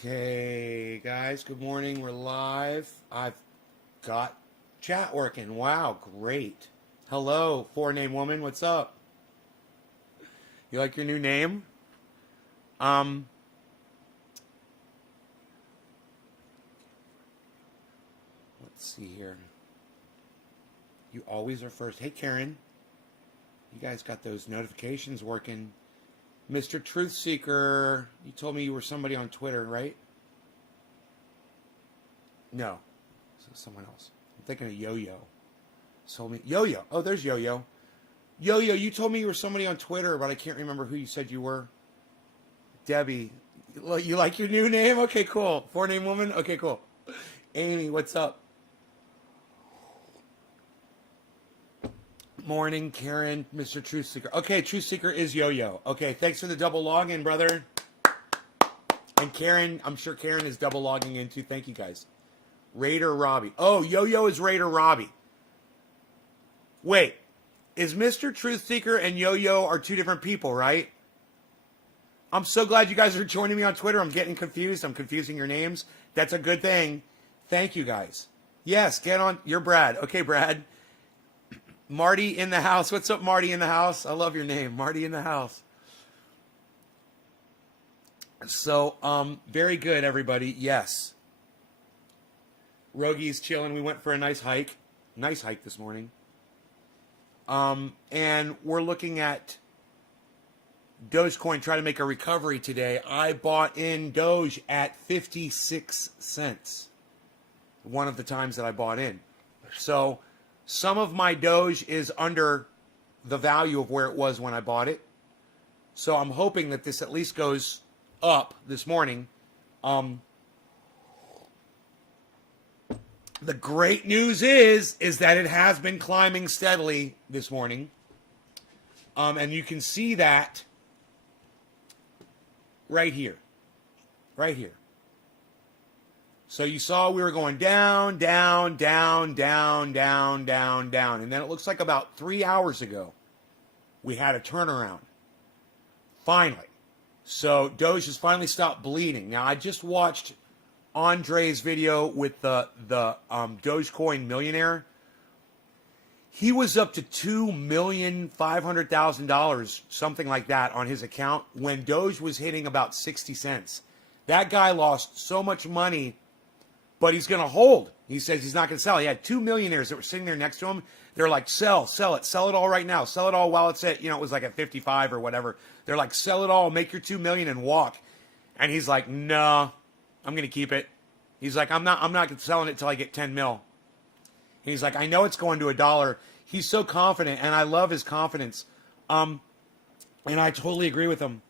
Okay, guys, good morning. We're live. I've got chat working. Wow, great. Hello, four-name woman. What's up? You like your new name? Um, let's see here. You always are first. Hey, Karen. You guys got those notifications working. Mr. Truth Seeker, you told me you were somebody on Twitter, right? No. So someone else. I'm thinking of Yo-Yo. Told me Yo-Yo. Oh, there's Yo-Yo. Yo-Yo, you told me you were somebody on Twitter, but I can't remember who you said you were. Debbie. You like your new name? Okay, cool. Four-name woman? Okay, cool. Amy, what's up? Morning, Karen, Mr. Truth Seeker. Okay, Truth Seeker is Yo-Yo. Okay, thanks for the double login, brother. And Karen, I'm sure Karen is double logging in too. Thank you, guys. Raider Robbie. Oh, Yo-Yo is Raider Robbie. Wait, is Mr. Truth Seeker and Yo-Yo are two different people, right? I'm so glad you guys are joining me on Twitter. I'm getting confused. I'm confusing your names. That's a good thing. Thank you, guys. Yes, get on. You're Brad. Okay, Brad. Marty in the house. What's up, Marty in the house? I love your name, Marty in the house. So, very good, everybody. Yes. Rogi's chilling. We went for a nice hike. Nice hike this morning. And we're looking at Dogecoin trying to make a recovery today. I bought in Doge at 56 cents. One of the times that I bought in. So some of my Doge is under the value of where it was when I bought it. So I'm hoping that this at least goes up this morning. The great news is that it has been climbing steadily this morning. And you can see that right here. Right here. So you saw we were going down, down, down, down, down, down, down. And then it looks like about 3 hours ago, we had a turnaround. Finally. So Doge has finally stopped bleeding. Now, I just watched Andre's video with the Dogecoin millionaire. He was up to $2,500,000, something like that, on his account when Doge was hitting about 60 cents. That guy lost so much money, but he's going to hold. He says he's not going to sell. He had two millionaires that were sitting there next to him. They're like, sell it all right now. Sell it all while it's at, it was like at 55 or whatever. They're like, sell it all, make your 2 million and walk. And he's like, no, I'm going to keep it. He's like, I'm not selling it till I get 10 mil. And he's like, I know it's going to $1. He's so confident, and I love his confidence. And I totally agree with him.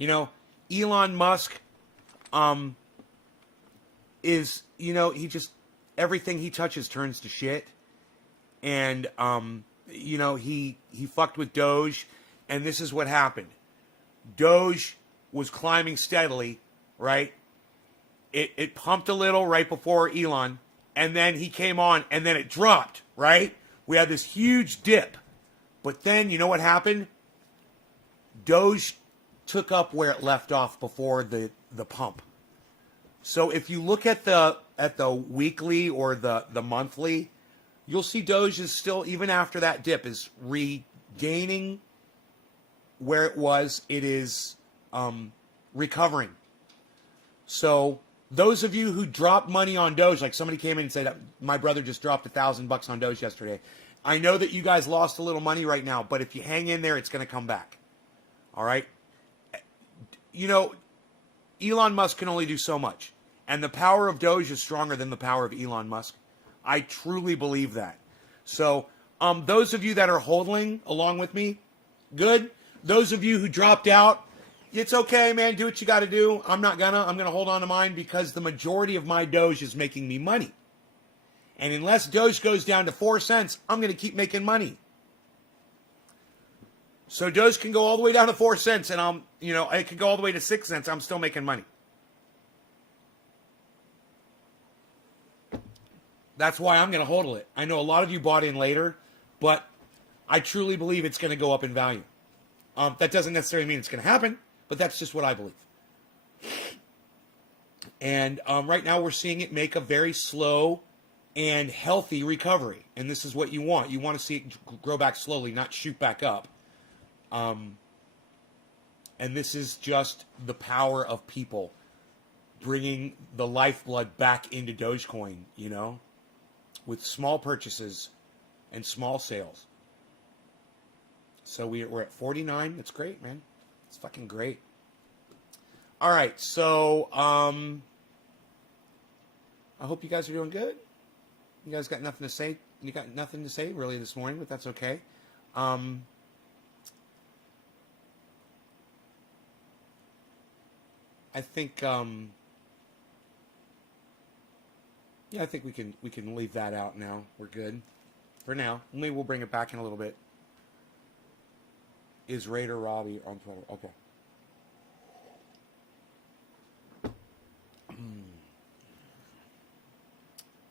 Elon Musk, is, he just, everything he touches turns to shit. And, he fucked with Doge, and this is what happened. Doge was climbing steadily, right? It pumped a little right before Elon, and then he came on, and then it dropped, right? We had this huge dip. But then, you know what happened? Doge took up where it left off before the pump. So if you look at the weekly or the monthly, you'll see Doge is still, even after that dip, is regaining where it was. It is recovering. So those of you who dropped money on Doge, like somebody came in and said, my brother just dropped $1,000 on Doge yesterday. I know that you guys lost a little money right now, but if you hang in there, it's going to come back. All right? Elon Musk can only do so much. And the power of Doge is stronger than the power of Elon Musk. I truly believe that. So, those of you that are holding along with me, good. Those of you who dropped out, it's okay, man. Do what you got to do. I'm going to hold on to mine because the majority of my Doge is making me money. And unless Doge goes down to 4 cents, I'm going to keep making money. So Doge can go all the way down to 4 cents and it could go all the way to 6 cents. I'm still making money. That's why I'm going to hodl it. I know a lot of you bought in later, but I truly believe it's going to go up in value. That doesn't necessarily mean it's going to happen, but that's just what I believe. And right now we're seeing it make a very slow and healthy recovery. And this is what you want. You want to see it grow back slowly, not shoot back up. And this is just the power of people bringing the lifeblood back into Dogecoin, you know, with small purchases and small sales. So we're at 49. That's great, man. It's fucking great. All right, so I hope you guys are doing good. You guys got nothing to say. You got nothing to say really this morning, but that's okay. I think yeah, I think we can leave that out now. We're good for now. Maybe we'll bring it back in a little bit. Is Raider Robbie on Twitter? Okay.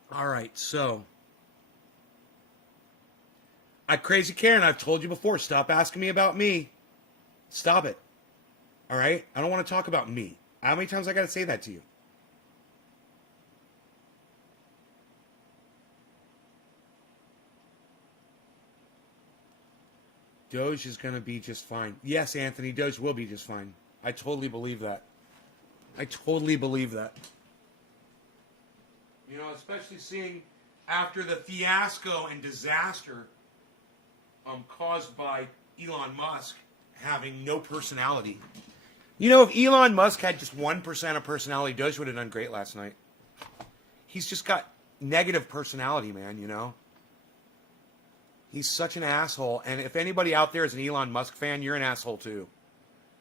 All right, so Crazy Karen, I've told you before, stop asking me about me. Stop it. All right? I don't want to talk about me. How many times I got to say that to you? Doge is going to be just fine. Yes, Anthony, Doge will be just fine. I totally believe that. I totally believe that. You know, especially seeing after the fiasco and disaster caused by Elon Musk having no personality. You know, if Elon Musk had just 1% of personality, Doge would have done great last night. He's just got negative personality, man, you know? He's such an asshole. And if anybody out there is an Elon Musk fan, you're an asshole too.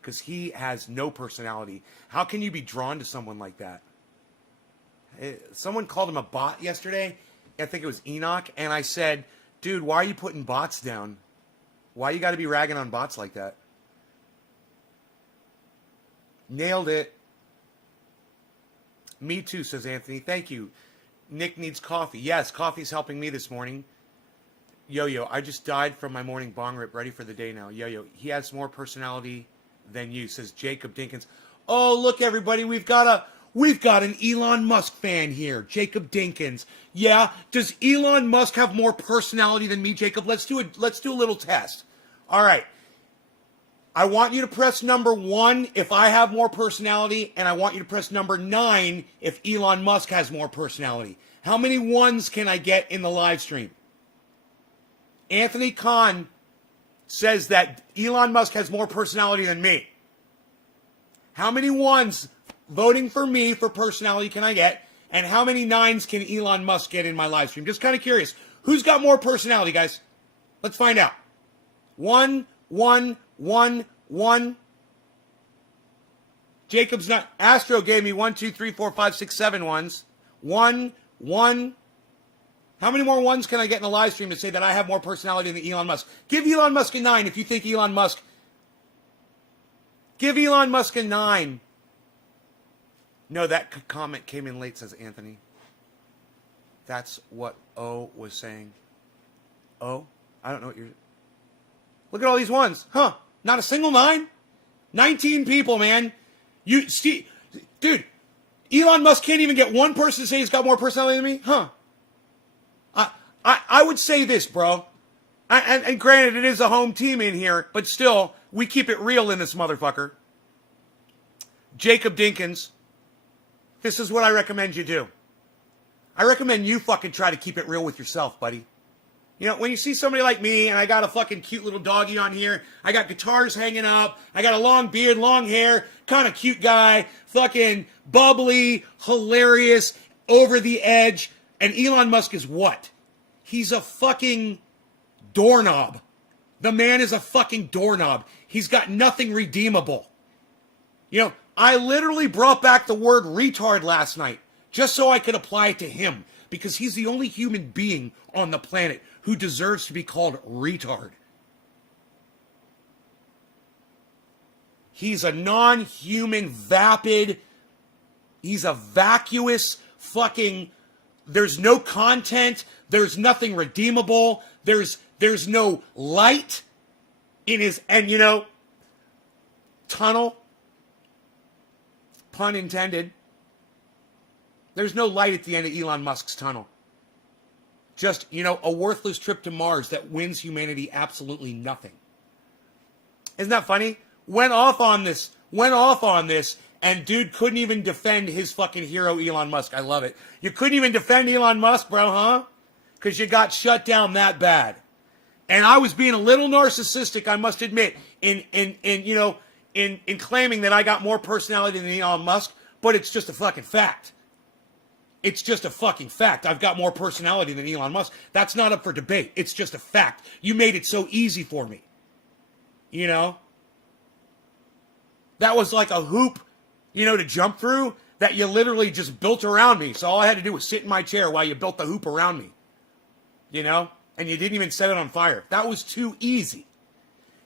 Because he has no personality. How can you be drawn to someone like that? Someone called him a bot yesterday. I think it was Enoch. And I said, dude, why are you putting bots down? Why you got to be ragging on bots like that? Nailed it. Me too, says Anthony. Thank you. Nick needs coffee. Yes, coffee's helping me this morning. Yo-Yo, I just died from my morning bong rip. Ready for the day now. Yo-Yo, he has more personality than you, says Jacob Dinkins. Oh, look, everybody, we've got an Elon Musk fan here, Jacob Dinkins. Yeah, does Elon Musk have more personality than me, Jacob? Let's do a little test. All right. I want you to press number 1 if I have more personality, and I want you to press number 9 if Elon Musk has more personality. How many ones can I get in the live stream? Anthony Khan says that Elon Musk has more personality than me. How many ones voting for me for personality can I get? And how many 9s can Elon Musk get in my live stream? Just kind of curious. Who's got more personality, guys? Let's find out. 1, 1, 1, 1. Jacob's not. Astro gave me 1, 2, 3, 4, 5, 6, 7 ones. 1, 1. How many more ones can I get in the live stream to say that I have more personality than Elon Musk? Give Elon Musk a 9 if you think Elon Musk. Give Elon Musk a 9. No, that comment came in late, says Anthony. That's what O was saying. O? I don't know what you're... Look at all these ones. Huh. Not a single 9? 19 people, man. Dude, Elon Musk can't even get one person to say he's got more personality than me? Huh. I would say this, bro. And granted, it is a home team in here, but still, we keep it real in this motherfucker. Jacob Dinkins, this is what I recommend you do. I recommend you fucking try to keep it real with yourself, buddy. You know, when you see somebody like me, and I got a fucking cute little doggy on here, I got guitars hanging up, I got a long beard, long hair, kind of cute guy, fucking bubbly, hilarious, over the edge, and Elon Musk is what? He's a fucking doorknob. The man is a fucking doorknob. He's got nothing redeemable. You know, I literally brought back the word retard last night just so I could apply it to him because he's the only human being on the planet who deserves to be called retard. He's a non-human, vapid, he's a vacuous fucking, there's no content, there's nothing redeemable, there's no light in his, and you know, tunnel, pun intended, There's no light at the end of Elon Musk's tunnel. Just, a worthless trip to Mars that wins humanity absolutely nothing. Isn't that funny? Went off on this, and dude couldn't even defend his fucking hero, Elon Musk. I love it. You couldn't even defend Elon Musk, bro, huh? Because you got shut down that bad. And I was being a little narcissistic, I must admit, in claiming that I got more personality than Elon Musk, but it's just a fucking fact. It's just a fucking fact. I've got more personality than Elon Musk. That's not up for debate. It's just a fact. You made it so easy for me. That was like a hoop, to jump through that you literally just built around me. So all I had to do was sit in my chair while you built the hoop around me. And you didn't even set it on fire. That was too easy.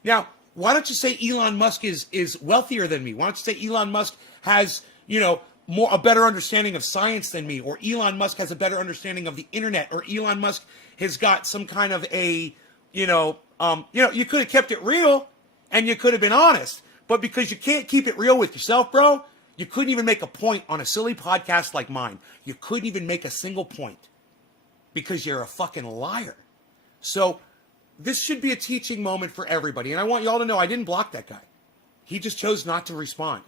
Now, why don't you say Elon Musk is wealthier than me? Why don't you say Elon Musk has, a better understanding of science than me, or Elon Musk has a better understanding of the internet, or Elon Musk has got some kind of a, you could have kept it real and you could have been honest, but because you can't keep it real with yourself, bro, you couldn't even make a point on a silly podcast like mine. You couldn't even make a single point because you're a fucking liar. So this should be a teaching moment for everybody. And I want y'all to know I didn't block that guy. He just chose not to respond.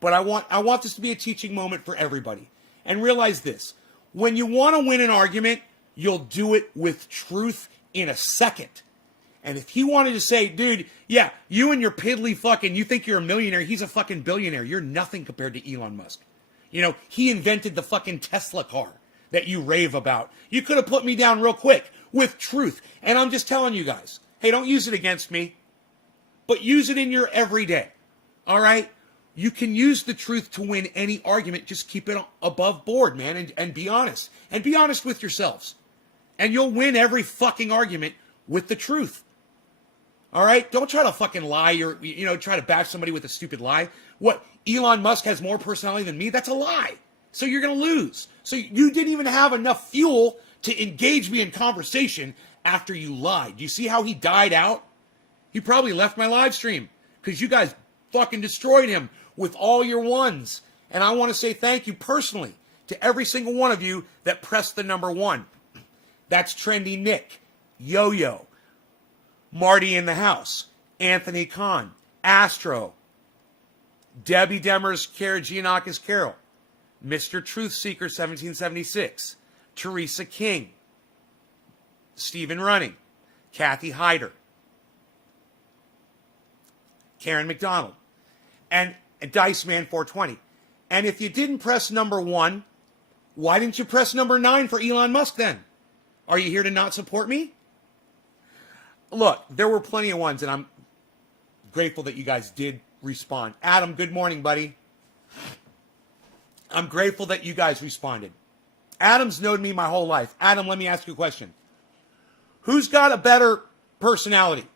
But I want this to be a teaching moment for everybody. And realize this. When you want to win an argument, you'll do it with truth in a second. And if he wanted to say, dude, yeah, you and your piddly fucking, you think you're a millionaire, he's a fucking billionaire. You're nothing compared to Elon Musk. He invented the fucking Tesla car that you rave about. You could have put me down real quick with truth. And I'm just telling you guys, hey, don't use it against me, but use it in your everyday. All right? You can use the truth to win any argument. Just keep it above board, man, and be honest. And be honest with yourselves. And you'll win every fucking argument with the truth. All right? Don't try to fucking lie or, try to bash somebody with a stupid lie. What, Elon Musk has more personality than me? That's a lie. So you're going to lose. So you didn't even have enough fuel to engage me in conversation after you lied. Do you see how he died out? He probably left my live stream because you guys fucking destroyed him with all your ones. And I want to say thank you personally to every single one of you that pressed the number 1. That's Trendy Nick, Yo-Yo, Marty in the House, Anthony Khan, Astro, Debbie Demers, Karagianakis Carol, Mr. Truth Seeker 1776, Teresa King, Stephen Running, Kathy Hyder, Karen McDonald, and Dice Man 420. And if you didn't press number 1, why didn't you press number 9 for Elon Musk then? Are you here to not support me? Look, there were plenty of ones, and I'm grateful that you guys did respond. Adam, good morning, buddy. I'm grateful that you guys responded. Adam's known me my whole life. Adam, let me ask you a question. Who's got a better personality?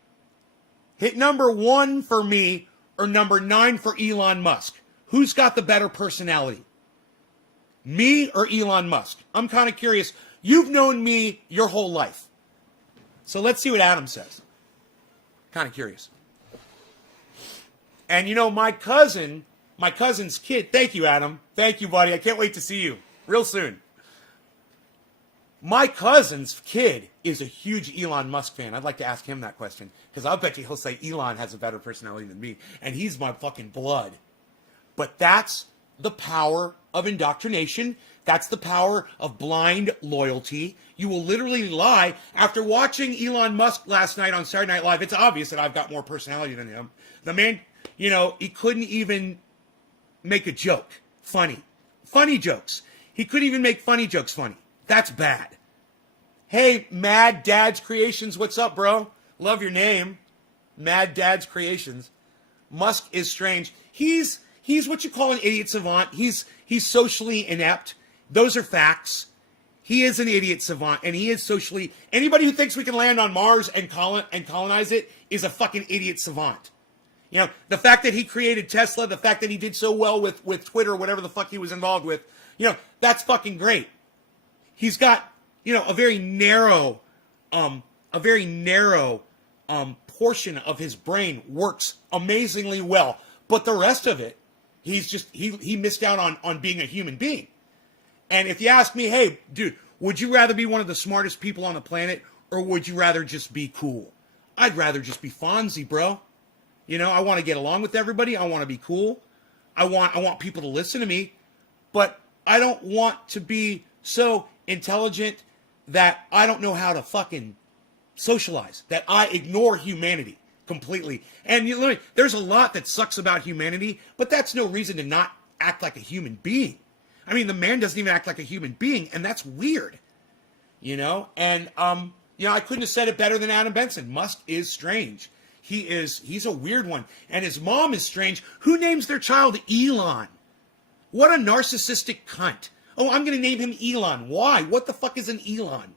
Hit number 1 for me or number 9 for Elon Musk. Who's got the better personality? Me or Elon Musk? I'm kind of curious. You've known me your whole life. So let's see what Adam says. Kind of curious. And my cousin's kid, thank you, Adam. Thank you, buddy. I can't wait to see you real soon. My cousin's kid is a huge Elon Musk fan. I'd like to ask him that question because I'll bet you he'll say Elon has a better personality than me, and he's my fucking blood. But that's the power of indoctrination. That's the power of blind loyalty. You will literally lie. After watching Elon Musk last night on Saturday Night Live, it's obvious that I've got more personality than him. The man, he couldn't even make a joke funny. Funny jokes. He couldn't even make funny jokes funny. That's bad. Hey, Mad Dad's Creations, what's up, bro? Love your name. Mad Dad's Creations. Musk is strange. He's what you call an idiot savant. He's socially inept. Those are facts. He is an idiot savant, and he is socially... Anybody who thinks we can land on Mars and colonize it is a fucking idiot savant. The fact that he created Tesla, the fact that he did so well with Twitter, whatever the fuck he was involved with, that's fucking great. He's got, a very narrow portion of his brain works amazingly well. But the rest of it, he missed out on being a human being. And if you ask me, hey, dude, would you rather be one of the smartest people on the planet, or would you rather just be cool? I'd rather just be Fonzie, bro. You know, I want to get along with everybody. I want to be cool. I want people to listen to me, but I don't want to be so intelligent that I don't know how to fucking socialize, that I ignore humanity completely. And there's a lot that sucks about humanity, but that's no reason to not act like a human being. I mean, the man doesn't even act like a human being, and that's weird. You know? And, I couldn't have said it better than Adam Benson. Musk is strange. He's a weird one. And his mom is strange. Who names their child Elon? What a narcissistic cunt. Oh, I'm going to name him Elon. Why? What the fuck is an Elon?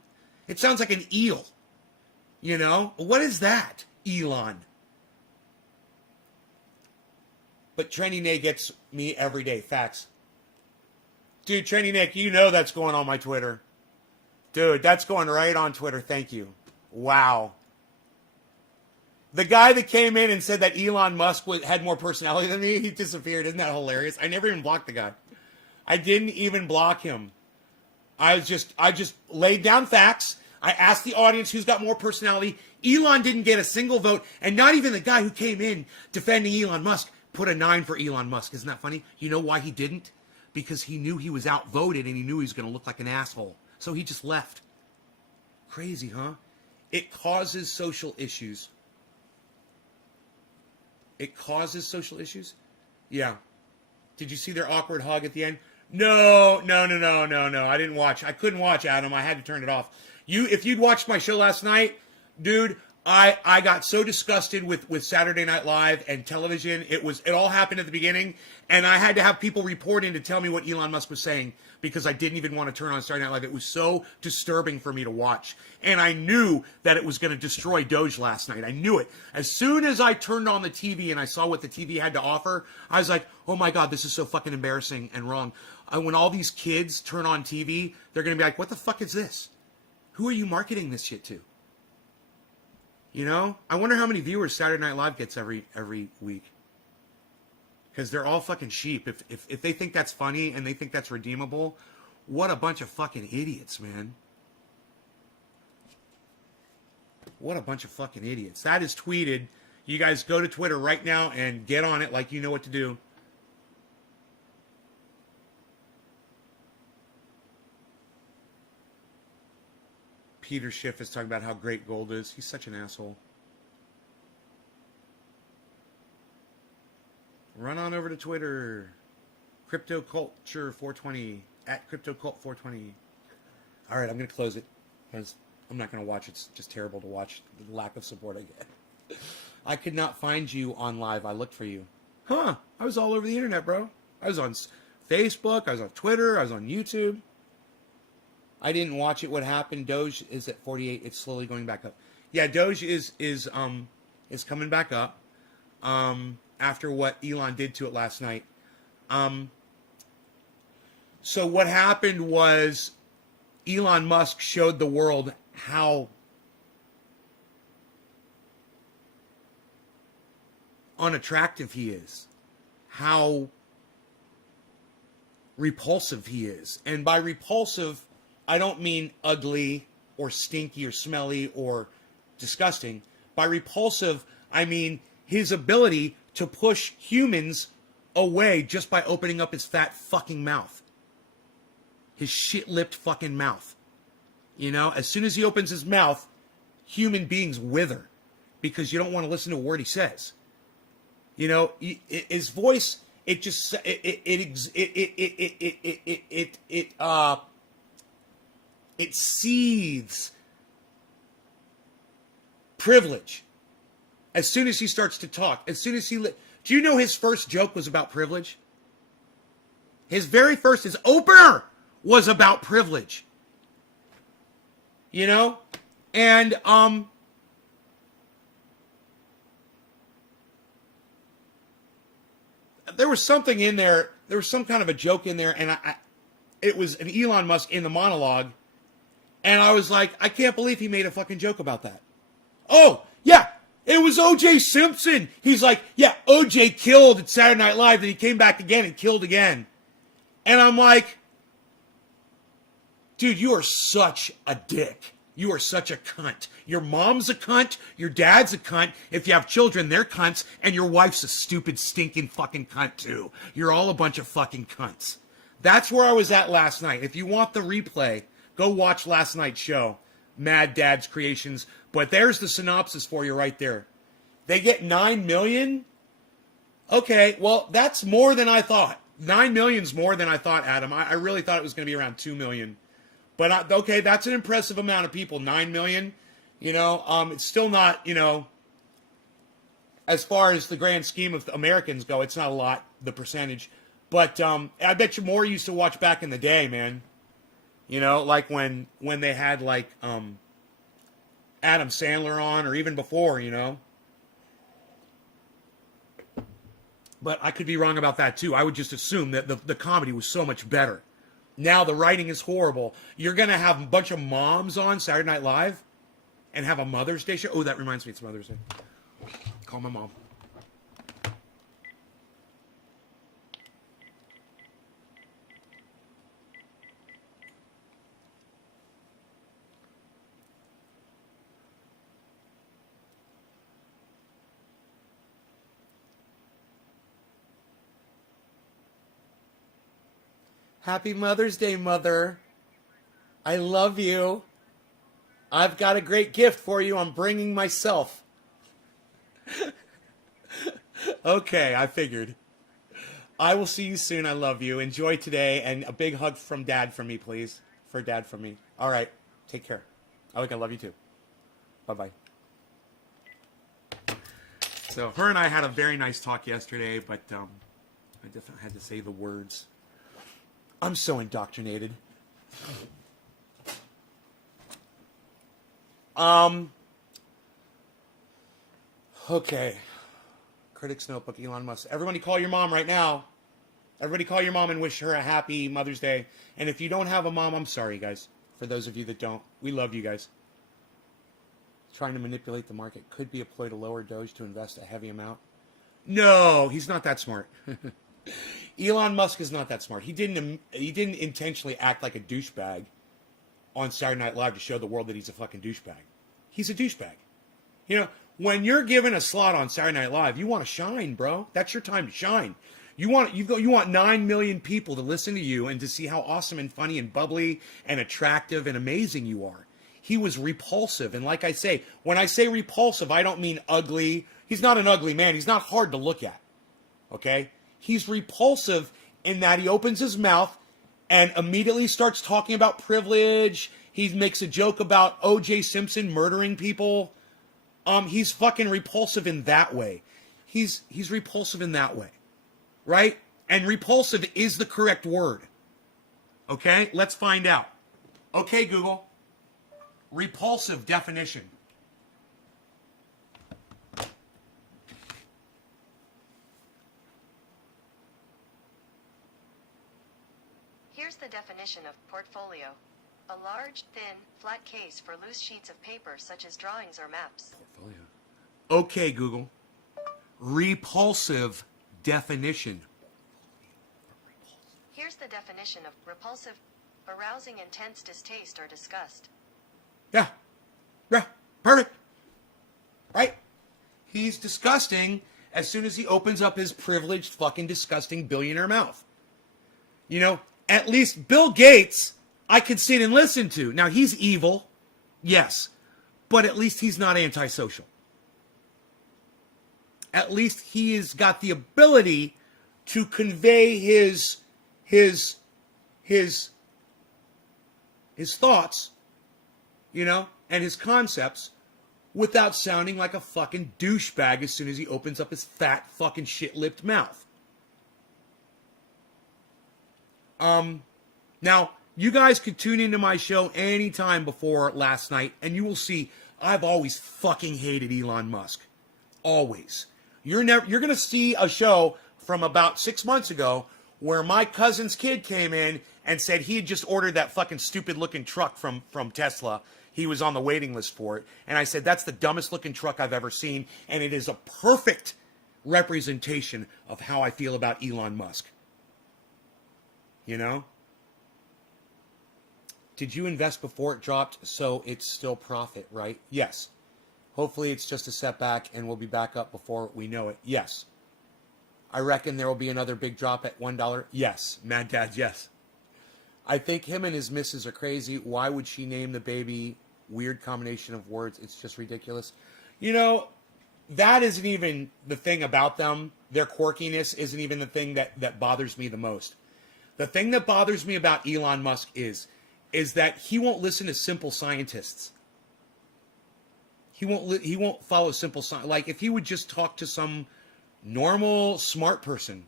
It sounds like an eel. You know? What is that? Elon. But Trendy Nick gets me every day. Facts. Dude, Trendy Nick, you know that's going on my Twitter. Dude, that's going right on Twitter. Thank you. Wow. The guy that came in and said that Elon Musk had more personality than me, he disappeared. Isn't that hilarious? I never even blocked the guy. I didn't even block him. I just laid down facts. I asked the audience who's got more personality. Elon didn't get a single vote, and not even the guy who came in defending Elon Musk put a 9 for Elon Musk. Isn't that funny? You know why he didn't? Because he knew he was outvoted and he knew he was going to look like an asshole. So he just left. Crazy, huh? It causes social issues. It causes social issues? Yeah. Did you see their awkward hug at the end? No. I didn't watch. I couldn't watch, Adam. I had to turn it off. If you'd watched my show last night, dude, I got so disgusted with Saturday Night Live and television. It all happened at the beginning, and I had to have people report in to tell me what Elon Musk was saying because I didn't even want to turn on Saturday Night Live. It was so disturbing for me to watch, and I knew that it was going to destroy Doge last night. I knew it. As soon as I turned on the TV and I saw what the TV had to offer, I was like, oh my God, this is so fucking embarrassing and wrong. When all these kids turn on TV, they're going to be like, what the fuck is this? Who are you marketing this shit to? You know, I wonder how many viewers Saturday Night Live gets every week. Because they're all fucking sheep. If they think that's funny and they think that's redeemable, what a bunch of fucking idiots, man. What a bunch of fucking idiots. That is tweeted. You guys go to Twitter right now and get on it like you know what to do. Peter Schiff is talking about how great gold is. He's such an asshole. Run on over to Twitter. CryptoCulture420. At CryptoCult420. All right, I'm going to close it because I'm not going to watch. It's just terrible to watch the lack of support I get. I could not find you on live. I looked for you. Huh. I was all over the internet, bro. I was on Facebook. I was on Twitter. I was on YouTube. I didn't watch it. What happened? Doge is at 48. It's slowly going back up. Yeah, Doge is coming back up after what Elon did to it last night. So what happened was Elon Musk showed the world how unattractive he is, how repulsive he is. And by repulsive, I don't mean ugly or stinky or smelly or disgusting. By repulsive, I mean his ability to push humans away just by opening up his fat fucking mouth. His shit-lipped fucking mouth. You know, as soon as he opens his mouth, human beings wither because you don't want to listen to a word he says. You know, his voice, it just, it seethes privilege. As soon as he starts to talk, as soon as do you know his first joke was about privilege? His opener was about privilege. You know? And, there was something in there, there was some kind of a joke in there, and it was an Elon Musk in the monologue, and I was like, I can't believe he made a fucking joke about that. Oh, yeah, it was O.J. Simpson. He's like, yeah, O.J. killed at Saturday Night Live, then he came back again and killed again. And I'm like, Dude, you are such a dick. You are such a cunt. Your mom's a cunt. Your dad's a cunt. If you have children, they're cunts. And your wife's a stupid, stinking fucking cunt, too. You're all a bunch of fucking cunts. That's where I was at last night. If you want the replay, go watch last night's show, Mad Dad's Creations. But there's the synopsis for you right there. They get 9 million? Okay, well, that's more than I thought. 9 million's more than I thought, Adam. I really thought it was going to be around 2 million. But, okay, that's an impressive amount of people. 9 million, it's still not, as far as the grand scheme of Americans go, it's not a lot, the percentage. But I bet you more used to watch back in the day, man. Like when they had, like, Adam Sandler on, or even before, But I could be wrong about that, too. I would just assume that the comedy was so much better. Now the writing is horrible. You're going to have a bunch of moms on Saturday Night Live and have a Mother's Day show. Oh, that reminds me, it's Mother's Day. Call my mom. Happy Mother's Day, Mother. I love you. I've got a great gift for you. I'm bringing myself. Okay, I figured. I will see you soon. I love you. Enjoy today. And a big hug from Dad from me, please. For Dad from me. All right. Take care. I love you too. Bye-bye. So her and I had a very nice talk yesterday, but I definitely had to say the words. I'm so indoctrinated. Okay. Critics Notebook, Elon Musk. Everybody call your mom right now. Everybody call your mom and wish her a happy Mother's Day. And if you don't have a mom, I'm sorry, guys. For those of you that don't, we love you guys. Trying to manipulate the market. Could be a ploy to lower Doge to invest a heavy amount. No, he's not that smart. Elon Musk is not that smart. He didn't intentionally act like a douchebag on Saturday Night Live to show the world that he's a fucking douchebag. He's a douchebag. When you're given a slot on Saturday Night Live, you want to shine, bro. That's your time to shine. You want 9 million people to listen to you and to see how awesome and funny and bubbly and attractive and amazing you are. He was repulsive. And like I say, when I say repulsive, I don't mean ugly. He's not an ugly man. He's not hard to look at. Okay? He's repulsive in that he opens his mouth and immediately starts talking about privilege. He makes a joke about O.J. Simpson murdering people. He's fucking repulsive in that way. He's repulsive in that way. Right? And repulsive is the correct word. Okay? Let's find out. Okay, Google. Repulsive definition. Here's the definition of portfolio. A large, thin, flat case for loose sheets of paper such as drawings or maps. Portfolio. Okay, Google. Repulsive definition. Here's the definition of repulsive. Arousing intense distaste or disgust. Yeah. Yeah. Perfect. Right? He's disgusting as soon as he opens up his privileged, fucking disgusting billionaire mouth. At least Bill Gates, I could sit and listen to. Now, he's evil. Yes. But at least he's not antisocial. At least he has got the ability to convey his thoughts, and his concepts without sounding like a fucking douchebag as soon as he opens up his fat fucking shit-lipped mouth. Now, you guys could tune into my show anytime before last night, and you will see I've always fucking hated Elon Musk. Always. You're going to see a show from about 6 months ago where my cousin's kid came in and said he had just ordered that fucking stupid-looking truck from Tesla. He was on the waiting list for it. And I said, that's the dumbest-looking truck I've ever seen, and it is a perfect representation of how I feel about Elon Musk. Did you invest before it dropped so it's still profit, right? Yes. Hopefully it's just a setback and we'll be back up before we know it. Yes. I reckon there will be another big drop at $1. Yes. Mad Dad, yes. I think him and his missus are crazy. Why would she name the baby? Weird combination of words. It's just ridiculous. You know, that isn't even the thing about them. Their quirkiness isn't even the thing that bothers me the most. The thing that bothers me about Elon Musk is that he won't listen to simple scientists. He won't follow simple science. Like, if he would just talk to some normal smart person,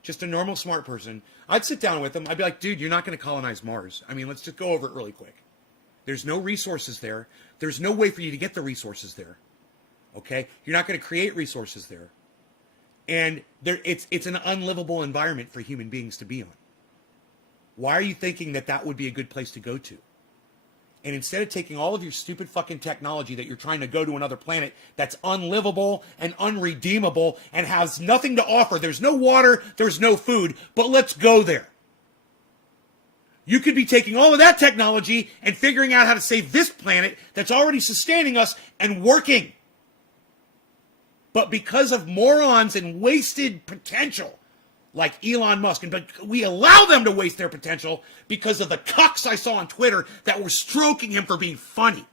just a normal smart person, I'd sit down with him. I'd be like, dude, you're not going to colonize Mars. I mean, let's just go over it really quick. There's no resources there. There's no way for you to get the resources there. Okay? You're not going to create resources there. And it's an unlivable environment for human beings to be on. Why are you thinking that would be a good place to go to? And instead of taking all of your stupid fucking technology that you're trying to go to another planet that's unlivable and unredeemable and has nothing to offer. There's no water, there's no food, but let's go there. You could be taking all of that technology and figuring out how to save this planet that's already sustaining us and working. But because of morons and wasted potential, like Elon Musk, but we allow them to waste their potential because of the cucks I saw on Twitter that were stroking him for being funny.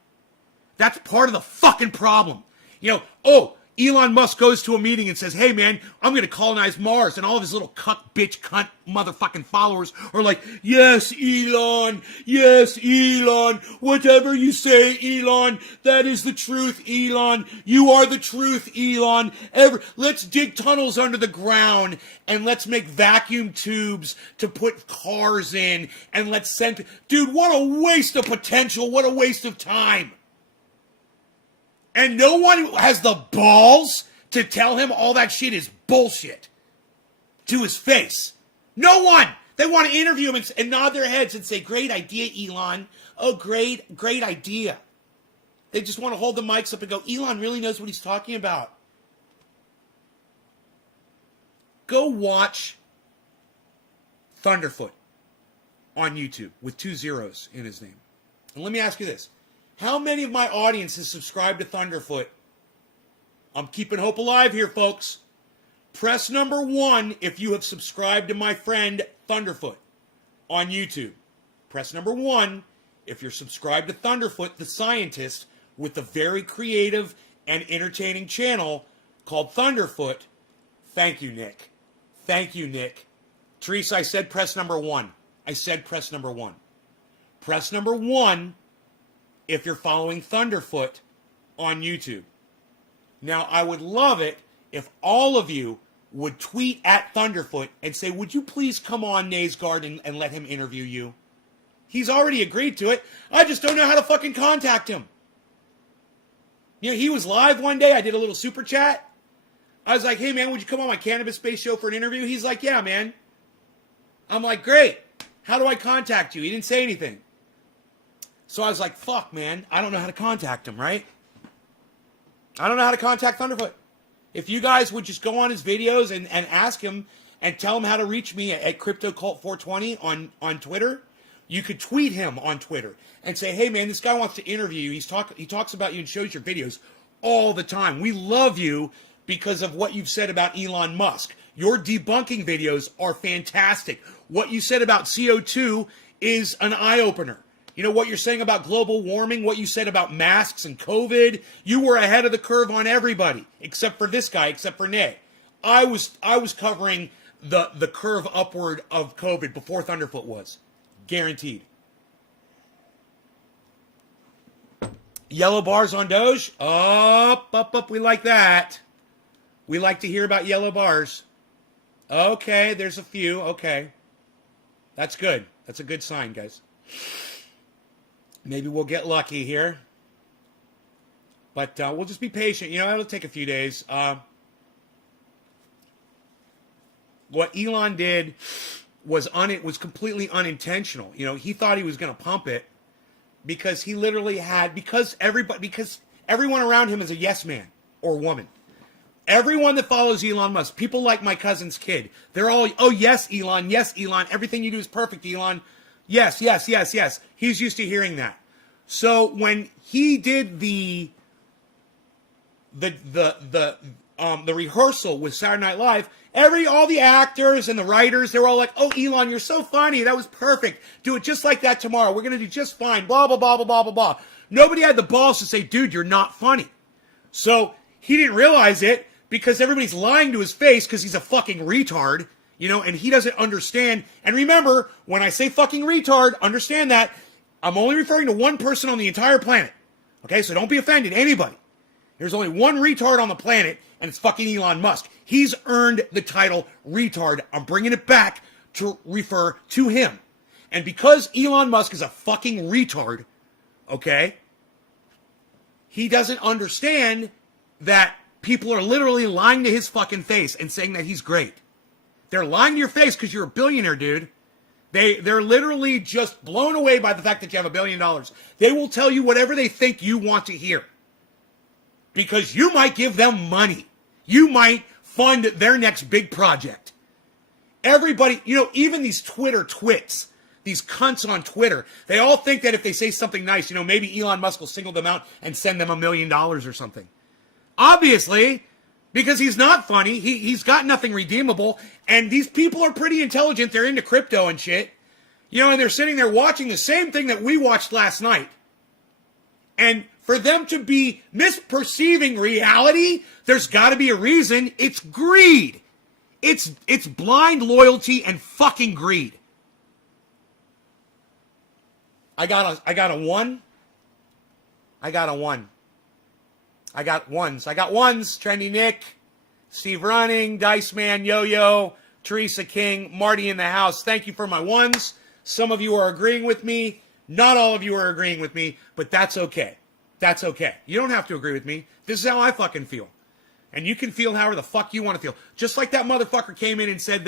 That's part of the fucking problem. You know, Elon Musk goes to a meeting and says, hey man, I'm going to colonize Mars. And all of his little cuck, bitch, cunt, motherfucking followers are like, yes, Elon, whatever you say, Elon, that is the truth, Elon. You are the truth, Elon. Let's dig tunnels under the ground and let's make vacuum tubes to put cars in and let's send... Dude, what a waste of potential. What a waste of time. And no one has the balls to tell him all that shit is bullshit to his face. No one. They want to interview him and nod their heads and say, great idea, Elon. Oh, great idea. They just want to hold the mics up and go, Elon really knows what he's talking about. Go watch Thunderfoot on YouTube with 2 zeros in his name. And let me ask you this. How many of my audience has subscribed to Thunderfoot? I'm keeping hope alive here, folks. Press number 1 if you have subscribed to my friend Thunderfoot on YouTube. Press number 1 if you're subscribed to Thunderfoot, the scientist, with the very creative and entertaining channel called Thunderfoot. Thank you, Nick. Thank you, Nick. Teresa, I said press number 1. I said press number 1. Press number 1 if you're following Thunderfoot on YouTube. Now, I would love it if all of you would tweet at Thunderfoot and say, would you please come on Naysguard and let him interview you? He's already agreed to it. I just don't know how to fucking contact him. You know, he was live one day. I did a little super chat. I was like, hey, man, would you come on my Cannabis Space show for an interview? He's like, yeah, man. I'm like, great. How do I contact you? He didn't say anything. So I was like, fuck, man, I don't know how to contact him, right? I don't know how to contact Thunderfoot. If you guys would just go on his videos and ask him and tell him how to reach me at CryptoCult420 on Twitter, you could tweet him on Twitter and say, hey, man, this guy wants to interview you. He talks about you and shows your videos all the time. We love you because of what you've said about Elon Musk. Your debunking videos are fantastic. What you said about CO2 is an eye-opener. You know, what you're saying about global warming, what you said about masks and COVID, you were ahead of the curve on everybody, except for this guy, except for Nay. I was covering the curve upward of COVID before Thunderfoot was. Guaranteed. Yellow bars on Doge? Up, we like that. We like to hear about yellow bars. Okay, there's a few, okay. That's good. That's a good sign, guys. Maybe we'll get lucky here. But we'll just be patient. You know, it'll take a few days. What Elon did was completely unintentional. You know, he thought he was going to pump it because he literally had, because everyone around him is a yes man or woman. Everyone that follows Elon Musk, people like my cousin's kid, they're all, oh, yes, Elon, everything you do is perfect, Elon. Yes. He's used to hearing that. So when he did the rehearsal with Saturday Night Live, all the actors and the writers, they were all like, "Oh, Elon, you're so funny. That was perfect. Do it just like that tomorrow. We're gonna do just fine." Blah blah blah blah blah blah blah. Nobody had the balls to say, "Dude, you're not funny." So he didn't realize it because everybody's lying to his face because he's a fucking retard, and he doesn't understand. And remember, when I say fucking retard, understand that I'm only referring to one person on the entire planet. Okay, so don't be offended, anybody. There's only one retard on the planet, and it's fucking Elon Musk. He's earned the title retard. I'm bringing it back to refer to him. And because Elon Musk is a fucking retard, okay, he doesn't understand that people are literally lying to his fucking face and saying that he's great. They're lying to your face because you're a billionaire, dude. They're literally just blown away by the fact that you have $1 billion. They will tell you whatever they think you want to hear. Because you might give them money. You might fund their next big project. Everybody, even these Twitter twits, these cunts on Twitter, they all think that if they say something nice, maybe Elon Musk will single them out and send them $1 million or something. Obviously, because he's not funny, he's got nothing redeemable, and these people are pretty intelligent. They're into crypto and shit. And they're sitting there watching the same thing that we watched last night. And for them to be misperceiving reality, there's got to be a reason. It's greed. It's blind loyalty and fucking greed. I got a one. I got ones. Trendy Nick, Steve Running, Dice Man, Yo-Yo, Teresa King, Marty in the house. Thank you for my ones. Some of you are agreeing with me. Not all of you are agreeing with me, but that's okay. That's okay. You don't have to agree with me. This is how I fucking feel. And you can feel however the fuck you want to feel. Just like that motherfucker came in and said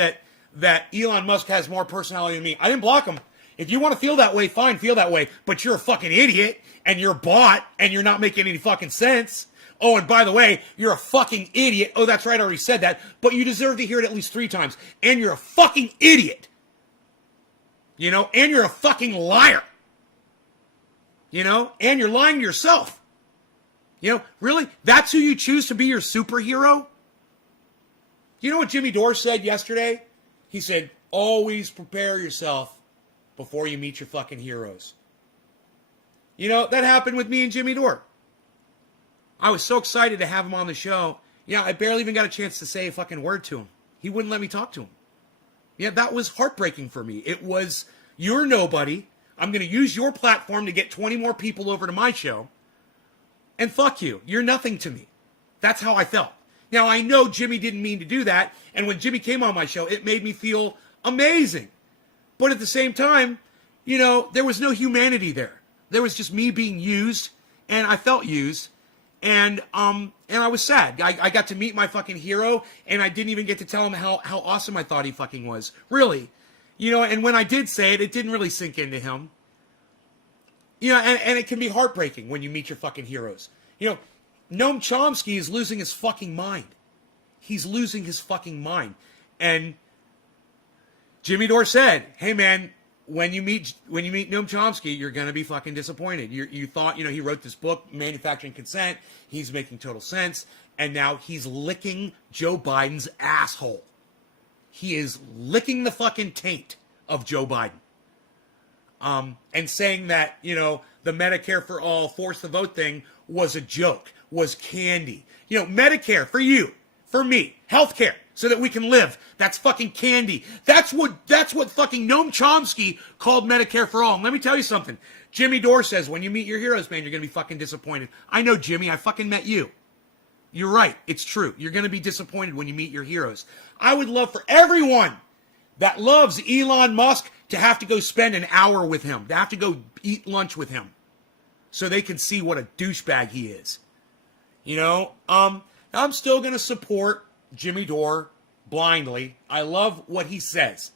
that Elon Musk has more personality than me. I didn't block him. If you want to feel that way, fine, feel that way. But you're a fucking idiot, and you're bought, and you're not making any fucking sense. Oh, and by the way, you're a fucking idiot. Oh, that's right, I already said that. But you deserve to hear it at least 3 times. And you're a fucking idiot. And you're a fucking liar. And you're lying to yourself. Really? That's who you choose to be your superhero? You know what Jimmy Dore said yesterday? He said, always prepare yourself before you meet your fucking heroes. That happened with me and Jimmy Dore. I was so excited to have him on the show. I barely even got a chance to say a fucking word to him. He wouldn't let me talk to him. That was heartbreaking for me. It was, you're nobody. I'm going to use your platform to get 20 more people over to my show. And fuck you. You're nothing to me. That's how I felt. Now, I know Jimmy didn't mean to do that. And when Jimmy came on my show, it made me feel amazing. But at the same time, there was no humanity there. There was just me being used. And I felt used. And I was sad. I got to meet my fucking hero. And I didn't even get to tell him how awesome I thought he fucking was. Really. And when I did say it, it didn't really sink into him. And it can be heartbreaking when you meet your fucking heroes. Noam Chomsky is losing his fucking mind. He's losing his fucking mind. And Jimmy Dore said, hey man, when you meet Noam Chomsky, you're going to be fucking disappointed. You thought, he wrote this book, Manufacturing Consent. He's making total sense. And now he's licking Joe Biden's asshole. He is licking the fucking taint of Joe Biden. And saying that, the Medicare for all, force the vote thing was a joke, was candy. Medicare for you, for me, healthcare, so that we can live. That's fucking candy. That's what fucking Noam Chomsky called Medicare for all. And let me tell you something. Jimmy Dore says, when you meet your heroes, man, you're going to be fucking disappointed. I know, Jimmy, I fucking met you. You're right. It's true. You're going to be disappointed when you meet your heroes. I would love for everyone that loves Elon Musk to have to go spend an hour with him, to have to go eat lunch with him so they can see what a douchebag he is. I'm still going to support Jimmy Dore blindly. I love what he says.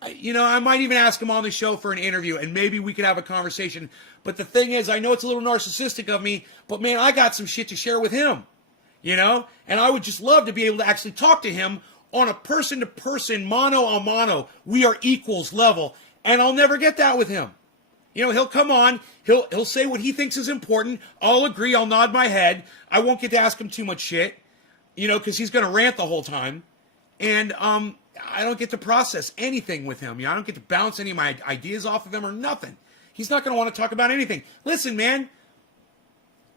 I might even ask him on the show for an interview and maybe we could have a conversation. But the thing is, I know it's a little narcissistic of me, but man, I got some shit to share with him, and I would just love to be able to actually talk to him on a person-to-person, mano a mano, we are equals level, And I'll never get that with him. You know, he'll come on, he'll say what he thinks is important. I'll agree, I'll nod my head. I won't get to ask him too much shit, you know, because he's going to rant the whole time. And I don't get to process anything with him. You know, I don't get to bounce any of my ideas off of him or nothing. He's not going to want to talk about anything. Listen, man,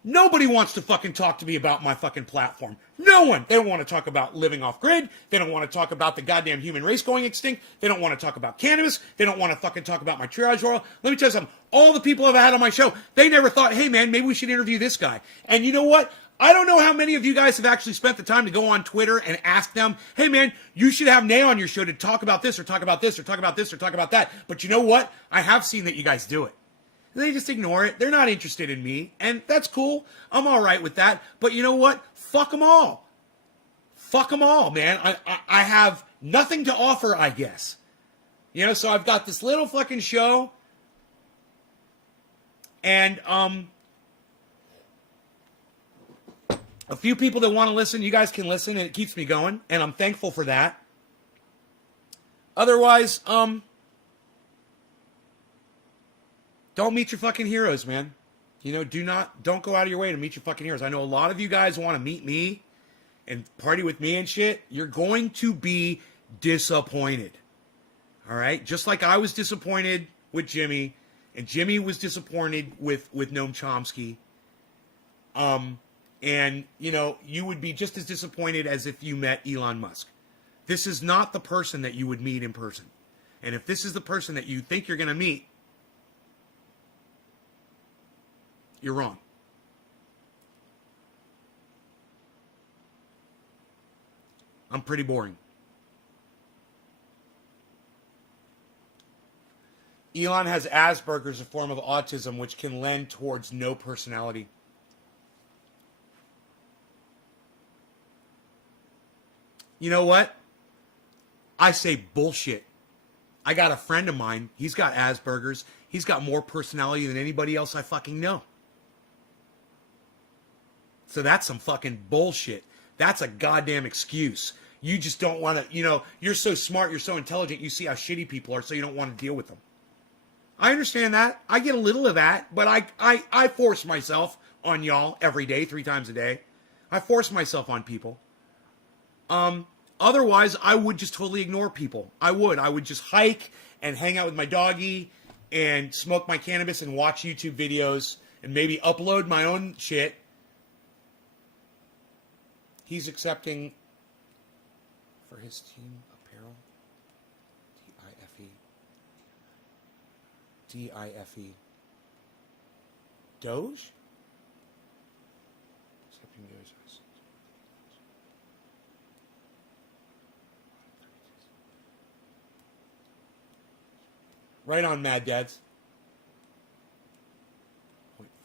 nobody wants to fucking talk to me about my fucking platform. No one. They don't want to talk about living off grid. They don't want to talk about the goddamn human race going extinct. They don't want to talk about cannabis. They don't want to fucking talk about my triage oil. Let me tell you something. All the people I've had on my show, they never thought, hey man, maybe we should interview this guy. And you know what? I don't know how many of you guys have actually spent the time to go on Twitter and ask them, hey man, you should have Nay on your show to talk about this or talk about this or talk about this or talk about that. But you know what? I have seen that you guys do it. They just ignore it. They're not interested in me. And that's cool. I'm all right with that. But you know what? Fuck them all. Fuck them all, man. I have nothing to offer, I guess. You know, so I've got this little fucking show. And, a few people that want to listen, you guys can listen, and it keeps me going, and I'm thankful for that. Otherwise, don't meet your fucking heroes, man. You know, don't go out of your way to meet your fucking heroes. I know a lot of you guys want to meet me and party with me and shit. You're going to be disappointed. All right? Just like I was disappointed with Jimmy, and Jimmy was disappointed with Noam Chomsky. And, you know, you would be just as disappointed as if you met Elon Musk. This is not the person that you would meet in person. And if this is the person that you think you're going to meet, you're wrong. I'm pretty boring. Elon has Asperger's, a form of autism which can lend towards no personality. You know what? I say bullshit. I got a friend of mine. He's got Asperger's. He's got more personality than anybody else I fucking know. So that's some fucking bullshit. That's a goddamn excuse. You just don't want to, you know, you're so smart, you're so intelligent, you see how shitty people are, so you don't want to deal with them. I understand that. I get a little of that, but I force myself on y'all every day, 3 times a day. I force myself on people. Otherwise, I would just totally ignore people. I would just hike and hang out with my doggy and smoke my cannabis and watch YouTube videos and maybe upload my own shit. He's accepting for his team apparel. D-I-F-E. D-I-F-E. Doge? Accepting Doge. Right on, Mad Dads.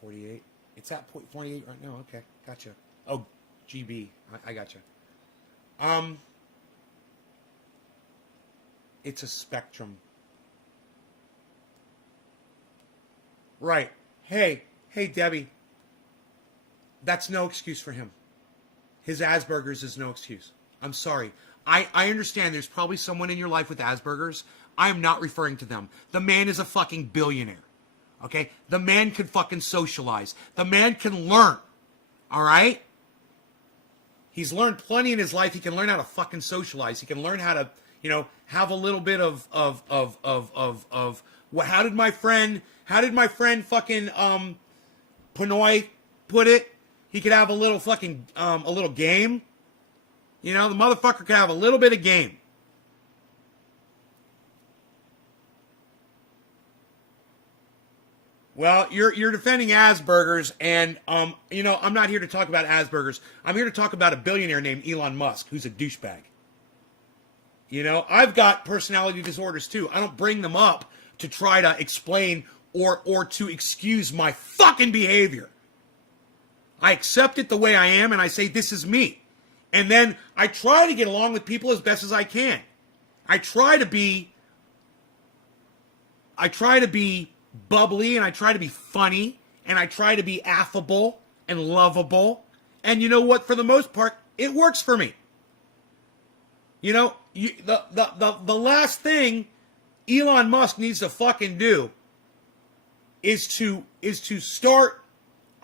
0.48. It's at 0.48 right now. Okay, gotcha. Oh, GB. I gotcha. It's a spectrum. Right. Hey, Debbie. That's no excuse for him. His Asperger's is no excuse. I'm sorry. I understand there's probably someone in your life with Asperger's. I am not referring to them. The man is a fucking billionaire. Okay? The man can fucking socialize. The man can learn. All right? He's learned plenty in his life. He can learn how to fucking socialize. He can learn how to, you know, have a little bit of what? How did my friend fucking Pinoy put it? He could have a little fucking a little game. You know, the motherfucker could have a little bit of game. Well, you're defending Asperger's, and you know, I'm not here to talk about Asperger's. I'm here to talk about a billionaire named Elon Musk, who's a douchebag. You know, I've got personality disorders too. I don't bring them up to try to explain or to excuse my fucking behavior. I accept it the way I am, and I say this is me. And then I try to get along with people as best as I can. I try to be bubbly, and I try to be funny, and I try to be affable and lovable. And you know what? For the most part, it works for me. You know, the last thing Elon Musk needs to fucking do is to start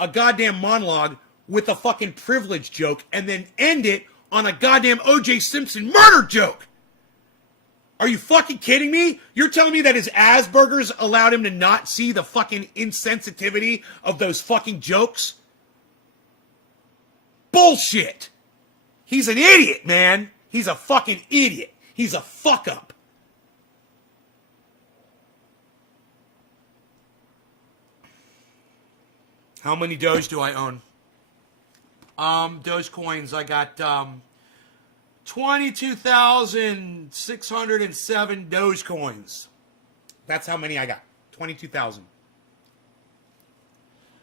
a goddamn monologue with a fucking privilege joke and then end it on a goddamn O.J. Simpson murder joke. Are you fucking kidding me? You're telling me that his Asperger's allowed him to not see the fucking insensitivity of those fucking jokes? Bullshit. He's an idiot, man. He's a fucking idiot. He's a fuck up. How many Doge do I own? Doge coins, I got 22,607 Doge coins. That's how many I got. 22,000.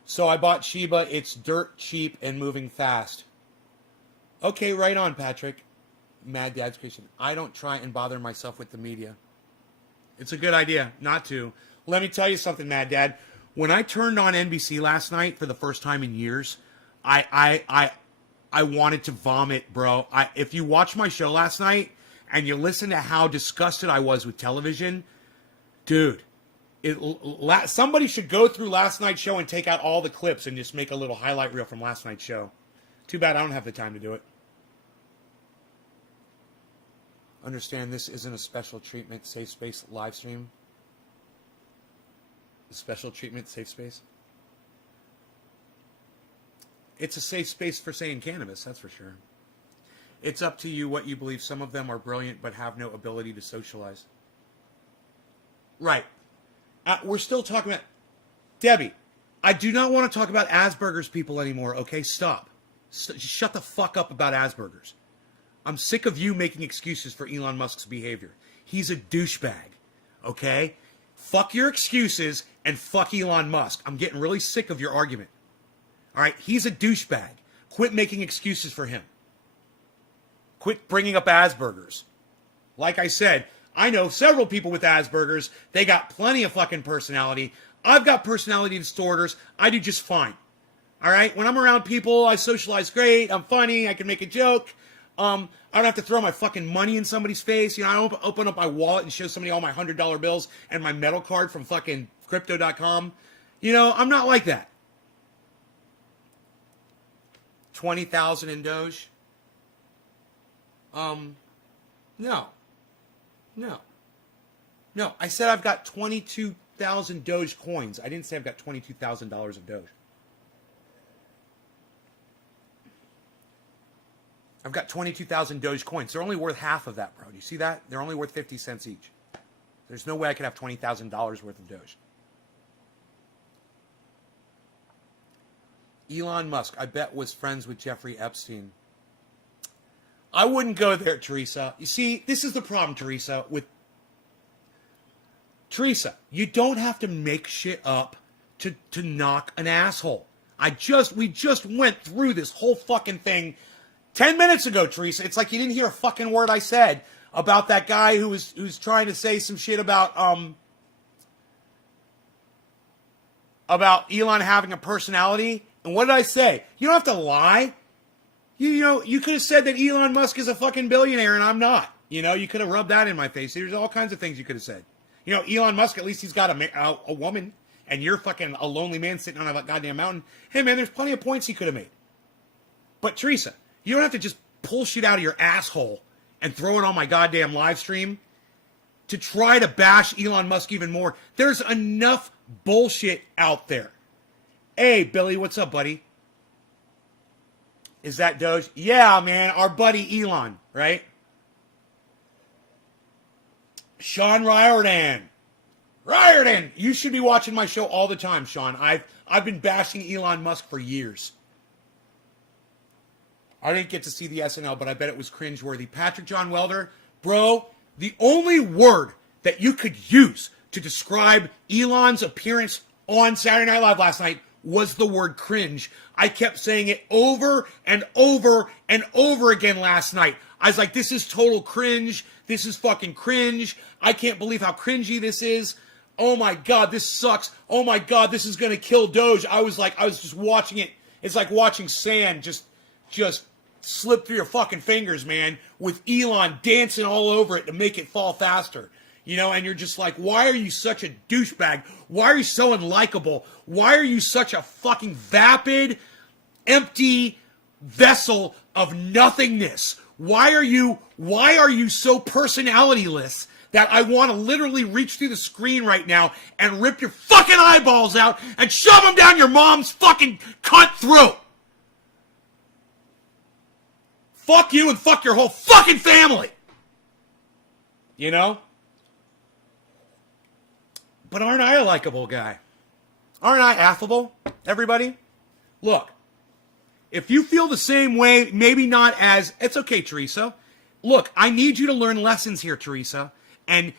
So I bought Shiba. It's dirt cheap and moving fast. Okay, right on, Patrick. Mad Dad's Creation. I don't try and bother myself with the media. It's a good idea not to. Let me tell you something, Mad Dad. When I turned on NBC last night for the first time in years, I wanted to vomit, bro. If you watch my show last night and you listen to how disgusted I was with television, dude, somebody should go through last night's show and take out all the clips and just make a little highlight reel from last night's show. Too bad I don't have the time to do it. Understand this isn't a special treatment, safe space live stream. Special treatment, safe space. It's a safe space for saying cannabis, that's for sure. It's up to you what you believe. Some of them are brilliant but have no ability to socialize. Right. We're still talking about... Debbie, I do not want to talk about Asperger's people anymore, okay? Stop. Shut the fuck up about Asperger's. I'm sick of you making excuses for Elon Musk's behavior. He's a douchebag, okay? Fuck your excuses and fuck Elon Musk. I'm getting really sick of your argument. All right, he's a douchebag. Quit making excuses for him. Quit bringing up Asperger's. Like I said, I know several people with Asperger's. They got plenty of fucking personality. I've got personality disorders. I do just fine. All right, when I'm around people, I socialize great. I'm funny. I can make a joke. I don't have to throw my fucking money in somebody's face. You know, I don't open up my wallet and show somebody all my $100 bills and my metal card from fucking crypto.com. You know, I'm not like that. 20,000 in Doge? No. I said I've got 22,000 Doge coins. I didn't say I've got $22,000 of Doge. I've got 22,000 Doge coins. They're only worth half of that, bro. Do you see that? They're only worth 50 cents each. There's no way I could have $20,000 worth of Doge. Elon Musk, I bet, was friends with Jeffrey Epstein. I wouldn't go there, Teresa. You see, this is the problem, Teresa, with... Teresa, you don't have to make shit up to knock an asshole. We just went through this whole fucking thing 10 minutes ago, Teresa. It's like you didn't hear a fucking word I said about that guy who's trying to say some shit about Elon having a personality. And what did I say? You don't have to lie. You know, you could have said that Elon Musk is a fucking billionaire and I'm not. You know, you could have rubbed that in my face. There's all kinds of things you could have said. You know, Elon Musk, at least he's got a woman, and you're fucking a lonely man sitting on a goddamn mountain. Hey, man, there's plenty of points he could have made. But, Teresa, you don't have to just pull shit out of your asshole and throw it on my goddamn live stream to try to bash Elon Musk even more. There's enough bullshit out there. Hey, Billy, what's up, buddy? Is that Doge? Yeah, man, our buddy Elon, right? Sean Riordan. Riordan! You should be watching my show all the time, Sean. I've been bashing Elon Musk for years. I didn't get to see the SNL, but I bet it was cringeworthy. Patrick John Welder, bro, the only word that you could use to describe Elon's appearance on Saturday Night Live last night was the word cringe. I kept saying it over and over and over again last night. I was like, this is total cringe. This is fucking cringe. I can't believe how cringy this is. Oh my God, this sucks. Oh my God, this is going to kill Doge. I was just watching it. It's like watching sand just slip through your fucking fingers, man, with Elon dancing all over it to make it fall faster. You know, and you're just like, why are you such a douchebag? Why are you so unlikable? Why are you such a fucking vapid, empty vessel of nothingness? Why are you so personalityless that I want to literally reach through the screen right now and rip your fucking eyeballs out and shove them down your mom's fucking cunt throat? Fuck you and fuck your whole fucking family. You know? But aren't I a likable guy? Aren't I affable, everybody? Look, if you feel the same way, maybe not as, it's okay, Teresa. Look, I need you to learn lessons here, Teresa. And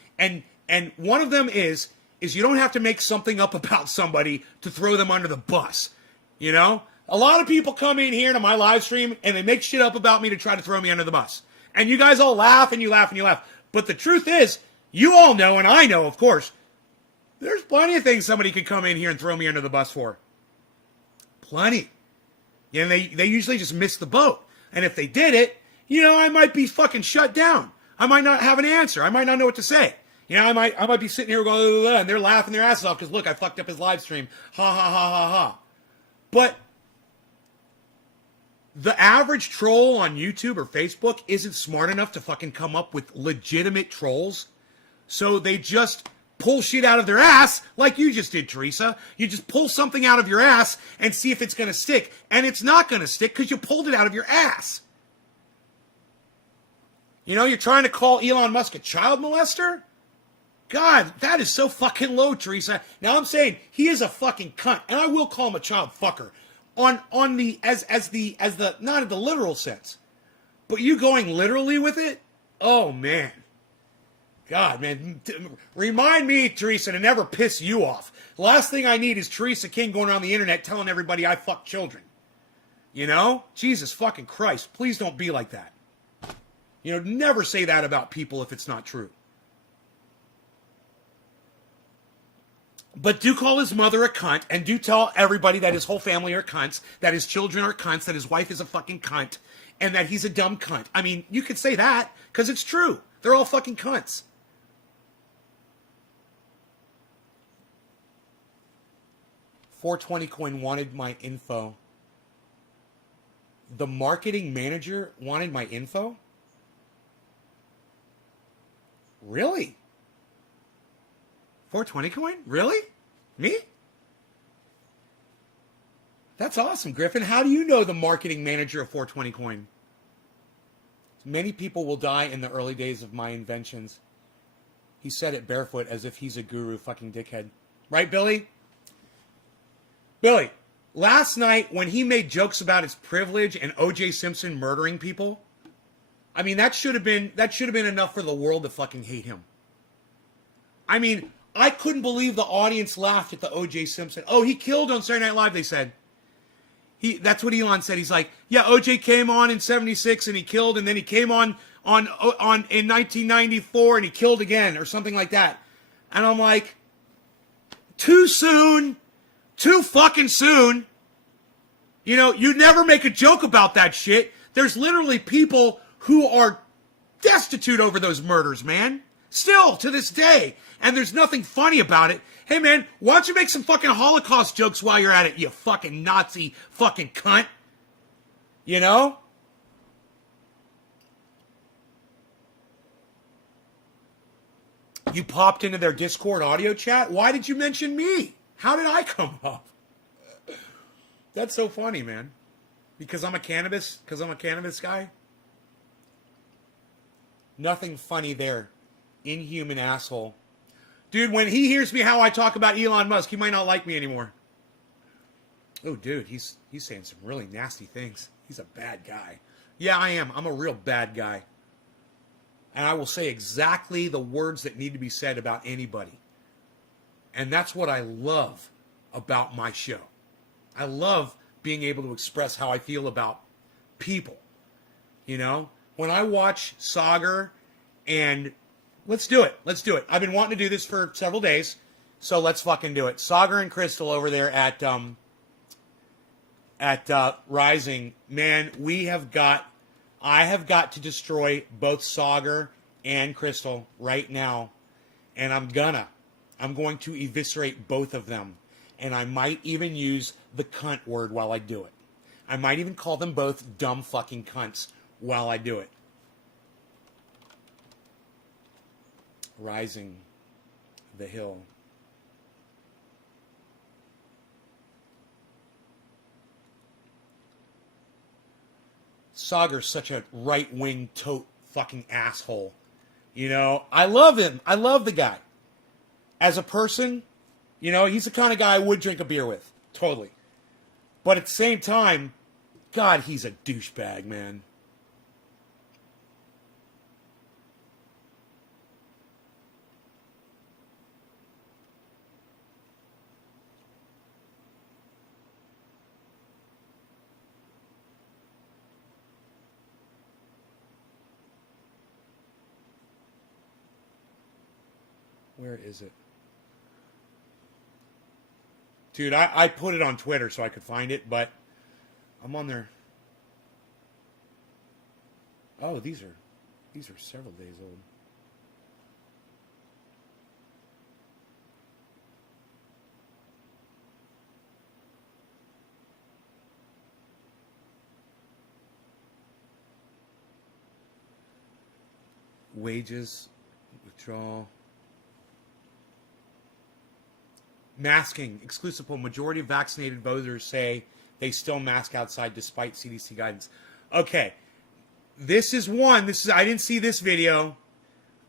one of them is you don't have to make something up about somebody to throw them under the bus. You know? A lot of people come in here to my live stream and they make shit up about me to try to throw me under the bus. And you guys all laugh and you laugh and you laugh. But the truth is, you all know, and I know, of course, there's plenty of things somebody could come in here and throw me under the bus for. Plenty. And they usually just miss the boat. And if they did it, you know, I might be fucking shut down. I might not have an answer. I might not know what to say. You know, I might be sitting here going, and they're laughing their asses off because, look, I fucked up his live stream. Ha, ha, ha, ha, ha. But the average troll on YouTube or Facebook isn't smart enough to fucking come up with legitimate trolls. So they just pull shit out of their ass like you just did, Teresa. You just pull something out of your ass and see if it's going to stick. And it's not going to stick because you pulled it out of your ass. You know, you're trying to call Elon Musk a child molester? God, that is so fucking low, Teresa. Now I'm saying he is a fucking cunt, and I will call him a child fucker. On the as the not in the literal sense. But you going literally with it? Oh man. God, man, remind me, Teresa, to never piss you off. The last thing I need is Teresa King going around the internet telling everybody I fuck children. You know? Jesus fucking Christ. Please don't be like that. You know, never say that about people if it's not true. But do call his mother a cunt, and do tell everybody that his whole family are cunts, that his children are cunts, that his wife is a fucking cunt, and that he's a dumb cunt. I mean, you could say that, because it's true. They're all fucking cunts. $420 wanted my info. The marketing manager wanted my info? Really? 420 coin? Really? Me? That's awesome, Griffin. How do you know the marketing manager of 420 coin? Many people will die in the early days of my inventions. He said it barefoot as if he's a guru fucking dickhead. Right, Billy? Billy, last night when he made jokes about his privilege and O.J. Simpson murdering people, I mean, that should have been enough for the world to fucking hate him. I mean, I couldn't believe the audience laughed at the O.J. Simpson. Oh, he killed on Saturday Night Live, they said. That's what Elon said. He's like, yeah, O.J. came on in 76 and he killed, and then he came on in 1994 and he killed again, or something like that. And I'm like, too soon. Too fucking soon. You know, you never make a joke about that shit. There's literally people who are destitute over those murders, man. Still, to this day. And there's nothing funny about it. Hey, man, why don't you make some fucking Holocaust jokes while you're at it, you fucking Nazi fucking cunt? You know? You popped into their Discord audio chat? Why did you mention me? How did I come up? That's so funny, man. Because I'm a cannabis guy? Nothing funny there. Inhuman asshole. Dude, when he hears me how I talk about Elon Musk, he might not like me anymore. Oh, dude, he's saying some really nasty things. He's a bad guy. Yeah, I am. I'm a real bad guy. And I will say exactly the words that need to be said about anybody. And that's what I love about my show. I love being able to express how I feel about people. You know? When I watch Sagar and... Let's do it. I've been wanting to do this for several days, so let's fucking do it. Sagar and Crystal over there at Rising. Man, I have got to destroy both Sagar and Crystal right now. And I'm going to eviscerate both of them. And I might even use the cunt word while I do it. I might even call them both dumb fucking cunts while I do it. Rising the hill. Sagar's such a right-wing tote fucking asshole. You know, I love him. I love the guy. As a person, you know, he's the kind of guy I would drink a beer with. Totally. But at the same time, God, he's a douchebag, man. Where is it? Dude, I put it on Twitter so I could find it, but I'm on there. Oh, these are several days old. Wages, withdrawal. Masking, exclusive poll. Majority of vaccinated voters say they still mask outside despite CDC guidance. Okay, this is one. I didn't see this video.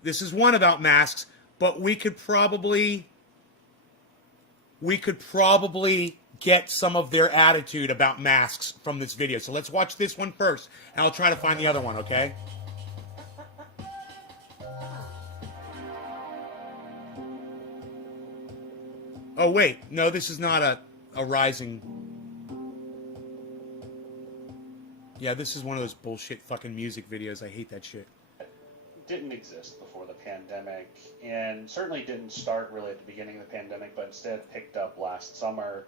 This is one about masks, but we could probably get some of their attitude about masks from this video. So let's watch this one first, and I'll try to find the other one, okay? Oh, wait. No, this is not a rising... Yeah, this is one of those bullshit fucking music videos. I hate that shit. Didn't exist before the pandemic, and certainly didn't start really at the beginning of the pandemic, but instead picked up last summer.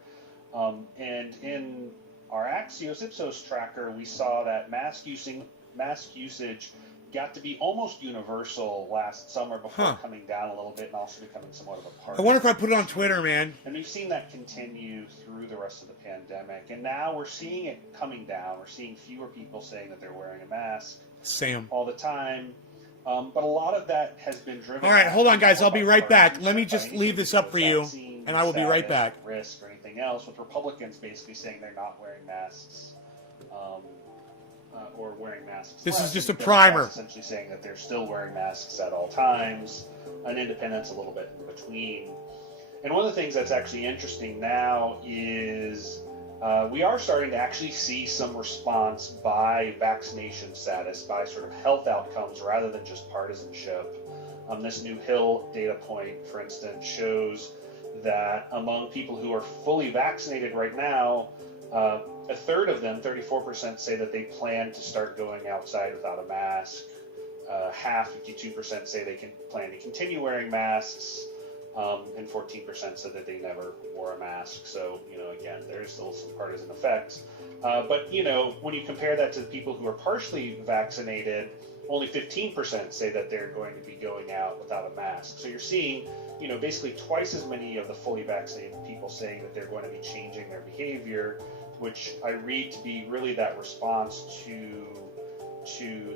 And in our Axios Ipsos tracker, we saw that mask usage got to be almost universal last summer before coming down a little bit and also becoming somewhat of a part. I wonder if I put it on Twitter, man. And we've seen that continue through the rest of the pandemic. And now we're seeing it coming down. We're seeing fewer people saying that they're wearing a mask all the time. But a lot of that has been driven... All right, hold on, guys. I'll be right back. Let me just leave this up for you, and I will be right back. Risk or anything else, with Republicans basically saying they're not wearing masks. Or wearing masks. This is just a primer. Essentially saying that they're still wearing masks at all times, and independents a little bit in between. And one of the things that's actually interesting now is we are starting to actually see some response by vaccination status, by sort of health outcomes rather than just partisanship. This new Hill data point, for instance, shows that among people who are fully vaccinated right now, a third of them, 34%, say that they plan to start going outside without a mask. Half, 52%, say they plan to continue wearing masks, and 14% said that they never wore a mask. So, you know, again, there's still some partisan effects. But, you know, when you compare that to the people who are partially vaccinated, only 15% say that they're going to be going out without a mask. So you're seeing, you know, basically twice as many of the fully vaccinated people saying that they're going to be changing their behavior, which I read to be really that response to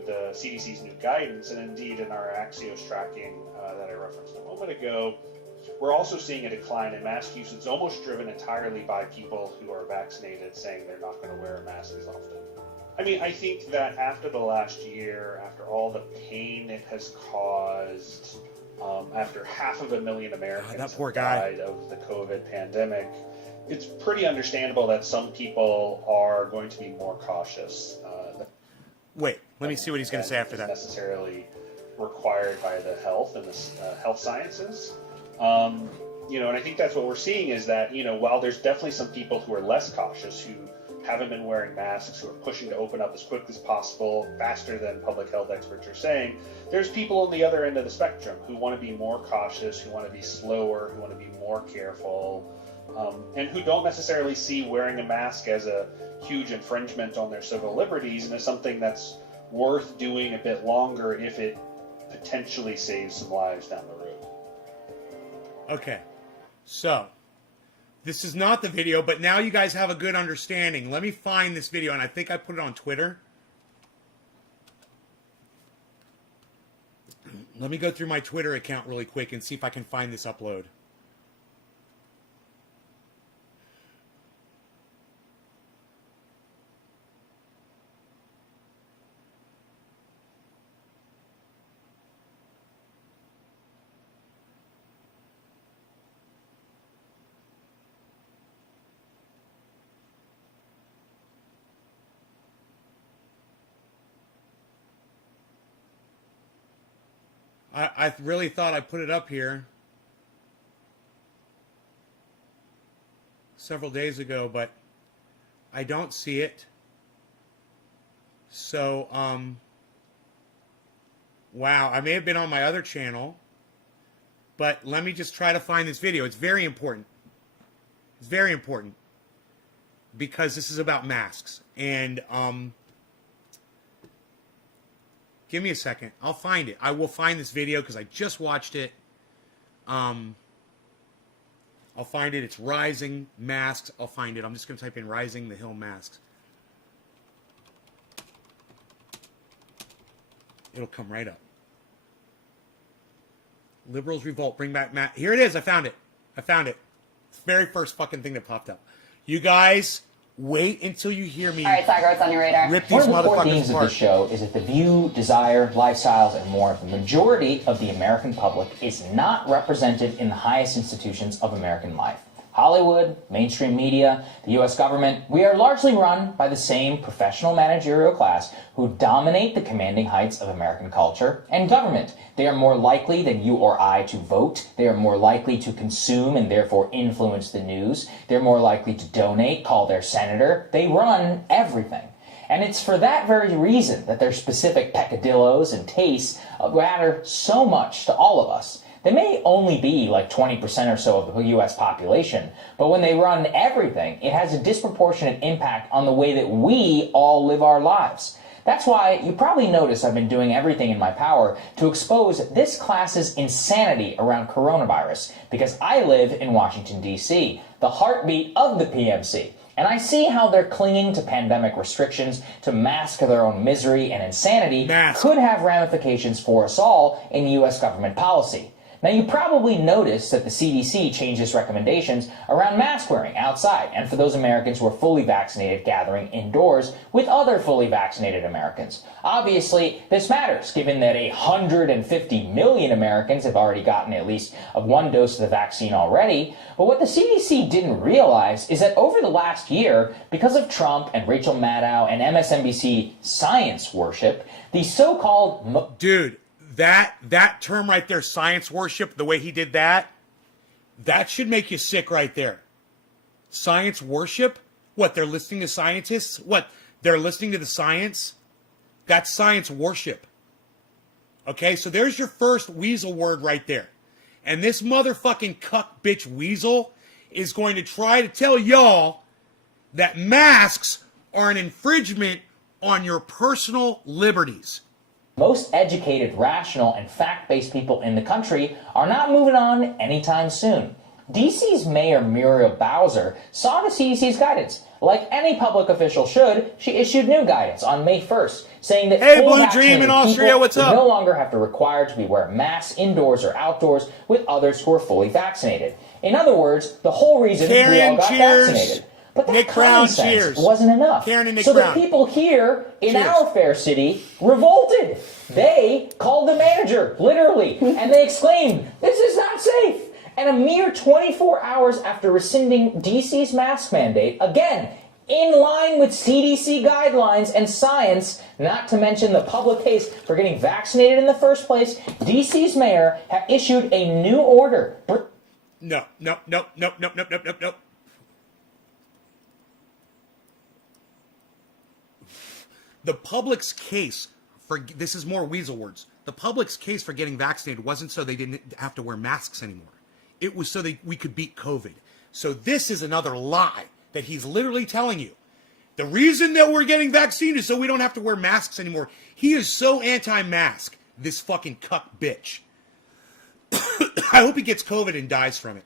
the CDC's new guidance. And indeed, in our Axios tracking that I referenced a moment ago, we're also seeing a decline in mask use. It's almost driven entirely by people who are vaccinated saying they're not going to wear a mask as often. I mean, I think that after the last year, after all the pain it has caused, after 500,000 Americans have died of the COVID pandemic, it's pretty understandable that some people are going to be more cautious. Wait, let me see what he's going to say after that. Necessarily required by the health and the health sciences. You know, and I think that's what we're seeing is that, you know, while there's definitely some people who are less cautious, who haven't been wearing masks, who are pushing to open up as quickly as possible, faster than public health experts are saying, there's people on the other end of the spectrum who want to be more cautious, who want to be slower, who want to be more careful, and who don't necessarily see wearing a mask as a huge infringement on their civil liberties and as something that's worth doing a bit longer if it potentially saves some lives down the road. Okay. So, this is not the video, but now you guys have a good understanding. Let me find this video, and I think I put it on Twitter. Let me go through my Twitter account really quick and see if I can find this upload. I really thought I put it up here several days ago, but I don't see it. So, wow, I may have been on my other channel, but let me just try to find this video. It's very important. It's very important because this is about masks. And, give me a second. I'll find it. I will find this video because I just watched it. I'll find it. It's Rising Masks. I'll find it. I'm just going to type in Rising the Hill Masks. It'll come right up. Liberals revolt. Bring back Matt. Here it is. I found it. I found it. It's the very first fucking thing that popped up. You guys... wait until you hear me. All right, Tiger, it's on your radar. Rip these One of the core motherfuckers themes of apart. this show is that the view, desire, lifestyles, and more of the majority of the American public is not represented in the highest institutions of American life. Hollywood, mainstream media, the U.S. government, we are largely run by the same professional managerial class who dominate the commanding heights of American culture and government. They are more likely than you or I to vote. They are more likely to consume and therefore influence the news. They're more likely to donate, call their senator. They run everything. And it's for that very reason that their specific peccadillos and tastes matter so much to all of us. They may only be like 20% or so of the U.S. population, but when they run everything, it has a disproportionate impact on the way that we all live our lives. That's why you probably notice I've been doing everything in my power to expose this class's insanity around coronavirus, because I live in Washington, D.C., the heartbeat of the PMC. And I see how they're clinging to pandemic restrictions to mask their own misery and insanity could have ramifications for us all in U.S. government policy. Now, you probably noticed that the CDC changed its recommendations around mask wearing outside, and for those Americans who are fully vaccinated gathering indoors with other fully vaccinated Americans. Obviously, this matters, given that 150 million Americans have already gotten at least one dose of the vaccine already. But what the CDC didn't realize is that over the last year, because of Trump and Rachel Maddow and MSNBC science worship, the so-called... Dude, that term right there, science worship, the way he did that should make you sick right there. Science worship? What, they're listening to scientists? What, they're listening to the science? That's science worship. Okay, so there's your first weasel word right there. And this motherfucking cuck bitch weasel is going to try to tell y'all that masks are an infringement on your personal liberties. Most educated, rational, and fact-based people in the country are not moving on anytime soon. DC's Mayor Muriel Bowser saw the CDC's guidance. Like any public official should, she issued new guidance on May 1st, saying that Hey, full Blue Dream vaccinated in Austria, people what's would up? no longer have to require to be wearing masks indoors or outdoors with others who are fully vaccinated. In other words, the whole reason we all Karen, got cheers. vaccinated. But that Nick common Brown, sense cheers. wasn't enough. Karen and Nick so Brown. the people here in Cheers. our fair city revolted. They called the manager, literally, and they exclaimed, "This is not safe." And a mere 24 hours after rescinding DC's mask mandate, again, in line with CDC guidelines and science, not to mention the public case for getting vaccinated in the first place, DC's mayor have issued a new order. No. The public's case for, this is more weasel words, the public's case for getting vaccinated wasn't so they didn't have to wear masks anymore. It was so we could beat COVID. So this is another lie that he's literally telling you. The reason that we're getting vaccinated is so we don't have to wear masks anymore. He is so anti-mask, this fucking cuck bitch. I hope he gets COVID and dies from it.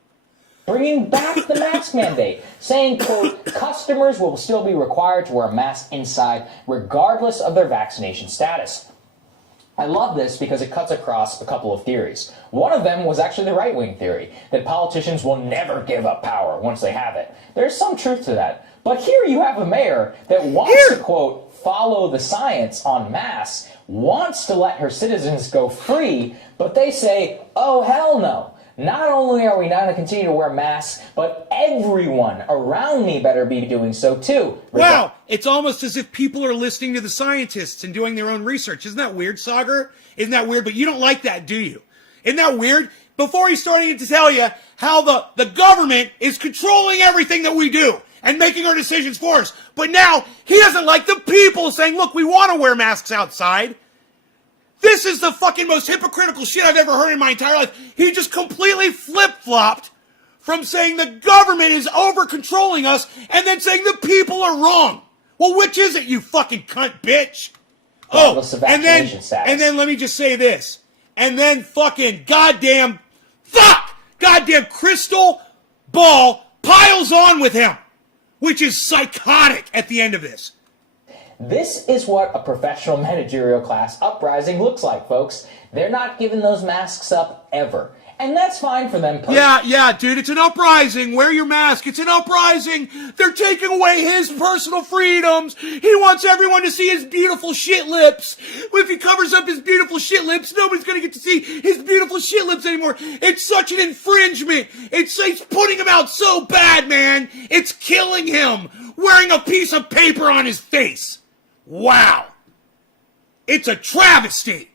Bringing back the mask mandate, saying, quote, customers will still be required to wear a mask inside regardless of their vaccination status. I love this because it cuts across a couple of theories. One of them was actually the right-wing theory, that politicians will never give up power once they have it. There's some truth to that. But here you have a mayor that wants to, quote, follow the science on masks, wants to let her citizens go free, but they say, oh, hell no. Not only are we not going to continue to wear masks, but everyone around me better be doing so too. Wow, it's almost as if people are listening to the scientists and doing their own research. Isn't that weird, Sagar? Isn't that weird? But you don't like that, do you? Isn't that weird? Before he's starting to tell you how the government is controlling everything that we do and making our decisions for us. But now he doesn't like the people saying, look, we want to wear masks outside. This is the fucking most hypocritical shit I've ever heard in my entire life. He just completely flip-flopped from saying the government is over-controlling us and then saying the people are wrong. Well, which is it, you fucking cunt bitch? Oh, and then let me just say this. And then fucking goddamn Crystal Ball piles on with him, which is psychotic at the end of this. This is what a professional managerial class uprising looks like, folks. They're not giving those masks up ever. And that's fine for them personally. Yeah, dude, it's an uprising. Wear your mask. It's an uprising. They're taking away his personal freedoms. He wants everyone to see his beautiful shit lips. If he covers up his beautiful shit lips, nobody's going to get to see his beautiful shit lips anymore. It's such an infringement. It's putting him out so bad, man. It's killing him. Wearing a piece of paper on his face. Wow. It's a travesty.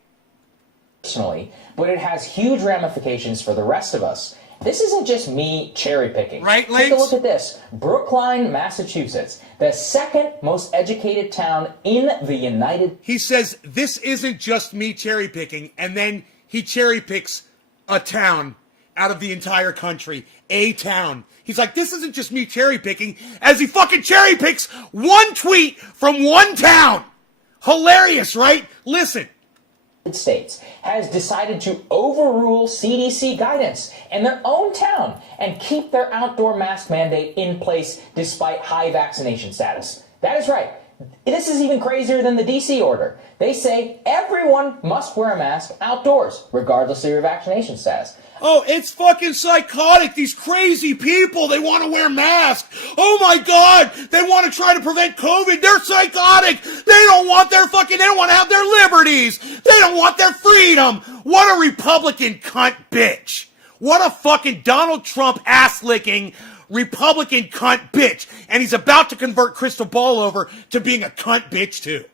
Personally, but it has huge ramifications for the rest of us. This isn't just me cherry picking. Right, Take a look at this. Brookline, Massachusetts, the second most educated town in the United... He says, this isn't just me cherry picking, and then he cherry picks a town out of the entire country. A town. He's like, this isn't just me cherry picking, as he fucking cherry picks one tweet from one town. Hilarious, right? Listen. States has decided to overrule CDC guidance in their own town and keep their outdoor mask mandate in place despite high vaccination status. That is right. This is even crazier than the DC order. They say everyone must wear a mask outdoors, regardless of your vaccination status. Oh, it's fucking psychotic. These crazy people, they want to wear masks. Oh my God, they want to try to prevent COVID. They're psychotic. They don't want they don't want to have their liberties. They don't want their freedom. What a Republican cunt bitch. What a fucking Donald Trump ass-licking Republican cunt bitch. And he's about to convert Crystal Ball over to being a cunt bitch too.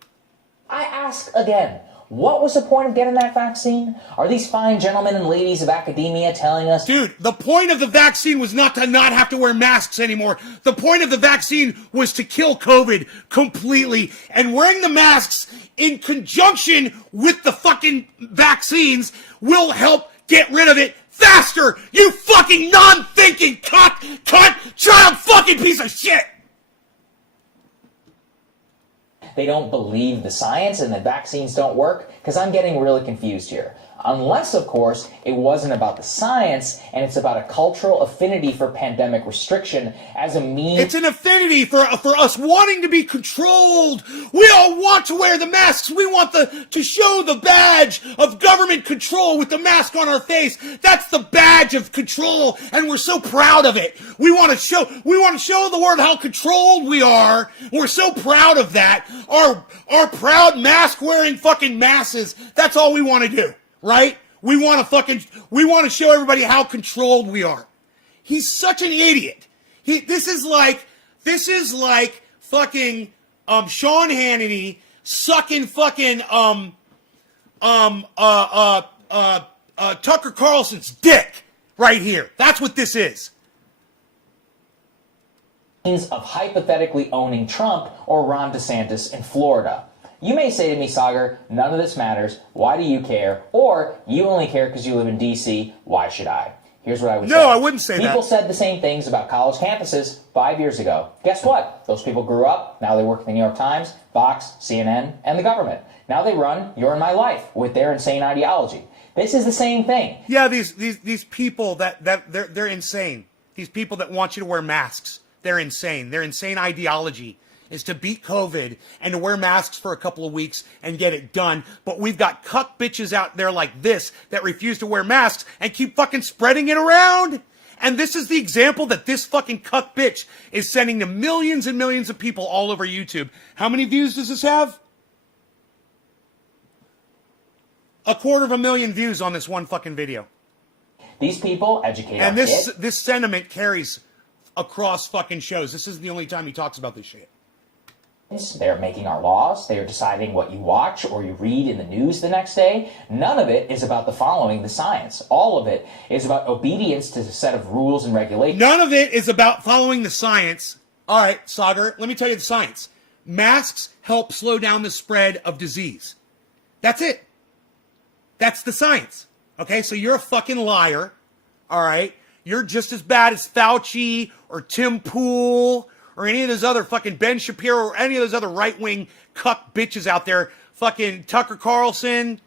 I ask again. What was the point of getting that vaccine? Are these fine gentlemen and ladies of academia telling us... Dude, the point of the vaccine was not to not have to wear masks anymore. The point of the vaccine was to kill COVID completely. And wearing the masks in conjunction with the fucking vaccines will help get rid of it faster. You fucking non-thinking cunt, child fucking piece of shit. They don't believe the science and that vaccines don't work? Because I'm getting really confused here. Unless, of course, it wasn't about the science and it's about a cultural affinity for pandemic restriction as a means... It's an affinity for us wanting to be controlled. We all want to wear the masks. We want to show the badge of government control with the mask on our face. That's the badge of control, and we're so proud of it. We want to show the world how controlled we are. We're so proud of that. Our proud mask-wearing fucking masses. That's all we want to do. Right? We want to show everybody how controlled we are. He's such an idiot. This is like fucking Sean Hannity sucking fucking Tucker Carlson's dick right here. That's what this is. Of hypothetically owning Trump or Ron DeSantis in Florida. You may say to me, Sagar, none of this matters. Why do you care? Or, you only care because you live in D.C. Why should I? Here's what I would say. No, I wouldn't say that. People said the same things about college campuses 5 years ago. Guess what? Those people grew up. Now they work at the New York Times, Fox, CNN, and the government. Now they run You're in My Life with their insane ideology. This is the same thing. Yeah, these people that they're insane. These people that want you to wear masks, they're insane. Their insane ideology is to beat COVID and to wear masks for a couple of weeks and get it done. But we've got cuck bitches out there like this that refuse to wear masks and keep fucking spreading it around. And this is the example that this fucking cuck bitch is sending to millions and millions of people all over YouTube. How many views does this have? 250,000 views on this one fucking video. These people educate And our kids. this sentiment carries across fucking shows. This isn't the only time he talks about this shit. They're making our laws. They are deciding what you watch or you read in the news the next day. None of it is about following the science. All of it is about obedience to a set of rules and regulations. None of it is about following the science. All right, Sagar, let me tell you the science. Masks help slow down the spread of disease. That's it. That's the science. Okay, so you're a fucking liar. All right? You're just as bad as Fauci or Tim Pool or any of those other fucking Ben Shapiro or any of those other right-wing cuck bitches out there. Fucking Tucker Carlson.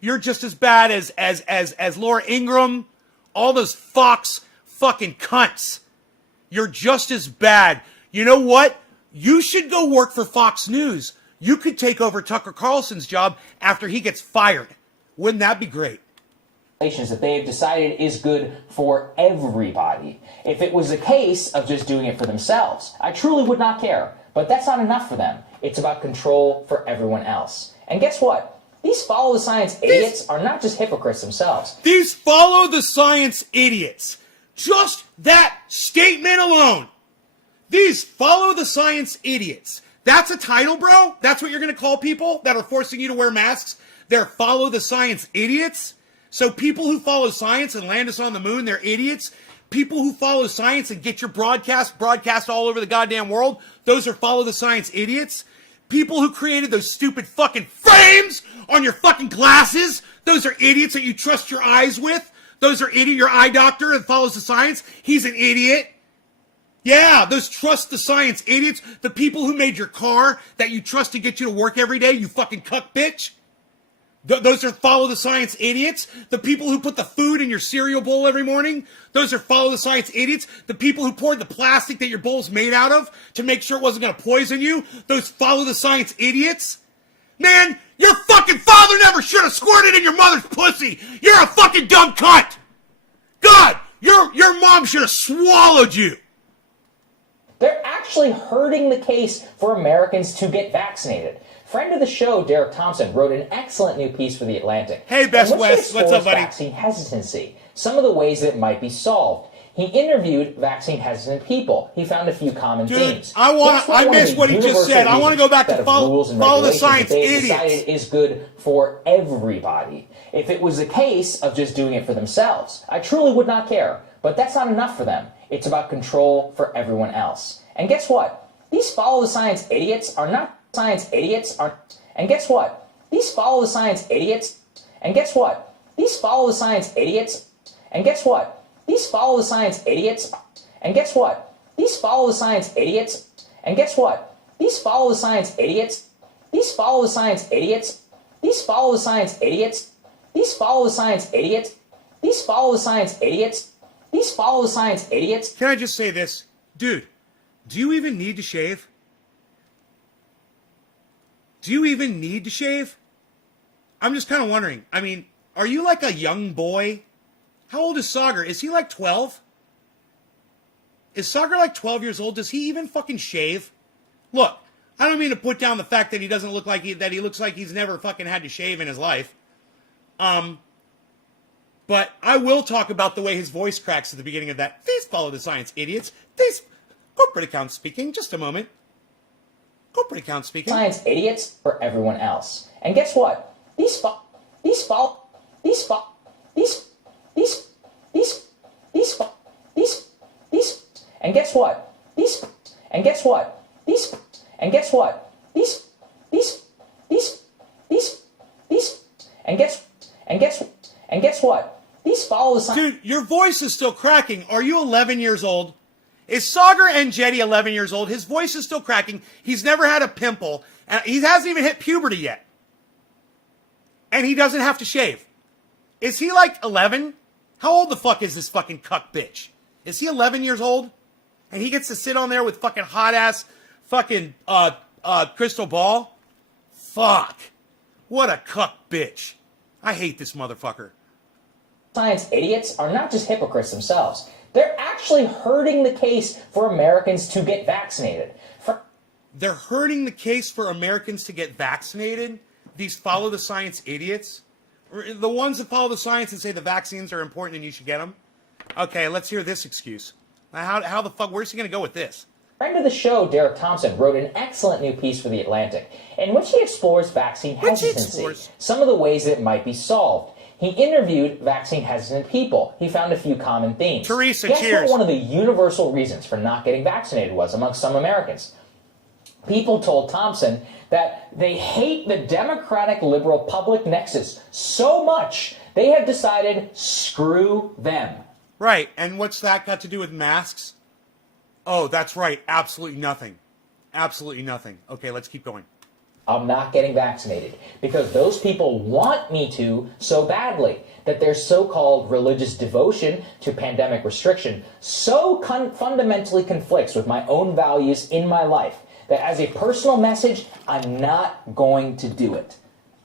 You're just as bad as Laura Ingraham. All those Fox fucking cunts. You're just as bad. You know what? You should go work for Fox News. You could take over Tucker Carlson's job after he gets fired. Wouldn't that be great? That they have decided is good for everybody. If it was a case of just doing it for themselves, I truly would not care. But that's not enough for them. It's about control for everyone else. And guess what? These follow the science idiots are not just hypocrites themselves. These follow the science idiots. Just that statement alone. These follow the science idiots. That's a title, bro? That's what you're going to call people that are forcing you to wear masks? They're follow the science idiots? So people who follow science and land us on the moon, they're idiots. People who follow science and get your broadcast all over the goddamn world, those are follow the science idiots. People who created those stupid fucking frames on your fucking glasses, those are idiots that you trust your eyes with. Those are idiot. Your eye doctor that follows the science, he's an idiot. Yeah, those trust the science idiots. The people who made your car that you trust to get you to work every day, you fucking cuck bitch. Those are follow the science idiots. The people who put the food in your cereal bowl every morning, those are follow the science idiots. The people who poured the plastic that your bowl's made out of to make sure it wasn't going to poison you, those follow the science idiots. Man, your fucking father never should have squirted in your mother's pussy. You're a fucking dumb cunt. God, your mom should have swallowed you. They're actually hurting the case for Americans to get vaccinated. Friend of the show, Derek Thompson, wrote an excellent new piece for The Atlantic. Hey, Best West, what's up, buddy? Vaccine hesitancy, some of the ways that it might be solved. He interviewed vaccine hesitant people. He found a few common themes. I missed what he just said. I want to go back to follow the science idiots. Decided is good for everybody. If it was a case of just doing it for themselves, I truly would not care. But that's not enough for them. It's about control for everyone else. And guess what? These follow the science idiots are not science idiots. And guess what? These follow the science idiots. And guess what? These follow the science idiots. And guess what? These follow the science idiots. And guess what? These follow the science idiots. And guess what? These follow the science idiots. These follow the science idiots. These follow the science idiots. These follow the science idiots. These follow the science idiots. These follow the science idiots. Can I just say this? Dude, do you even need to shave? Do you even need to shave? I'm just kind of wondering. I mean, are you like a young boy? How old is Sagar? Is he like 12? Is Sagar like 12 years old? Does he even fucking shave? Look, I don't mean to put down the fact that he doesn't look like he looks like he's never fucking had to shave in his life. But I will talk about the way his voice cracks at the beginning of that. Please follow the science, idiots. Please, corporate account speaking. Just a moment. Corporate account speaking. Science idiots for everyone else. And guess what? These and guess what? And guess what? And guess what? And guess what? These follow the science. Dude, your voice is still cracking. Are you 11 years old? Is Sagar Enjeti 11 years old? His voice is still cracking. He's never had a pimple. And he hasn't even hit puberty yet. And he doesn't have to shave. Is he like 11? How old the fuck is this fucking cuck bitch? Is he 11 years old? And he gets to sit on there with fucking hot ass fucking Crystal Ball? Fuck. What a cuck bitch. I hate this motherfucker. Science idiots are not just hypocrites themselves. They're actually hurting the case for Americans to get vaccinated. They're hurting the case for Americans to get vaccinated? These follow the science idiots? The ones that follow the science and say the vaccines are important and you should get them? Okay, let's hear this excuse. How the fuck, where's he going to go with this? Friend of the show, Derek Thompson, wrote an excellent new piece for The Atlantic in which he explores vaccine hesitancy, some of the ways that it might be solved. He interviewed vaccine hesitant people. He found a few common themes. Teresa, Guess cheers. what one of the universal reasons for not getting vaccinated was amongst some Americans? People told Thompson that they hate the Democratic liberal public nexus so much they have decided screw them. Right, and what's that got to do with masks? Oh, that's right, absolutely nothing. Absolutely nothing. Okay, let's keep going. I'm not getting vaccinated because those people want me to so badly that their so-called religious devotion to pandemic restriction so fundamentally conflicts with my own values in my life that as a personal message, I'm not going to do it.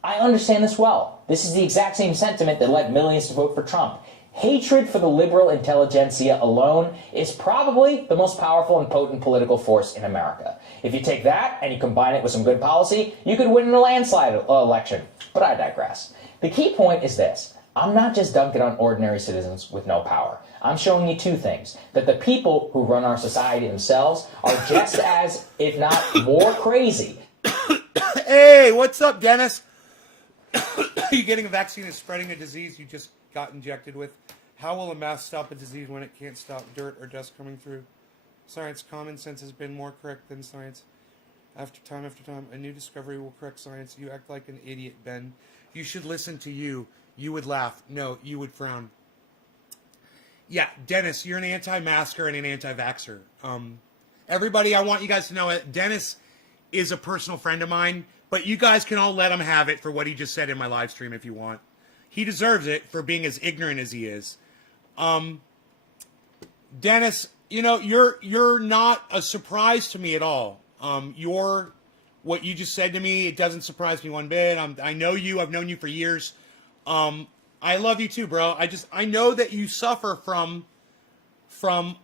I understand this well. This is the exact same sentiment that led millions to vote for Trump. Hatred for the liberal intelligentsia alone is probably the most powerful and potent political force in America. If you take that and you combine it with some good policy, you could win in a landslide election. But I digress. The key point is this. I'm not just dunking on ordinary citizens with no power. I'm showing you two things. That the people who run our society themselves are just as, if not more crazy. Hey, what's up, Dennis? Are you getting a vaccine and spreading a disease you just got injected with? How will a mask stop a disease when it can't stop dirt or dust coming through? Science, common sense has been more correct than science. After time, a new discovery will correct science. You act like an idiot, Ben. You should listen to you. You would laugh. No, you would frown. Yeah, Dennis, you're an anti-masker and an anti-vaxxer. Everybody, I want you guys to know it. Dennis is a personal friend of mine, but you guys can all let him have it for what he just said in my live stream if you want. He deserves it for being as ignorant as he is. Dennis, you know, you're not a surprise to me at all. What you just said to me, it doesn't surprise me one bit. I know you. I've known you for years. I love you too, bro. I know that you suffer from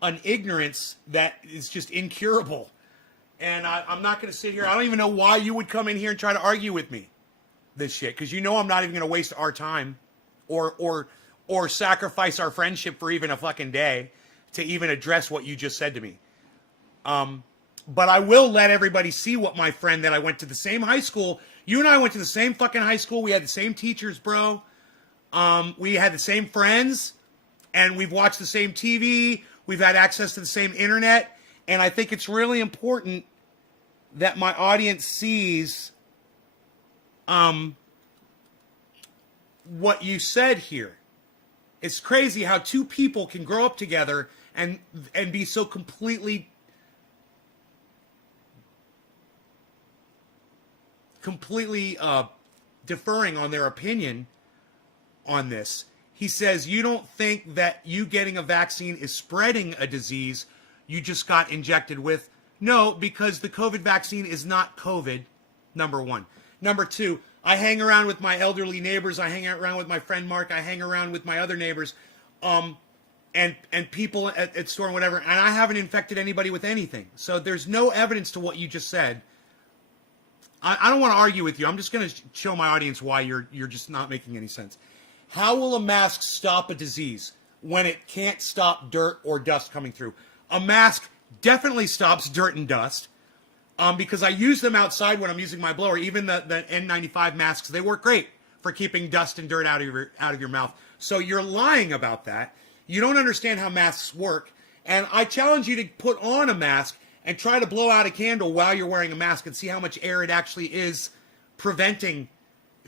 an ignorance that is just incurable. And I'm not going to sit here. I don't even know why you would come in here and try to argue with me this shit. Because you know I'm not even going to waste our time or sacrifice our friendship for even a fucking day to even address what you just said to me. But I will let everybody see what my friend that I went to the same high school. You and I went to the same fucking high school. We had the same teachers, bro. We had the same friends. And we've watched the same TV. We've had access to the same internet. And I think it's really important that my audience sees what you said here. It's crazy how two people can grow up together and be so completely deferring on their opinion on this. He says, you don't think that you getting a vaccine is spreading a disease you just got injected with? No, because the COVID vaccine is not COVID, number one. Number two, I hang around with my elderly neighbors. I hang around with my friend Mark. I hang around with my other neighbors and people at store and whatever, and I haven't infected anybody with anything. So there's no evidence to what you just said. I don't want to argue with you. I'm just going to show my audience why you're just not making any sense. How will a mask stop a disease when it can't stop dirt or dust coming through? A mask definitely stops dirt and dust because I use them outside when I'm using my blower. Even the N95 masks, they work great for keeping dust and dirt out of your mouth. So you're lying about that. You don't understand how masks work. And I challenge you to put on a mask and try to blow out a candle while you're wearing a mask and see how much air it actually is preventing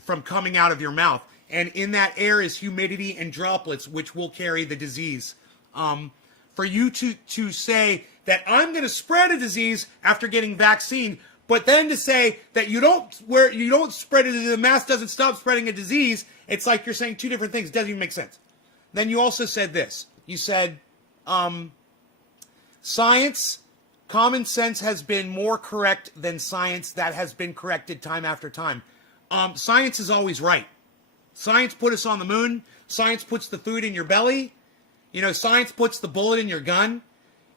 from coming out of your mouth. And in that air is humidity and droplets, which will carry the disease. For you to say that I'm going to spread a disease after getting vaccine, but then to say that you don't spread it, the mask doesn't stop spreading a disease, It's like you're saying two different things. It doesn't even make sense. Then you also said this. You said, science, common sense has been more correct than science that has been corrected time after time. Science is always right. Science put us on the moon. Science puts the food in your belly. You know, science puts the bullet in your gun.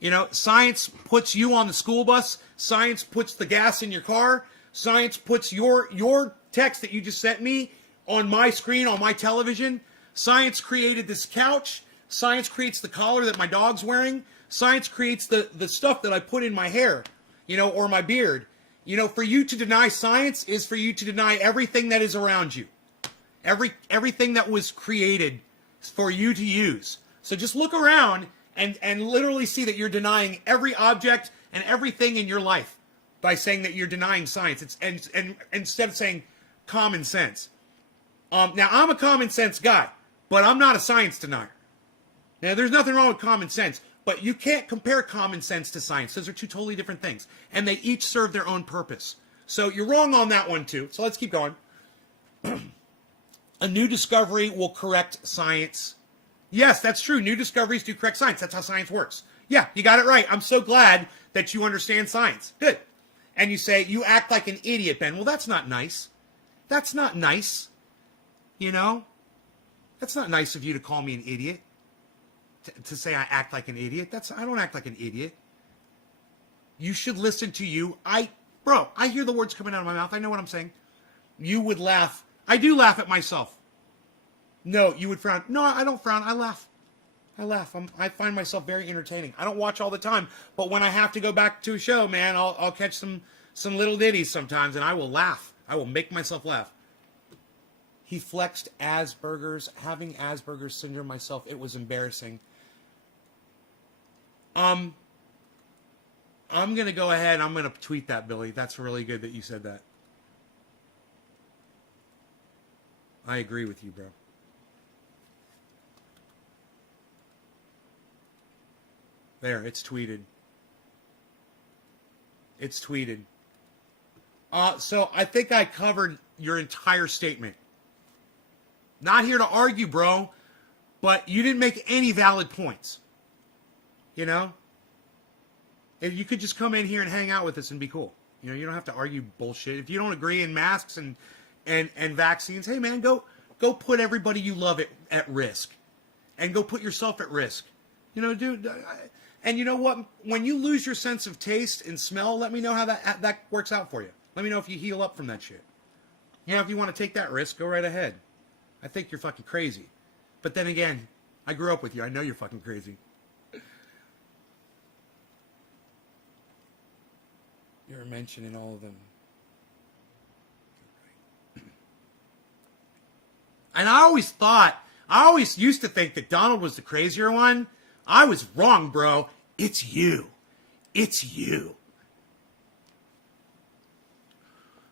You know, science puts you on the school bus. Science puts the gas in your car. Science puts your text that you just sent me on my screen, on my television. Science created this couch. Science creates the collar that my dog's wearing. Science creates the stuff that I put in my hair, you know, or my beard. You know, for you to deny science is for you to deny everything that is around you. Everything that was created for you to use. So just look around and literally see that you're denying every object and everything in your life by saying that you're denying science. It's and instead of saying common sense. Now I'm a common sense guy, but I'm not a science denier. Now there's nothing wrong with common sense, but you can't compare common sense to science. Those are two totally different things, and they each serve their own purpose. So you're wrong on that one too. So let's keep going. A new discovery will correct science. Yes, that's true. New discoveries do correct science. That's how science works. Yeah, you got it right. I'm so glad that you understand science. Good. And you say, you act like an idiot, Ben. Well, that's not nice. That's not nice. You know? That's not nice of you to call me an idiot. To say I act like an idiot. I don't act like an idiot. You should listen to you. Bro, I hear the words coming out of my mouth. I know what I'm saying. You would laugh. I do laugh at myself. No, you would frown. No, I don't frown. I laugh. I find myself very entertaining. I don't watch all the time, but when I have to go back to a show, man, I'll catch some little ditties sometimes, and I will laugh. I will make myself laugh. He flexed Asperger's. Having Asperger's syndrome myself, it was embarrassing. I'm gonna go ahead. I'm gonna tweet that, Billy. That's really good that you said that. I agree with you, bro. There, it's tweeted. It's tweeted. So I think I covered your entire statement. Not here to argue, bro, but you didn't make any valid points. You know? If you could just come in here and hang out with us and be cool. You know, you don't have to argue bullshit. If you don't agree in masks and vaccines, hey man, go put everybody you love at risk. And go put yourself at risk. You know, dude, and you know what? When you lose your sense of taste and smell, let me know how that works out for you. Let me know if you heal up from that shit. You know, if you want to take that risk, go right ahead. I think you're fucking crazy. But then again, I grew up with you. I know you're fucking crazy. You're mentioning all of them. And I always used to think that Donald was the crazier one. I was wrong, bro. It's you. It's you.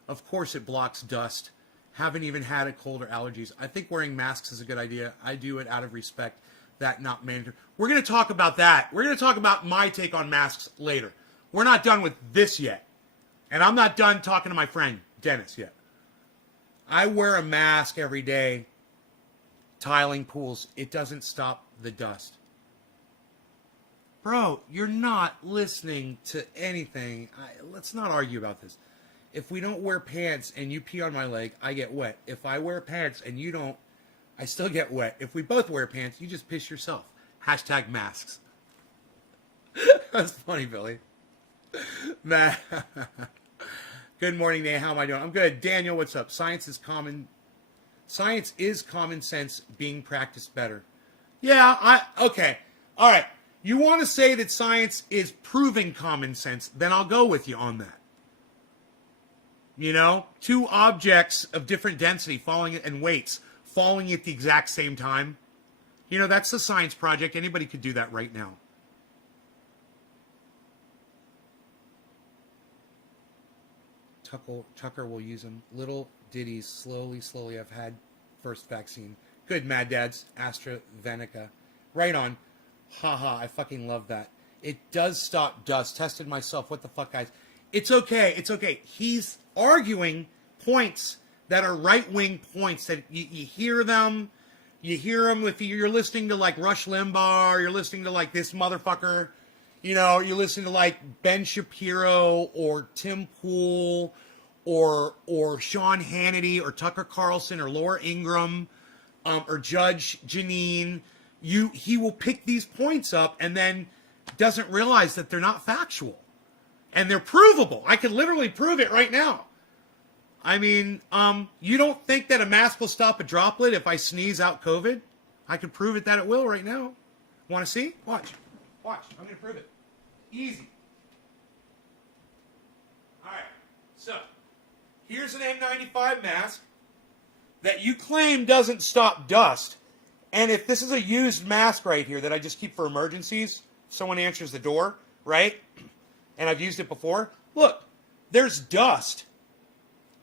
Of course it blocks dust. Haven't even had a cold or allergies. I think wearing masks is a good idea. I do it out of respect. That not mandatory. We're going to talk about that. We're going to talk about my take on masks later. We're not done with this yet. And I'm not done talking to my friend Dennis yet. I wear a mask every day. Tiling pools. It doesn't stop the dust. Bro, you're not listening to anything. Let's not argue about this. If we don't wear pants and you pee on my leg, I get wet. If I wear pants and you don't, I still get wet. If we both wear pants, you just piss yourself. Hashtag masks. That's funny, Billy. Good morning, Nate. How am I doing? I'm good. Daniel, what's up? Science is common sense being practiced better. Yeah, okay. All right. You want to say that science is proving common sense, then I'll go with you on that. You know, two objects of different density falling and weights falling at the exact same time. You know, that's the science project. Anybody could do that right now. Tucker will use them. Little ditties, slowly. I've had first vaccine. Good, Mad Dads. AstraZeneca. Right on. Haha, I fucking love that. It does stop dust. Tested myself. What the fuck, guys? It's okay. He's arguing points that are right-wing points that you hear them. You hear them if you're listening to like Rush Limbaugh, or you're listening to like this motherfucker. You know, you're listening to like Ben Shapiro or Tim Pool or Sean Hannity or Tucker Carlson or Laura Ingraham or Judge Jeanine. He will pick these points up and then doesn't realize that they're not factual. And they're provable. I could literally prove it right now. I mean, you don't think that a mask will stop a droplet if I sneeze out COVID? I can prove it that it will right now. Want to see? Watch. Watch. I'm going to prove it. Easy. All right. So, here's an N95 mask that you claim doesn't stop dust. And if this is a used mask right here that I just keep for emergencies, someone answers the door, right? And I've used it before. Look, there's dust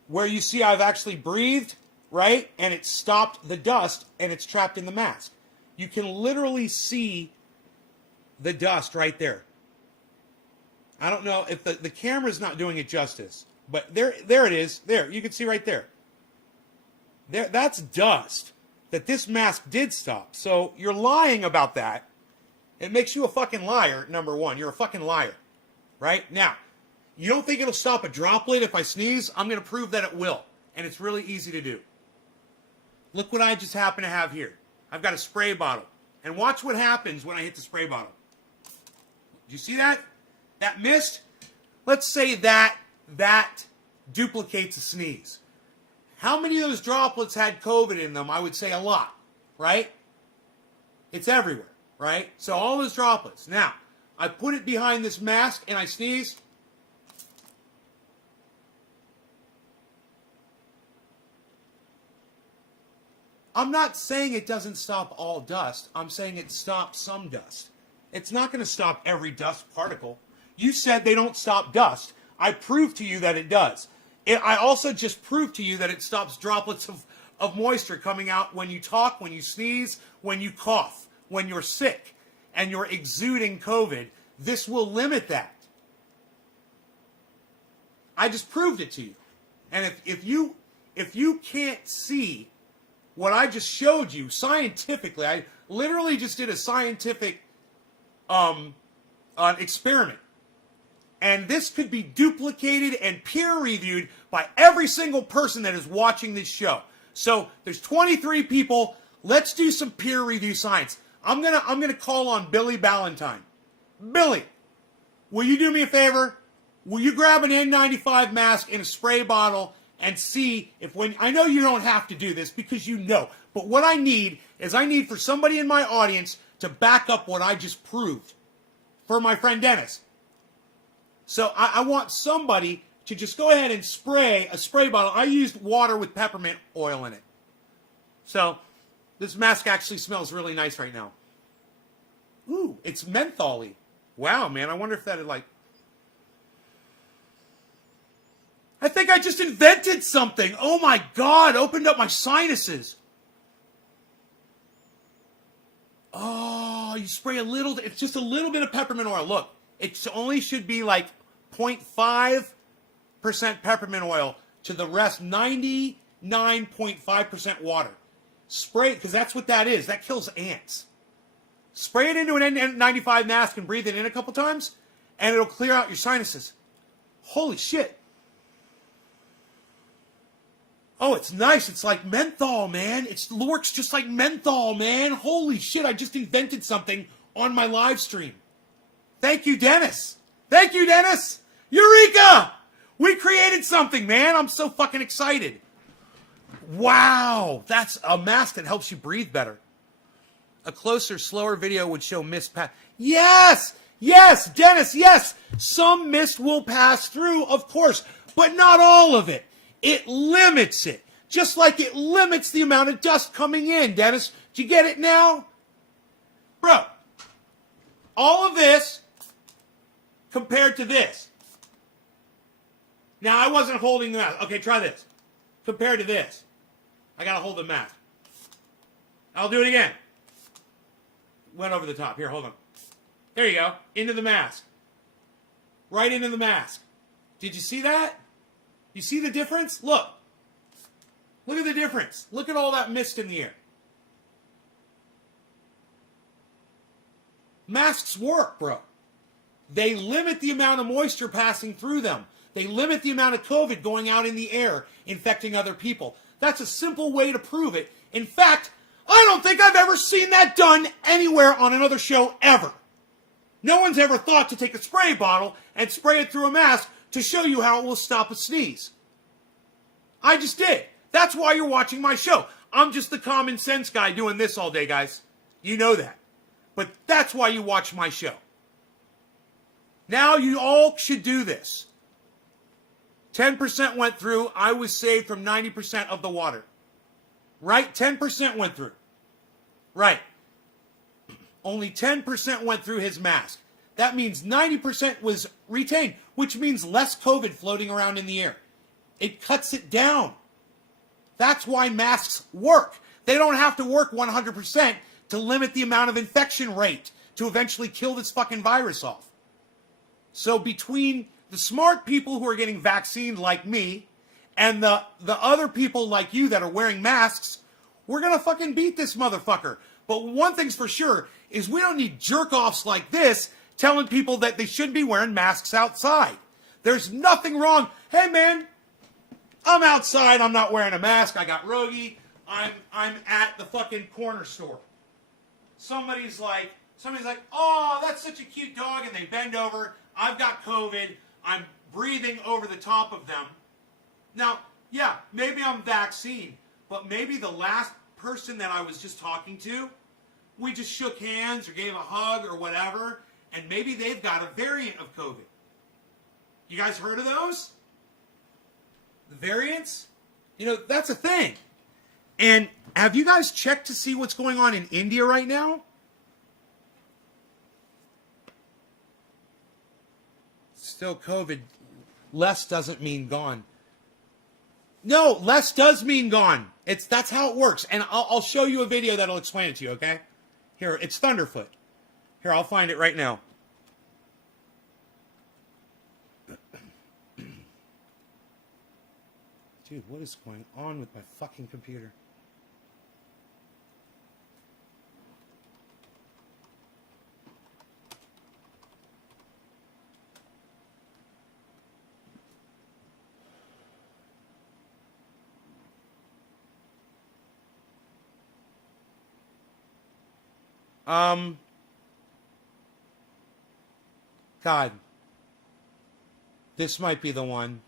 where you see I've actually breathed, right? And it stopped the dust and it's trapped in the mask. You can literally see the dust right there. I don't know if the camera's not doing it justice, but there it is. There, you can see right there. That's dust that this mask did stop. So you're lying about that. It makes you a fucking liar, number one. You're a fucking liar, right? Now, you don't think it'll stop a droplet if I sneeze? I'm going to prove that it will, and it's really easy to do. Look what I just happen to have here. I've got a spray bottle, and watch what happens when I hit the spray bottle. Do you see that? That mist? Let's say that duplicates a sneeze. How many of those droplets had COVID in them? I would say a lot, right? It's everywhere, right? So all those droplets. Now, I put it behind this mask and I sneeze. I'm not saying it doesn't stop all dust. I'm saying it stops some dust. It's not going to stop every dust particle. You said they don't stop dust. I proved to you that it does. I also just proved to you that it stops droplets of moisture coming out when you talk, when you sneeze, when you cough, when you're sick, and you're exuding COVID. This will limit that. I just proved it to you. And if you can't see what I just showed you scientifically, I literally just did a scientific experiment. And this could be duplicated and peer-reviewed by every single person that is watching this show. So there's 23 people. Let's do some peer-review science. I'm gonna call on Billy Ballantyne. Billy, will you do me a favor? Will you grab an N95 mask in a spray bottle and see if I know you don't have to do this because you know, but what I need for somebody in my audience to back up what I just proved for my friend Dennis. So I want somebody to just go ahead and spray a spray bottle. I used water with peppermint oil in it. So this mask actually smells really nice right now. Ooh, it's menthol-y. Wow, man, I wonder if that had I think I just invented something. Oh my God, opened up my sinuses. Oh, you spray a little, it's just a little bit of peppermint oil. Look, it only should be like 0.5% peppermint oil to the rest 99.5% water. Spray it, because that's what that is. That kills ants. Spray it into an N95 mask and breathe it in a couple times, and it'll clear out your sinuses. Holy shit. Oh, it's nice. It's like menthol, man. It works just like menthol, man. Holy shit, I just invented something on my live stream. Thank you, Dennis. Thank you, Dennis. Eureka! We created something, man. I'm so fucking excited. Wow. That's a mask that helps you breathe better. A closer, slower video would show mist pass. Yes! Yes, Dennis, yes! Some mist will pass through, of course, but not all of it. It limits it. Just like it limits the amount of dust coming in, Dennis. Do you get it now? Bro, all of this compared to this. Now, I wasn't holding the mask. Okay, try this. Compared to this. I gotta hold the mask. I'll do it again. Went over the top. Here, hold on. There you go. Into the mask. Right into the mask. Did you see that? You see the difference? Look. Look at the difference. Look at all that mist in the air. Masks work, bro. They limit the amount of moisture passing through them. They limit the amount of COVID going out in the air, infecting other people. That's a simple way to prove it. In fact, I don't think I've ever seen that done anywhere on another show ever. No one's ever thought to take a spray bottle and spray it through a mask to show you how it will stop a sneeze. I just did. That's why you're watching my show. I'm just the common sense guy doing this all day, guys. You know that. But that's why you watch my show. Now you all should do this. 10% went through. I was saved from 90% of the water. Right? 10% went through. Right. Only 10% went through his mask. That means 90% was retained, which means less COVID floating around in the air. It cuts it down. That's why masks work. They don't have to work 100% to limit the amount of infection rate to eventually kill this fucking virus off. So between the smart people who are getting vaccinated like me and the other people like you that are wearing masks, we're going to fucking beat this motherfucker. But one thing's for sure is we don't need jerk-offs like this telling people that they shouldn't be wearing masks outside. There's nothing wrong. Hey, man, I'm outside. I'm not wearing a mask. I got Rogie. I'm at the fucking corner store. Somebody's like, oh, that's such a cute dog, and they bend over. I've got COVID. I'm breathing over the top of them. Now, yeah, maybe I'm vaccinated, but maybe the last person that I was just talking to, we just shook hands or gave a hug or whatever, and maybe they've got a variant of COVID. You guys heard of those? The variants? You know, that's a thing. And have you guys checked to see what's going on in India right now? Still COVID. Less doesn't mean gone. No, less does mean gone. That's how it works. And I'll show you a video that'll explain it to you, okay? Here, it's Thunderfoot. Here, I'll find it right now. Dude, what is going on with my fucking computer? God. This might be the one.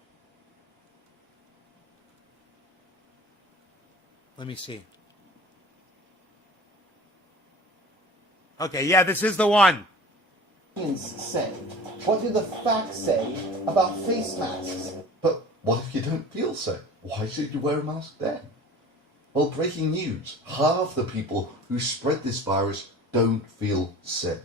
Let me see. Okay, yeah, this is the one. Say? What do the facts say about face masks? But what if you don't feel sick? Why should you wear a mask then? Well, breaking news. Half the people who spread this virus don't feel sick.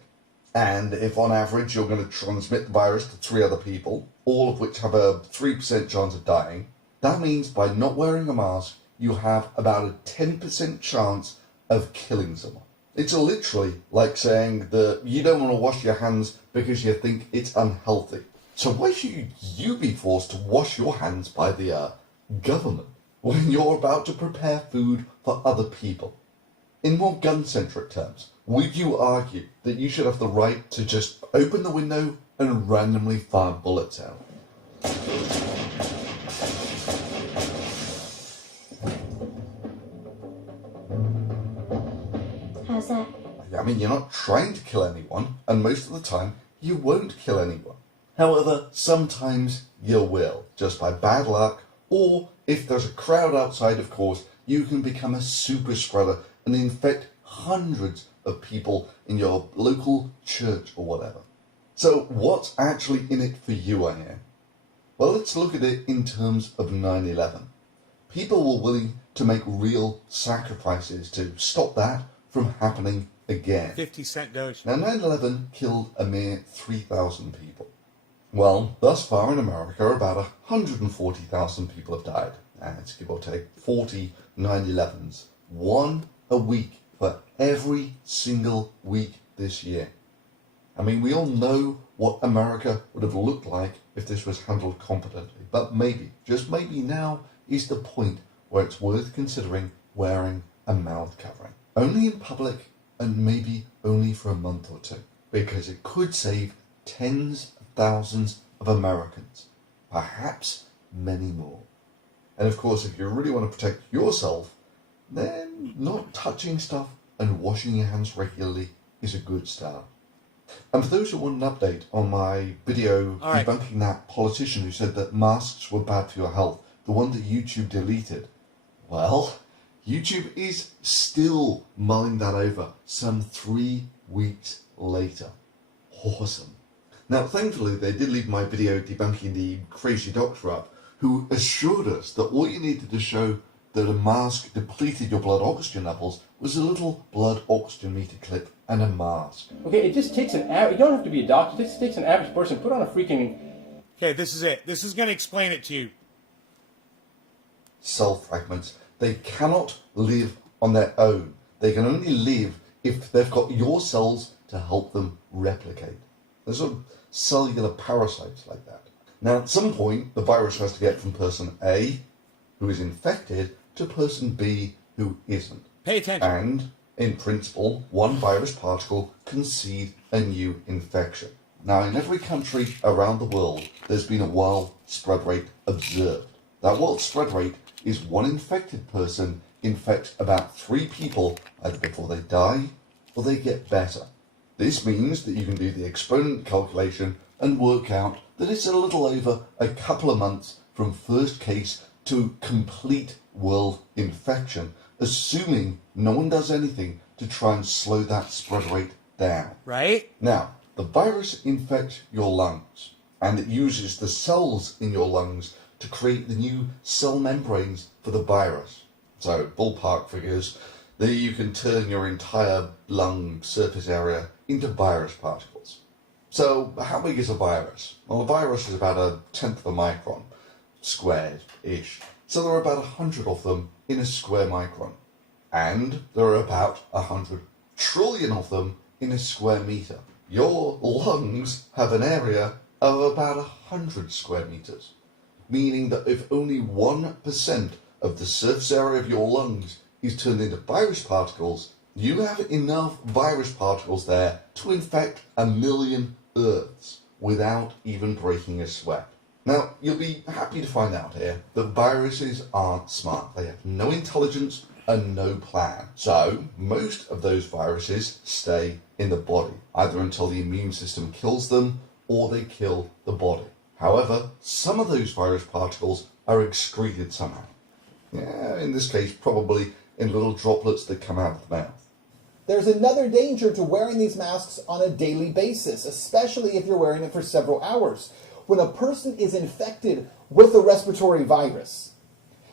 And if on average you're going to transmit the virus to 3 other people, all of which have a 3% chance of dying, that means by not wearing a mask, you have about a 10% chance of killing someone. It's literally like saying that you don't want to wash your hands because you think it's unhealthy. So why should you be forced to wash your hands by the government when you're about to prepare food for other people? In more gun-centric terms, would you argue that you should have the right to just open the window and randomly fire bullets out? How's that? I mean, you're not trying to kill anyone, and most of the time, you won't kill anyone. However, sometimes you will, just by bad luck, or if there's a crowd outside, of course, you can become a super spreader and infect hundreds of people in your local church or whatever. So what's actually in it for you, I hear? Well, let's look at it in terms of 9/11. People were willing to make real sacrifices to stop that from happening again. 50-cent Doge. Now, 9/11 killed a mere 3,000 people. Well, thus far in America, about 140,000 people have died. And give or take 40 9/11s. One a week for every single week this year. I mean, we all know what America would have looked like if this was handled competently. But maybe, just maybe now, is the point where it's worth considering wearing a mouth covering. Only in public, and maybe only for a month or two, because it could save tens of thousands of Americans, perhaps many more. And of course, if you really want to protect yourself, then not touching stuff and washing your hands regularly is a good start. And for those who want an update on my video debunking that politician who said that masks were bad for your health, the one that YouTube deleted, well, YouTube is still mulling that over some 3 weeks later. Awesome. Now, thankfully, they did leave my video debunking the crazy doctor up, who assured us that all you needed to show that a mask depleted your blood oxygen levels was a little blood oxygen meter clip and a mask. Okay, it just takes an average. You don't have to be a doctor. It just takes an average person. Put on a freaking. Okay, this is it. This is going to explain it to you. Cell fragments. They cannot live on their own. They can only live if they've got your cells to help them replicate. They're sort of cellular parasites like that. Now, at some point, the virus has to get from person A, who is infected, to person B, who isn't. Pay attention. And, in principle, one virus particle can seed a new infection. Now, in every country around the world, there's been a wild spread rate observed. That wild spread rate is one infected person infects about 3 people either before they die or they get better. This means that you can do the exponent calculation and work out that it's a little over a couple of months from first case to complete world infection, assuming no one does anything to try and slow that spread rate down. Right? Now, the virus infects your lungs, and it uses the cells in your lungs to create the new cell membranes for the virus. So, ballpark figures, that you can turn your entire lung surface area into virus particles. So, how big is a virus? Well, a virus is about 1/10 of a micron, squared-ish. So there are about 100 of them in a square micron. And there are about 100 trillion of them in a square meter. Your lungs have an area of about 100 square meters, meaning that if only 1% of the surface area of your lungs is turned into virus particles, you have enough virus particles there to infect 1 million Earths without even breaking a sweat. Now, you'll be happy to find out here that viruses aren't smart. They have no intelligence and no plan. So, most of those viruses stay in the body, either until the immune system kills them or they kill the body. However, some of those virus particles are excreted somehow. Yeah, in this case, probably in little droplets that come out of the mouth. There's another danger to wearing these masks on a daily basis, especially if you're wearing it for several hours. When a person is infected with a respiratory virus,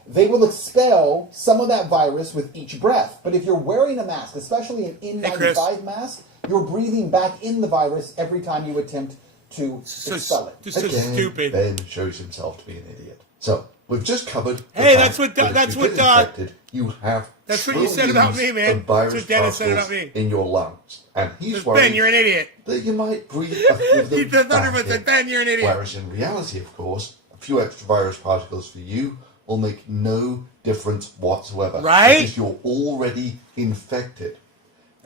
they will expel some of that virus with each breath. But if you're wearing a mask, especially an N95 mask, you're breathing back in the virus every time you attempt to expel it. Just so Again, stupid. Ben shows himself to be an idiot. So, we've just covered. Hey, the that's fact what that if you get infected, you have. That's what you said about me, man. of virus That's what Dennis said about particles me. in your lungs, and he's Says, worried Ben, you're an idiot. that you might breathe a few of them He said back 100%, in. Ben, you're an idiot. Whereas in reality, of course, a few extra virus particles for you will make no difference whatsoever. Right? Because you're already infected.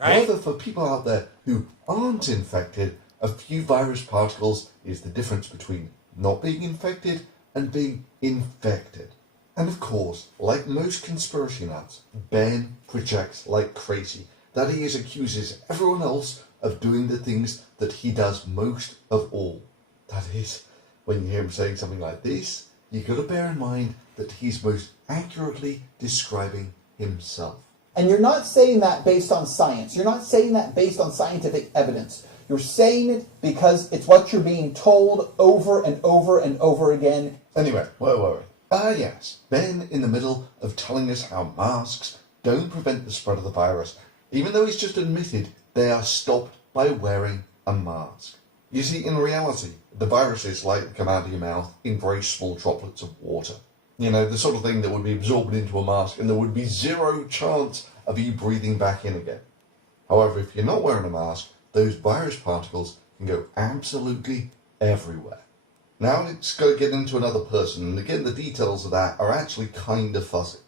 Right? However, for people out there who aren't infected, a few virus particles is the difference between not being infected and being infected. And of course, like most conspiracy nuts, Ben projects like crazy that he accuses everyone else of doing the things that he does most of all. That is, when you hear him saying something like this, you got to bear in mind that he's most accurately describing himself. And you're not saying that based on science. You're not saying that based on scientific evidence. You're saying it because it's what you're being told over and over and over again. Anyway, where were we? Yes, Ben in the middle of telling us how masks don't prevent the spread of the virus, even though he's just admitted they are stopped by wearing a mask. You see, in reality, the viruses like to come out of your mouth in very small droplets of water. You know, the sort of thing that would be absorbed into a mask and there would be zero chance of you breathing back in again. However, if you're not wearing a mask, those virus particles can go absolutely everywhere. Now let's go get into another person, and again the details of that are actually kind of fuzzy.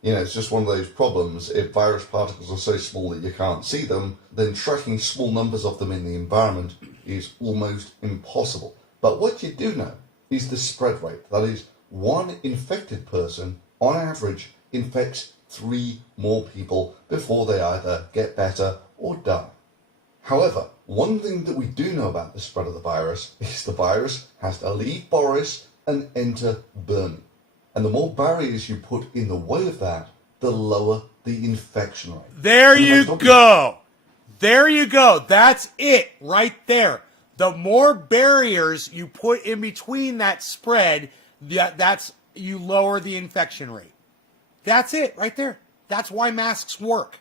You know, it's just one of those problems. If virus particles are so small that you can't see them, then tracking small numbers of them in the environment is almost impossible. But what you do know is the spread rate. That is, one infected person, on average, infects 3 more people before they either get better or die. However, one thing that we do know about the spread of the virus is the virus has to leave Boris and enter Bernie. And the more barriers you put in the way of that, the lower the infection rate. There And you that's not- go. There you go. That's it right there. The more barriers you put in between that spread, that's you lower the infection rate. That's it right there. That's why masks work.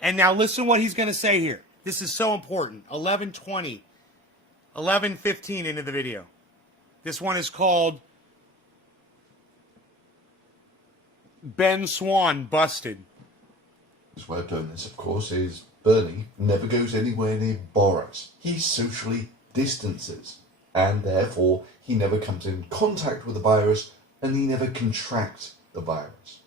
And now listen what he's going to say here. This is so important. 11:20, 11:15 into the video. This one is called Ben Swan Busted. His way of doing this, of course, is Bernie never goes anywhere near Boris. He socially distances, and therefore he never comes in contact with the virus, and he never contracts the virus.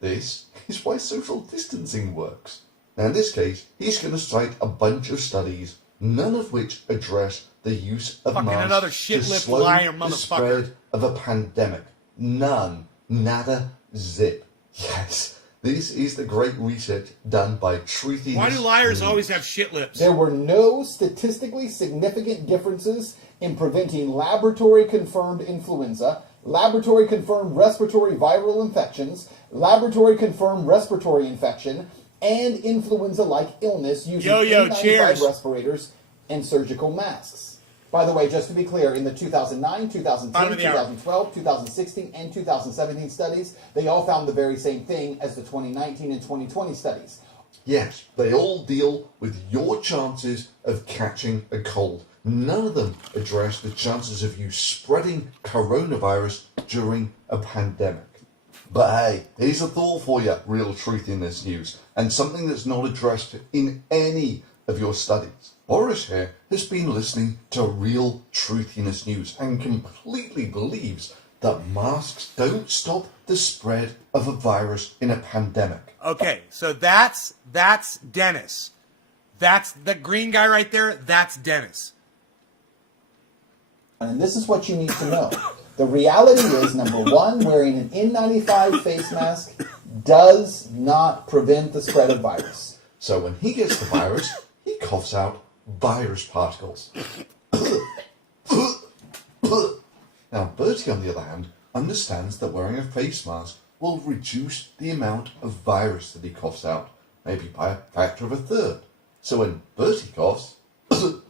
This is why social distancing works. Now, in this case, he's going to cite a bunch of studies, none of which address the use of Fucking masks another to shit-lipped slow liar, the motherfucker. spread of a pandemic. None. Nada. Zip. Yes. This is the great research done by Truthiness. Why do liars News. always have shit lips? There were no statistically significant differences in preventing laboratory-confirmed influenza, laboratory-confirmed respiratory viral infections, laboratory-confirmed respiratory infection, and influenza-like illness using Yo, N95 cheers. respirators and surgical masks. By the way, just to be clear, in the 2009, 2010, Bottom of the hour. 2012, 2016, and 2017 studies, they all found the very same thing as the 2019 and 2020 studies. Yes, they all deal with your chances of catching a cold. None of them address the chances of you spreading coronavirus during a pandemic. But hey, here's a thought for you, real truth in this news, and something that's not addressed in any of your studies. Boris here has been listening to real truthiness news and completely believes that masks don't stop the spread of a virus in a pandemic. Okay, so that's Dennis. That's the green guy right there. That's Dennis. And this is what you need to know. The reality is, number one, wearing an N95 face mask does not prevent the spread of virus. So when he gets the virus, he coughs out virus particles. Now, Bertie, on the other hand, understands that wearing a face mask will reduce the amount of virus that he coughs out, maybe by a factor of 1/3. So when Bertie coughs, he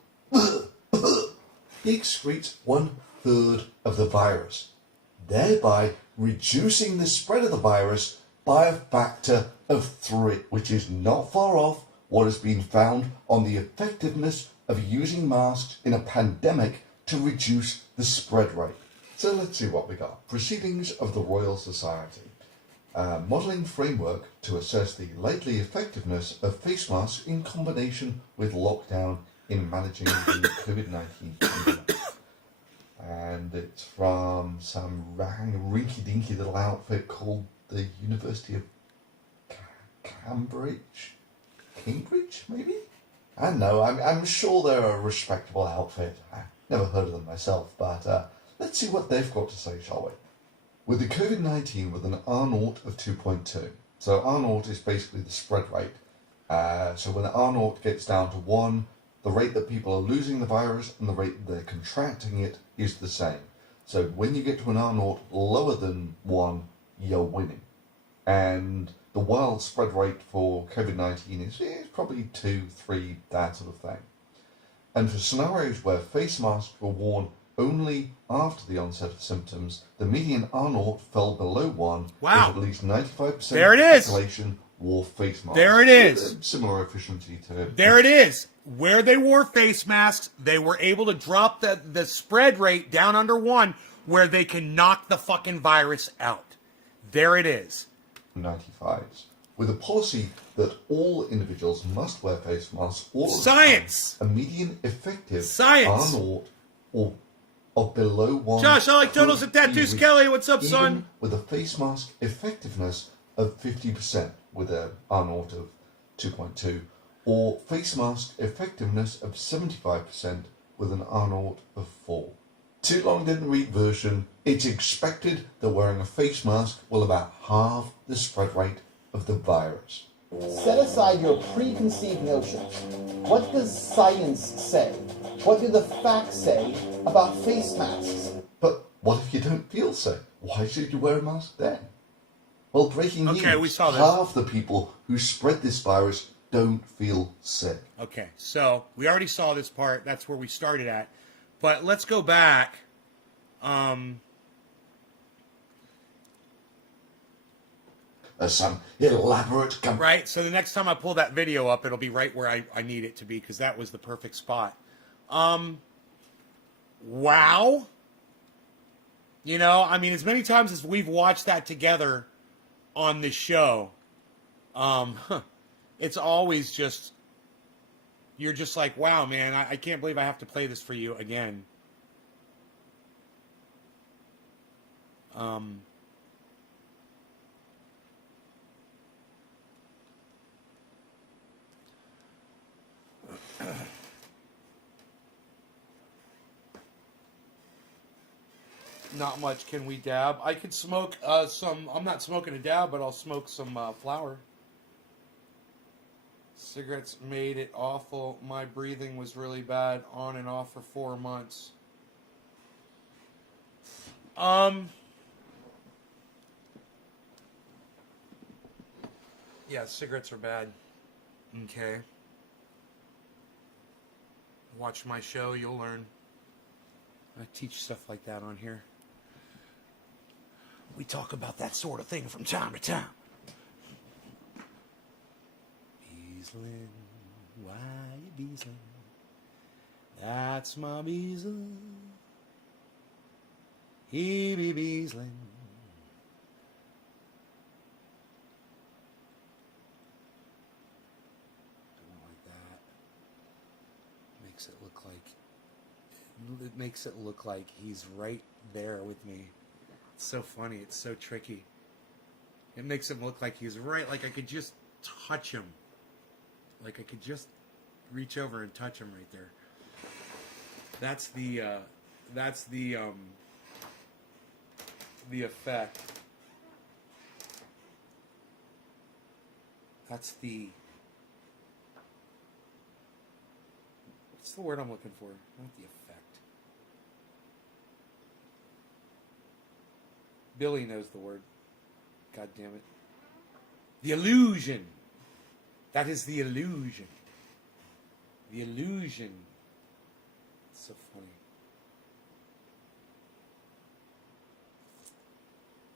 excretes 1/3 of the virus, thereby reducing the spread of the virus by a factor of 3, which is not far off what has been found on the effectiveness of using masks in a pandemic to reduce the spread rate. So let's see what we got. Proceedings of the Royal Society. Modelling framework to assess the likely effectiveness of face masks in combination with lockdown in managing the COVID-19 pandemic. And it's from some rinky-dinky little outfit called the University of Cambridge, maybe? I don't know. I'm sure they're a respectable outfit. I've never heard of them myself, but let's see what they've got to say, shall we? With the COVID-19 with an R0 of 2.2. So R0 is basically the spread rate. So when the R0 gets down to 1, the rate that people are losing the virus and the rate that they're contracting it is the same. So when you get to an R0 lower than 1, you're winning. And the wild spread rate for COVID-19 is probably 2, 3, that sort of thing. And for scenarios where face masks were worn only after the onset of symptoms, the median R0 fell below 1. Wow. With at least 95% There it of the is. population wore face masks. There it is. Similar efficiency to... There it is. Where they wore face masks, they were able to drop the spread rate down under 1, where they can knock the fucking virus out. There it is. 95s. With a policy that all individuals must wear face masks all of the Science! time, a median effective Science! R0 or of below 1. Josh, I like could Turtles and be Tattoos reached Kelly. What's up, even son? with a face mask effectiveness of 50% with a R0 of 2.2, or face mask effectiveness of 75% with an R0 of 4. Too long didn't read version. It's expected that wearing a face mask will about halve the spread rate of the virus. Set aside your preconceived notions. What does science say? What do the facts say about face masks? But what if you don't feel sick? Why should you wear a mask then? Well, breaking news. Okay, we saw this. Half the people who spread this virus don't feel sick. Okay, so we already saw this part. That's where we started at. But let's go back. Some elaborate Right, so the next time I pull that video up, it'll be right where I need it to be, because that was the perfect spot. Wow. You know, I mean, as many times as we've watched that together on this show, it's always just, you're just like, wow, man, I can't believe I have to play this for you again. Not much. Can we dab? I could smoke some. I'm not smoking a dab, but I'll smoke some flower. Cigarettes made it awful. My breathing was really bad, on and off for 4 months. Yeah, cigarettes are bad. Okay. Watch my show, you'll learn. I teach stuff like that on here. We talk about that sort of thing from time to time. Beaslin, why you Beaslin? That's my Beaslin. He be Beaslin. It makes it look like he's right there with me. It's so funny. It's so tricky. It makes him look like he's right, like I could just touch him. Like I could just reach over and touch him right there. That's the effect. That's the, what's the word I'm looking for? Not the effect. Billy knows the word. God damn it. The illusion. That is the illusion. The illusion. It's so funny.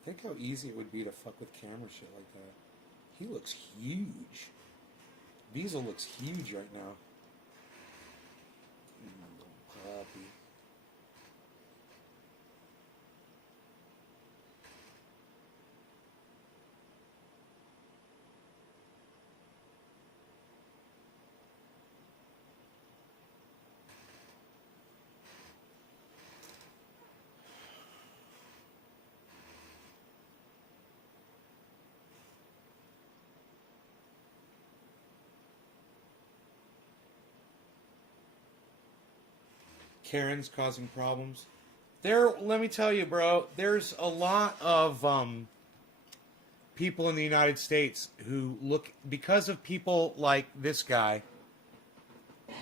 Think how easy it would be to fuck with camera shit like that. He looks huge. Beazle looks huge right now. Little puppy. Karen's causing problems. Let me tell you, bro, there's a lot of people in the United States who look, because of people like this guy.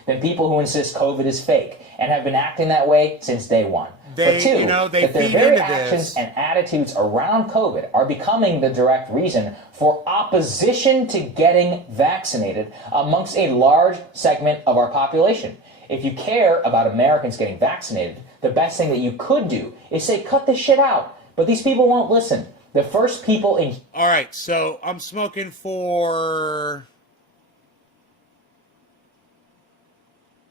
Than people who insist COVID is fake and have been acting that way since day one. They, but two, you know, they that their feed very into actions this. and attitudes around COVID are becoming the direct reason for opposition to getting vaccinated amongst a large segment of our population. If you care about Americans getting vaccinated, the best thing that you could do is say, cut this shit out. But these people won't listen. The first people in... All right, so I'm smoking for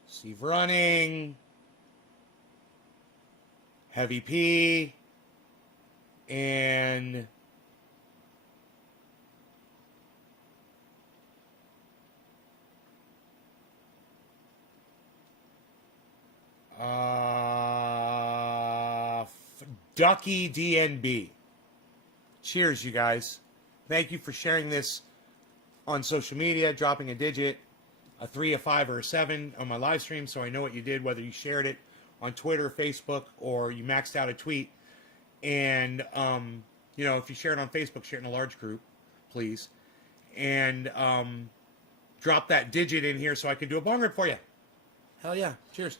Steve Running, Heavy P, and Ducky DNB. Cheers, you guys. Thank you for sharing this on social media, dropping a digit, a 3, a 5, or a 7 on my live stream, so I know what you did, whether you shared it on Twitter, Facebook, or you maxed out a tweet. And, if you share it on Facebook, share it in a large group, please. And drop that digit in here so I can do a bong rip for you. Hell yeah. Cheers.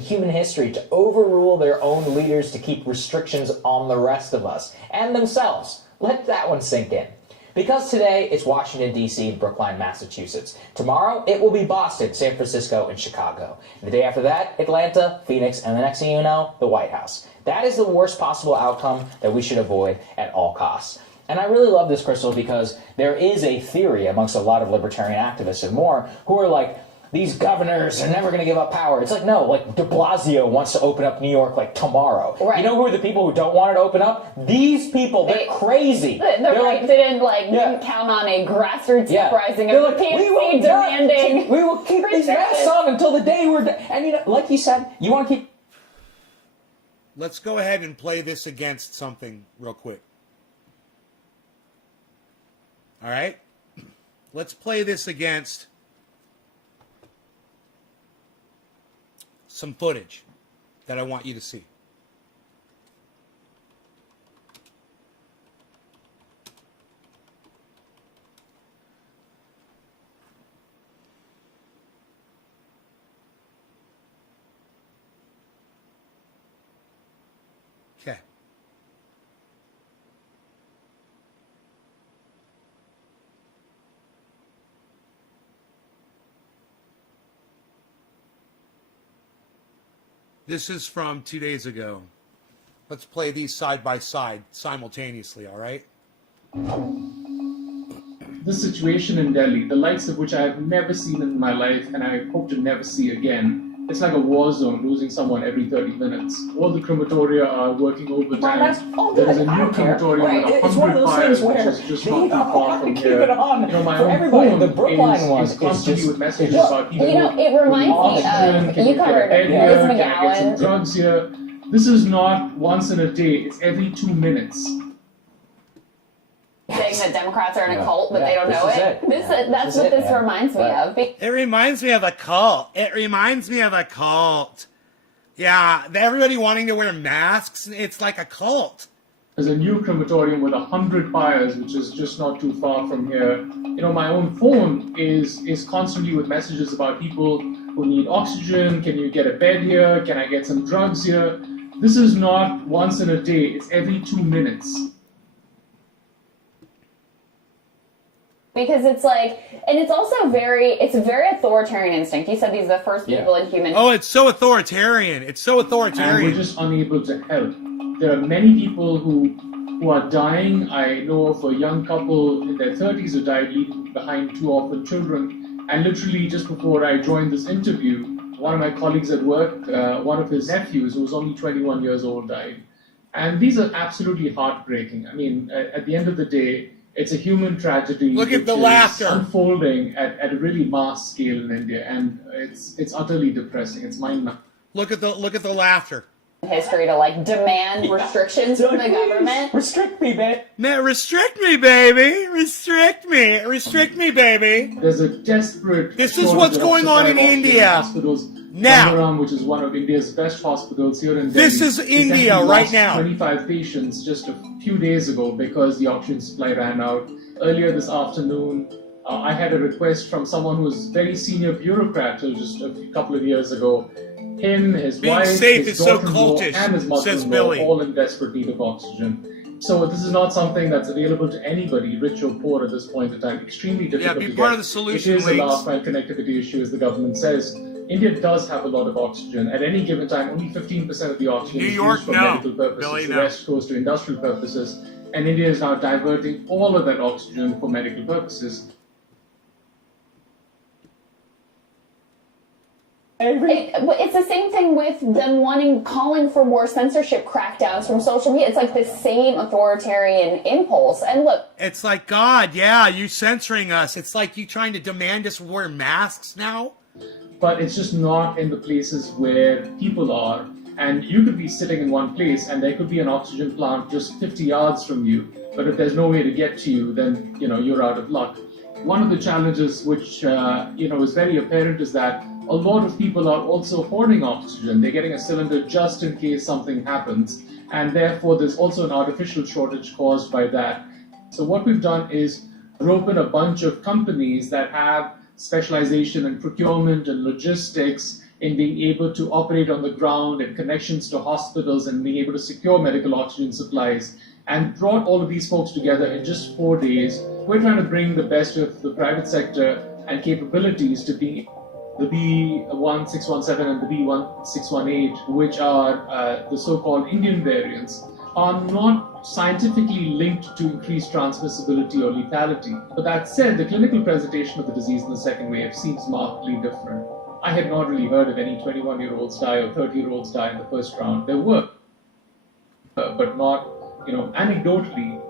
Human history to overrule their own leaders to keep restrictions on the rest of us and themselves. Let that one sink in. Because today it's Washington, D.C., Brookline, Massachusetts. Tomorrow it will be Boston, San Francisco, and Chicago. The day after that, Atlanta, Phoenix, and the next thing you know, the White House. That is the worst possible outcome that we should avoid at all costs. And I really love this, Crystal, because there is a theory amongst a lot of libertarian activists and more who are like, these governors are never going to give up power. It's like, no, like de Blasio wants to open up New York like tomorrow. Right. You know who are the people who don't want it to open up? These people, they're crazy. The right didn't count on a grassroots uprising of the PNC demanding. We will keep these masks on until the day we're done. And like you said, you want to keep. Let's go ahead and play this against something real quick. All right? Let's play this against some footage that I want you to see. Okay. This is from 2 days ago. Let's play these side by side simultaneously, all right? This situation in Delhi, the likes of which I have never seen in my life and I hope to never see again. It's like a war zone, losing someone every 30 minutes. All the crematoria are working overtime. There is a new crematorium with 100 fires, which is just not too far from here. My own phone is constantly with messages about people. It reminds me of, you covered Liz Can I get some McGowan. drugs here? This is not once in a day, it's every 2 minutes. Saying that Democrats are in a cult, but they don't know it. That's what this reminds me of. It reminds me of a cult. It reminds me of a cult. Yeah, everybody wanting to wear masks, it's like a cult. There's a new crematorium with 100 fires, which is just not too far from here. My own phone is constantly with messages about people who need oxygen. Can you get a bed here? Can I get some drugs here? This is not once in a day. It's every 2 minutes. Because it's like, and it's also it's a very authoritarian instinct. You said these are the first people in human. Oh, it's so authoritarian. It's so And authoritarian. we're just unable to help. There are many people who are dying. I know of a young couple in their 30s who died leaving behind 2 orphan children. And literally just before I joined this interview, one of my colleagues at work, one of his nephews, who was only 21 years old, died. And these are absolutely heartbreaking. I mean, at the end of the day, it's a human tragedy. Look at which the is laughter. unfolding at a really mass scale in India, and it's utterly depressing. It's mind-numbing. Look at the laughter. History to demand restrictions from the government. Restrict me, babe. Restrict me, baby. Restrict me. Restrict me, baby. There's a desperate. This is what's going on in India Hospitals. now. Gangaram, which is one of India's best hospitals here in Delhi. This is India essentially right lost now. 25 patients just a few days ago because the oxygen supply ran out. Earlier this afternoon, I had a request from someone who was very senior bureaucrat till just a couple of years ago. Him, his Being wife, safe his is so daughter-in-law, cultish, and his says mother-in-law, Billy. all in desperate need of oxygen. So this is not something that's available to anybody, rich or poor, at this point in time. Extremely difficult be to part get. of the solution, It is a Leaks. last mile connectivity issue, as the government says. India does have a lot of oxygen. At any given time, only 15% of the oxygen New is York, used for no. medical purposes. Billy, the no. rest goes to industrial purposes. And India is now diverting all of that oxygen for medical purposes. It's the same thing with them calling for more censorship crackdowns from social media. It's like the same authoritarian impulse. And look, It's like, God, yeah, you censoring us. It's like you trying to demand us wear masks now. but it's just not in the places where people are. And you could be sitting in one place and there could be an oxygen plant just 50 yards from you, but if there's no way to get to you, then you're out of luck. One of the challenges which is very apparent is that a lot of people are also hoarding oxygen. They're getting a cylinder just in case something happens, and therefore there's also an artificial shortage caused by that. So what we've done is rope in a bunch of companies that have specialization in procurement and logistics, in being able to operate on the ground and connections to hospitals and being able to secure medical oxygen supplies, and brought all of these folks together in just 4 days. We're trying to bring the best of the private sector and capabilities to be the B1617 and the B1618, which are the so-called Indian variants, are not scientifically linked to increased transmissibility or lethality. But that said, the clinical presentation of the disease in the second wave seems markedly different. I had not really heard of any 21-year-olds die or 30-year-olds die in the first round. There were, but not, anecdotally,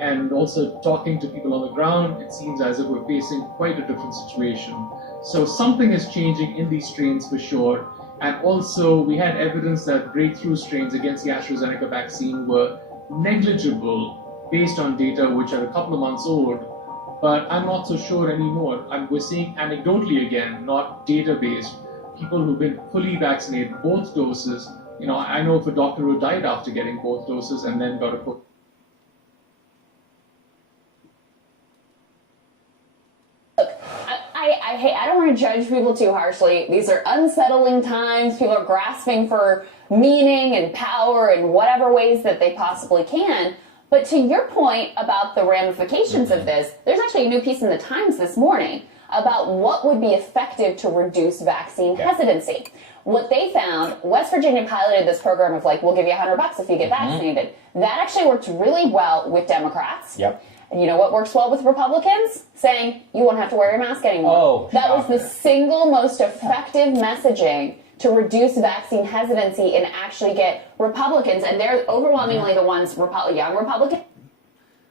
and also talking to people on the ground, it seems as if we're facing quite a different situation. So something is changing in these strains for sure. And also, we had evidence that breakthrough strains against the AstraZeneca vaccine were negligible based on data which are a couple of months old. But I'm not so sure anymore. We're seeing anecdotally again, not data-based, people who've been fully vaccinated, both doses. I know of a doctor who died after getting both doses and then got a I don't want to judge people too harshly. These are unsettling times. People are grasping for meaning and power in whatever ways that they possibly can. But to your point about the ramifications of this, there's actually a new piece in the Times this morning about what would be effective to reduce vaccine hesitancy. What they found, West Virginia piloted this program of we'll give you $100 if you get vaccinated. That actually worked really well with Democrats. Yep. And you know what works well with Republicans? Saying you won't have to wear your mask anymore. Oh, that was the single most effective messaging to reduce vaccine hesitancy and actually get Republicans, and they're overwhelmingly the ones, young Republicans.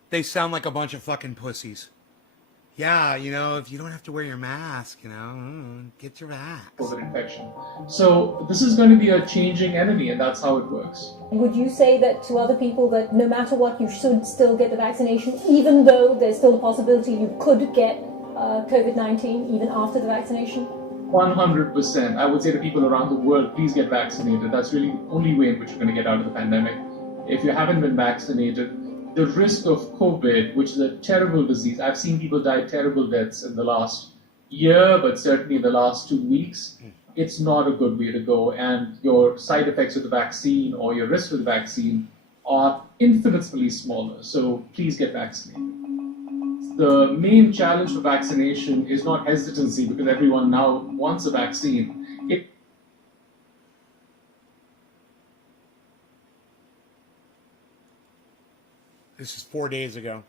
They sound like a bunch of fucking pussies. Yeah, if you don't have to wear your mask, get your vax. COVID infection. So this is going to be a changing enemy, and that's how it works. Would you say that to other people that no matter what, you should still get the vaccination, even though there's still a possibility you could get COVID-19 even after the vaccination? 100%. I would say to people around the world, please get vaccinated. That's really the only way in which you're going to get out of the pandemic. If you haven't been vaccinated, the risk of COVID, which is a terrible disease, I've seen people die terrible deaths in the last year, but certainly in the last 2 weeks. It's not a good way to go, and your side effects of the vaccine or your risk of the vaccine are infinitely smaller. So please get vaccinated. The main challenge for vaccination is not hesitancy, because everyone now wants a vaccine. This is 4 days ago.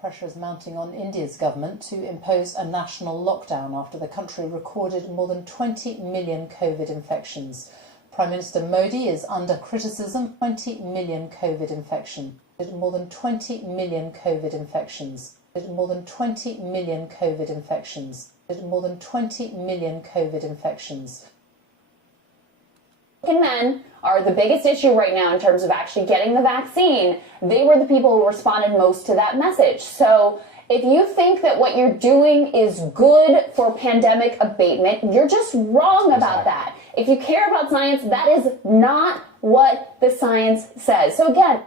Pressure is mounting on India's government to impose a national lockdown after the country recorded more than 20 million COVID infections. Prime Minister Modi is under criticism. 20 million COVID infections. More than 20 million COVID infections. More than 20 million COVID infections. More than 20 million COVID infections. Men are the biggest issue right now in terms of actually getting the vaccine. They were the people who responded most to that message. So if you think that what you're doing is good for pandemic abatement, you're just wrong about that. If you care about science, that is not what the science says. So again,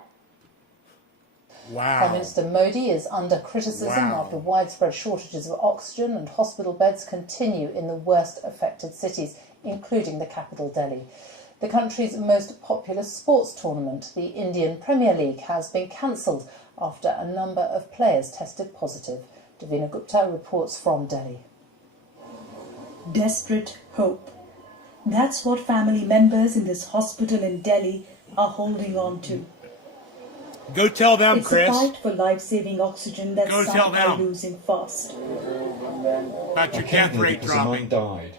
Prime Minister Modi is under criticism after widespread shortages of oxygen and hospital beds continue in the worst affected cities, including the capital Delhi. The country's most popular sports tournament, the Indian Premier League, has been cancelled after a number of players tested positive. Davina Gupta reports from Delhi. Desperate hope. That's what family members in this hospital in Delhi are holding on to. Go tell them, Chris. It's a fight for life-saving oxygen that some are losing fast. About your death rate dropping. Died.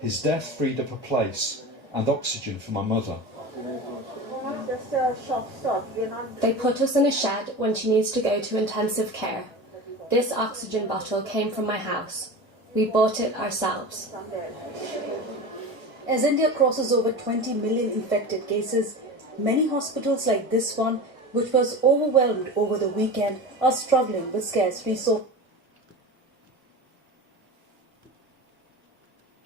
His death freed up a place and oxygen for my mother. They put us in a shed when she needs to go to intensive care. This oxygen bottle came from my house. We bought it ourselves. As India crosses over 20 million infected cases, many hospitals like this one, which was overwhelmed over the weekend, are struggling with scarce resources.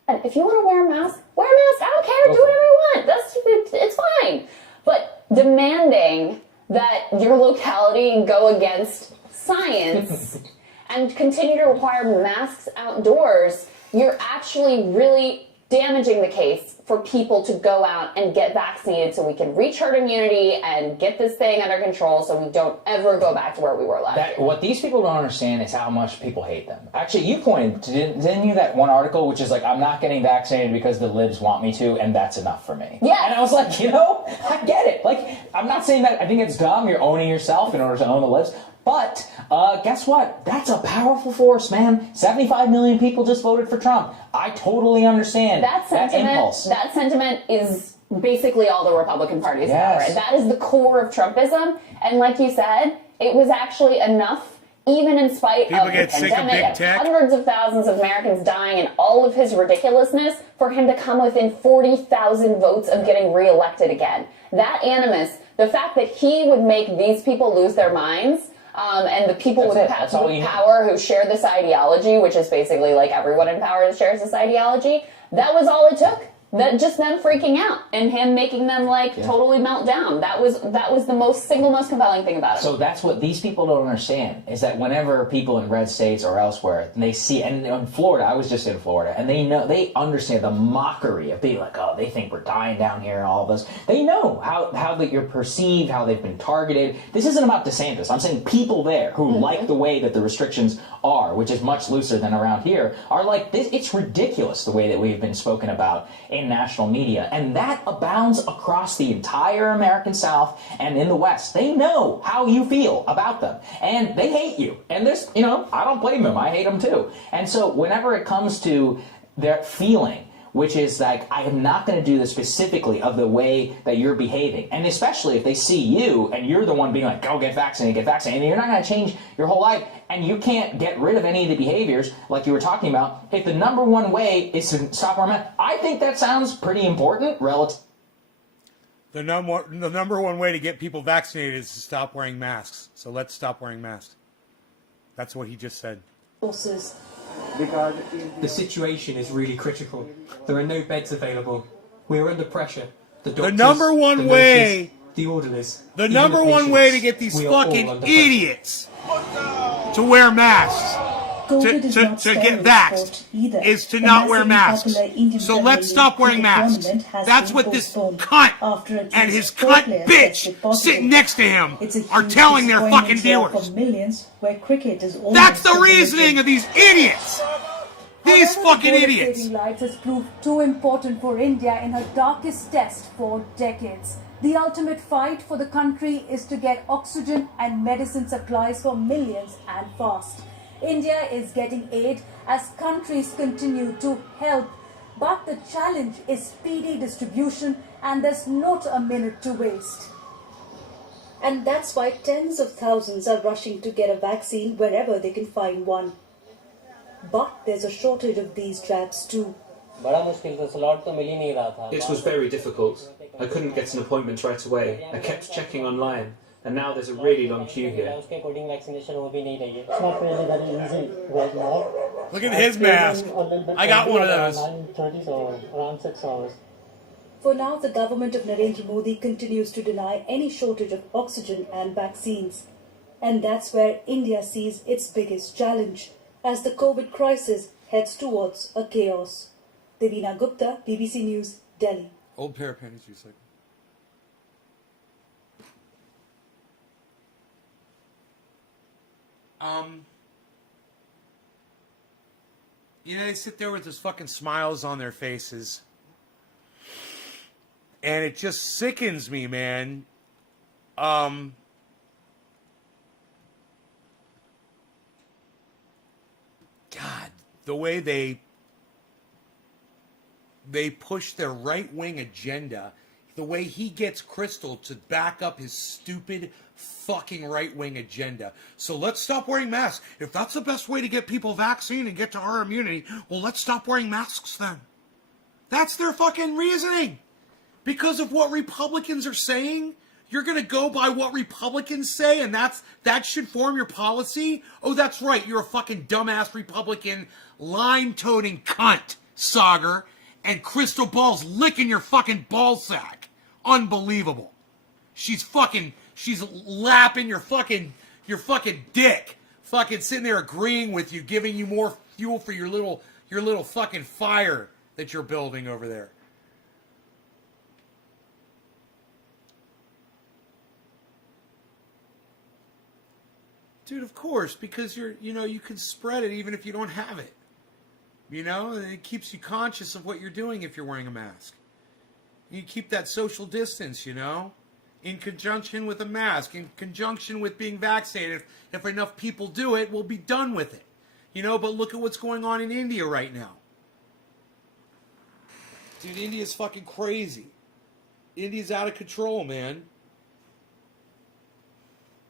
If you want to wear a mask, wear a mask. I don't care. Do whatever you want. It's fine. But demanding that your locality go against science and continue to require masks outdoors, you're actually really damaging the case for people to go out and get vaccinated so we can reach herd immunity and get this thing under control so we don't ever go back to where we were last year. What these people don't understand is how much people hate them. Actually, you pointed, didn't you, that one article which is like, I'm not getting vaccinated because the libs want me to, and that's enough for me. Yeah. And I was like, I get it. Like, I'm not saying that, I think it's dumb, you're owning yourself in order to own the libs. But guess what? That's a powerful force, man. 75 million people just voted for Trump. I totally understand that impulse. That sentiment is basically all the Republican Party's Yes. power. That is the core of Trumpism. And like you said, it was actually enough, even in spite People of get the sick of pandemic big and tech. hundreds of thousands of Americans dying and all of his ridiculousness, for him to come within 40,000 votes of getting reelected again. That animus, the fact that he would make these people lose their minds, and the people with power who share this ideology, which is basically like everyone in power shares this ideology, that was all it took. That just them freaking out and him making them totally melt down. That was the single most compelling thing about it. So that's what these people don't understand, is that whenever people in red states or elsewhere, they see, and in Florida, I was just in Florida, and they understand the mockery of being like, oh, they think we're dying down here and all of this. They know how that you're perceived, how they've been targeted. This isn't about DeSantis. I'm saying people there who like the way that the restrictions are, which is much looser than around here, are like, this. It's ridiculous the way that we've been spoken about in national media, and that abounds across the entire American South and in the West. They know how you feel about them, and they hate you. And there's, I don't blame them. I hate them too. And so whenever it comes to their feeling, which is like, I am not going to do this specifically of the way that you're behaving. And especially if they see you and you're the one being like, go get vaccinated, and you're not going to change your whole life, and you can't get rid of any of the behaviors like you were talking about. If the number one way is to stop wearing masks, I think that sounds pretty important relative. The number one way to get people vaccinated is to stop wearing masks. So let's stop wearing masks. That's what he just said. The situation is really critical. There are no beds available. We are under pressure. The doctors, number one the way- nurses, the orderlies. The even number the one patients, way to get these we are all fucking under idiots to wear masks, COVID is not to get steroids' vaxxed, fault either. is to A not wear massively masks. popular Indian So let's Premier stop wearing League masks. tournament has That's been what this postponed cunt after a and team his of four cunt players bitch tested positive. sitting next to him It's a are huge telling their fucking disappointment viewers. for millions where cricket is almost That's the prohibited. reasoning of these idiots. These However, fucking the goal of idiots. saving lives has proved too important for India in her darkest test for decades. The ultimate fight for the country is to get oxygen and medicine supplies for millions and fast. India is getting aid as countries continue to help, but the challenge is speedy distribution and there's not a minute to waste. And that's why tens of thousands are rushing to get a vaccine wherever they can find one. But there's a shortage of these jabs too. It was very difficult. I couldn't get an appointment right away. I kept checking online, and now there's a really long queue here. It's not really very easy right now. Look at his mask. I got one of those. 9:30 or around 6 hours. For now, the government of Narendra Modi continues to deny any shortage of oxygen and vaccines. And that's where India sees its biggest challenge as the COVID crisis heads towards a chaos. Devina Gupta, BBC News, Delhi. Old pair of panties, you said. They sit there with those fucking smiles on their faces. And it just sickens me, man. God, the way they push their right-wing agenda the way he gets Crystal to back up his stupid fucking right-wing agenda. So let's stop wearing masks. If that's the best way to get people vaccinated and get to our immunity, well, let's stop wearing masks then. That's their fucking reasoning. Because of what Republicans are saying, you're going to go by what Republicans say, and that should form your policy? Oh, that's right. You're a fucking dumbass Republican, line-toting cunt, Sagar, and Crystal Ball's licking your fucking ball sack. Unbelievable. She's lapping your fucking dick. Fucking sitting there agreeing with you, giving you more fuel for your little fucking fire that you're building over there. Dude, of course, because you can spread it even if you don't have it. It keeps you conscious of what you're doing if you're wearing a mask. You keep that social distance, in conjunction with a mask, in conjunction with being vaccinated. If enough people do it, we'll be done with it. But look at what's going on in India right now. Dude, India's fucking crazy. India's out of control, man.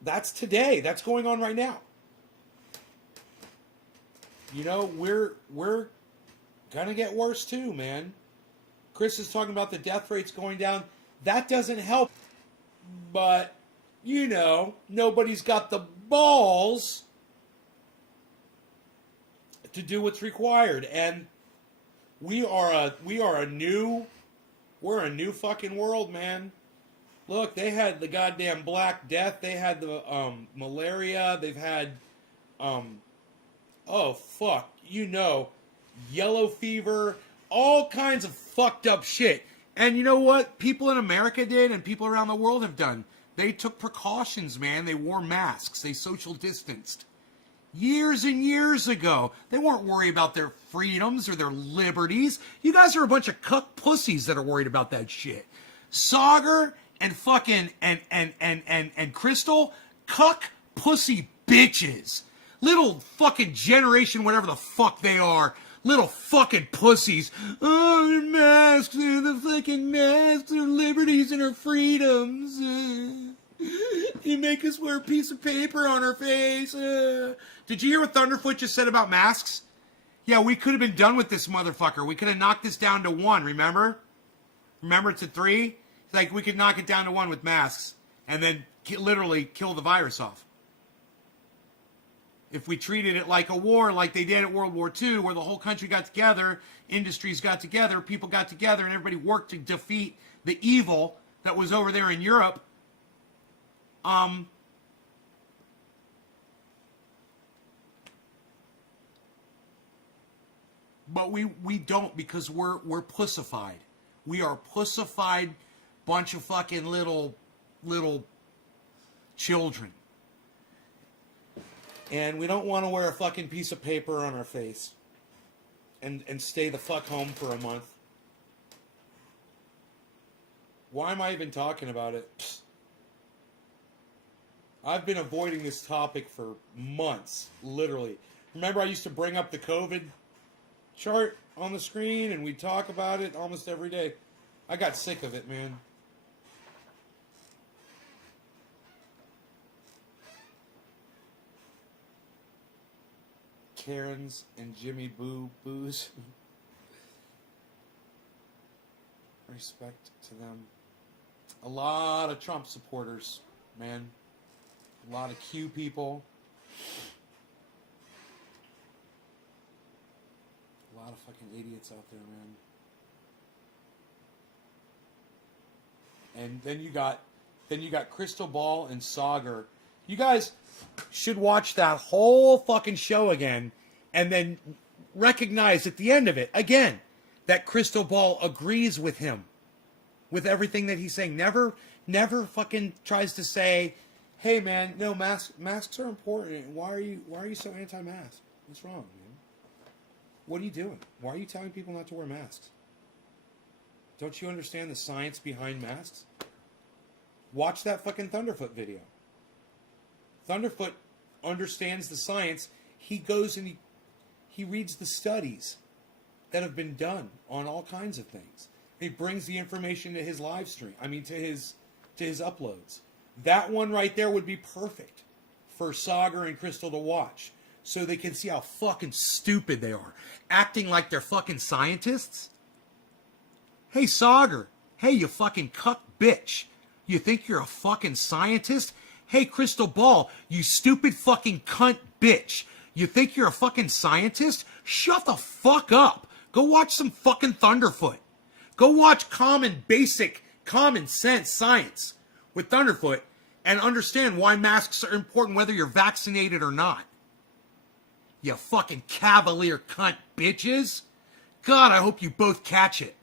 That's today. That's going on right now. We're gonna get worse too, man. Chris is talking about the death rates going down. That doesn't help. But, nobody's got the balls to do what's required. And we're a new fucking world, man. Look, they had the goddamn Black Death. They had the malaria. They've had, yellow fever. All kinds of fucked up shit. And you know what people in America did and people around the world have done? They took precautions, man. They wore masks. They social distanced. Years and years ago. They weren't worried about their freedoms or their liberties. You guys are a bunch of cuck pussies that are worried about that shit. Sagar and fucking and Crystal, cuck pussy bitches. Little fucking generation, whatever the fuck they are. Little fucking pussies. Oh, their masks, the fucking masks, our liberties and our freedoms. You make us wear a piece of paper on our face. Did you hear what Thunderfoot just said about masks? Yeah, we could have been done with this motherfucker. We could have knocked this down to 1, remember? Remember it's at 3? Like, we could knock it down to 1 with masks and then literally kill the virus off. If we treated it like a war, like they did at World War II, where the whole country got together, industries got together, people got together, and everybody worked to defeat the evil that was over there in Europe. But we don't, because we're pussified. We are pussified bunch of fucking little children. And we don't want to wear a fucking piece of paper on our face and stay the fuck home for a month. Why am I even talking about it? Psst. I've been avoiding this topic for months, literally. Remember, I used to bring up the COVID chart on the screen and we'd talk about it almost every day. I got sick of it, man. Karens and Jimmy Boos. Respect to them. A lot of Trump supporters, man. A lot of Q people. A lot of fucking idiots out there, man. And then you got Crystal Ball and Sagar. You guys should watch that whole fucking show again and then recognize at the end of it, again, that Crystal Ball agrees with him, with everything that he's saying. Never fucking tries to say, hey man, no, masks are important. Why are you so anti-mask? What's wrong, man? What are you doing? Why are you telling people not to wear masks? Don't you understand the science behind masks? Watch that fucking Thunderfoot video. Thunderfoot understands the science. He goes and he reads the studies that have been done on all kinds of things. He brings the information to his live stream. I mean, to his uploads. That one right there would be perfect for Sagar and Crystal to watch, so they can see how fucking stupid they are, acting like they're fucking scientists. Hey, Sagar. Hey, you fucking cuck bitch. You think you're a fucking scientist? Hey, Crystal Ball, you stupid fucking cunt bitch. You think you're a fucking scientist? Shut the fuck up. Go watch some fucking Thunderfoot. Go watch basic, common sense science with Thunderfoot and understand why masks are important whether you're vaccinated or not. You fucking cavalier cunt bitches. God, I hope you both catch it.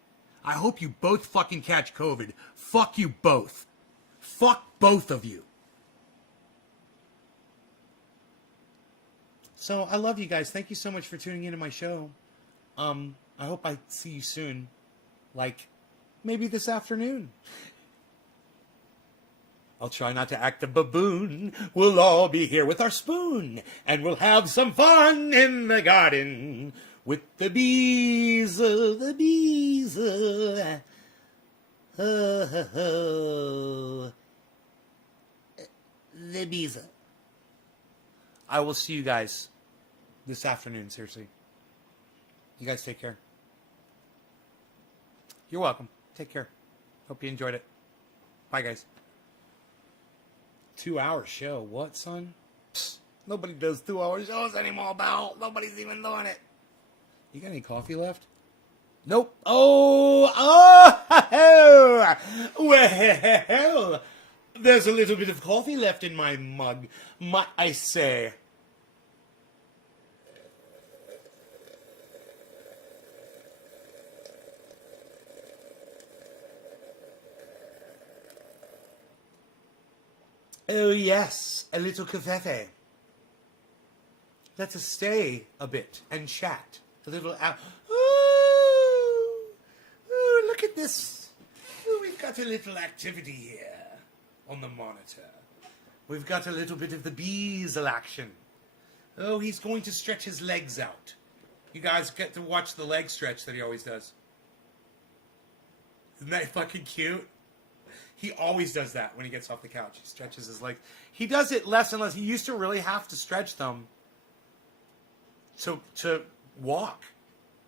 I hope you both fucking catch COVID. Fuck you both. Fuck both of you. So, I love you guys. Thank you so much for tuning into my show. I hope I see you soon. Like, maybe this afternoon. I'll try not to act a baboon. We'll all be here with our spoon. And we'll have some fun in the garden. With the bees, the bees. The bees. I will see you guys this afternoon, seriously. You guys take care. You're welcome. Take care. Hope you enjoyed it. Bye, guys. 2-hour show. What, son? Psst, nobody does 2-hour shows anymore, pal. Nobody's even doing it. You got any coffee left? Nope. Oh, well, there's a little bit of coffee left in my mug, might I say. Oh, yes, a little caffe. Let us stay a bit and chat. A little out. Ooh, look at this. Ooh, we've got a little activity here on the monitor. We've got a little bit of the Beazle action. Oh, he's going to stretch his legs out. You guys get to watch the leg stretch that he always does. Isn't that fucking cute? He always does that when he gets off the couch. He stretches his legs. He does it less and less. He used to really have to stretch them to walk,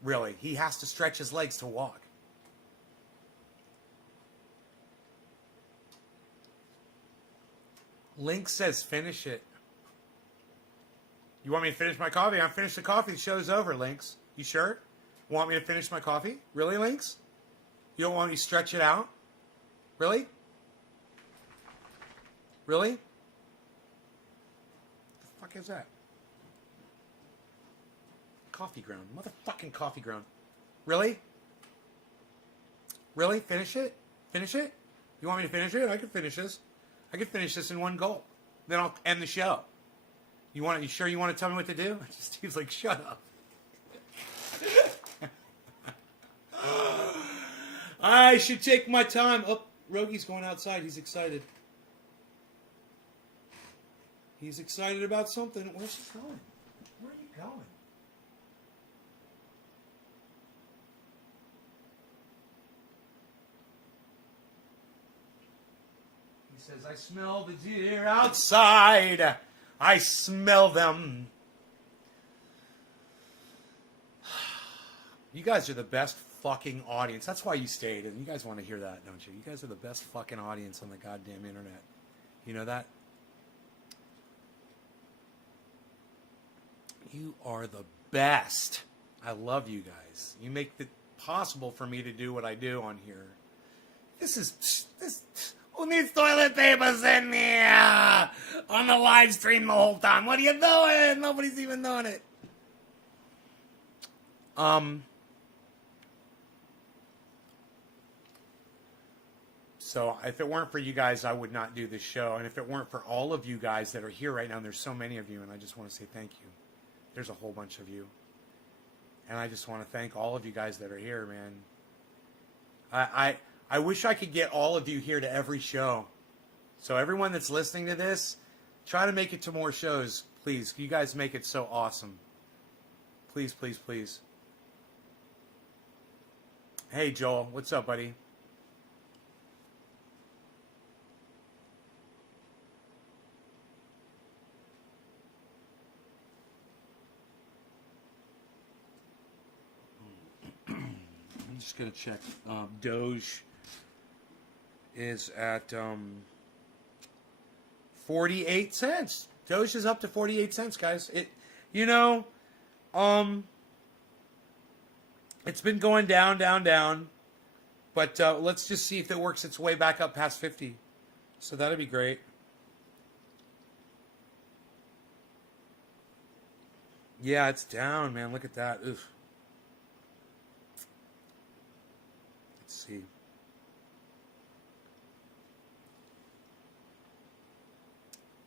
really. He has to stretch his legs to walk. Link says finish it. You want me to finish my coffee? I'm finished the coffee. The show's over, Lynx. You sure? Want me to finish my coffee? Really, Lynx? You don't want me to stretch it out? Really? Really? What the fuck is that? Coffee ground. Motherfucking coffee ground. Really? Really? Finish it? Finish it? You want me to finish it? I can finish this. I can finish this in one gulp. Then I'll end the show. You sure you want to tell me what to do? Steve's like, shut up. I should take my time. Oh, Rogi's going outside. He's excited. He's excited about something. Where's he going? Where are you going? He says, I smell the deer outside. I smell them. You guys are the best fucking audience. That's why you stayed, and you guys want to hear that, don't you? You guys are the best fucking audience on the goddamn internet. You know that? You are the best. I love you guys. You make it possible for me to do what I do on here. This. Who needs toilet paper? Send me on the live stream the whole time. What are you doing? Nobody's even doing it. So if it weren't for you guys, I would not do this show. And if it weren't for all of you guys that are here right now, and there's so many of you, and I just want to say thank you. There's a whole bunch of you. And I just want to thank all of you guys that are here, man. I wish I could get all of you here to every show. So everyone that's listening to this, try to make it to more shows, please. You guys make it so awesome. Please, please, please. Hey, Joel. What's up, buddy? I'm just going to check. Doge is at 48 cents. Doge is up to 48 cents, guys. It's been going down, down. But let's just see if it works its way back up past 50. So that'd be great. Yeah, it's down, man. Look at that. Oof. Let's see.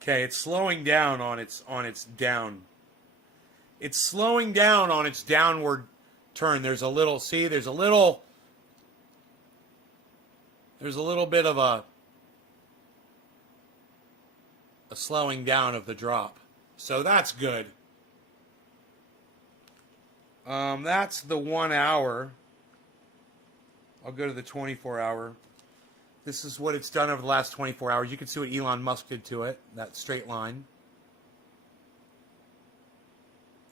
Okay, it's slowing down on its down. It's slowing down on its downward turn. There's a little bit of a slowing down of the drop. So that's good. That's the 1 hour. I'll go to the 24 hour. This is what it's done over the last 24 hours. You can see what Elon Musk did to it, that straight line.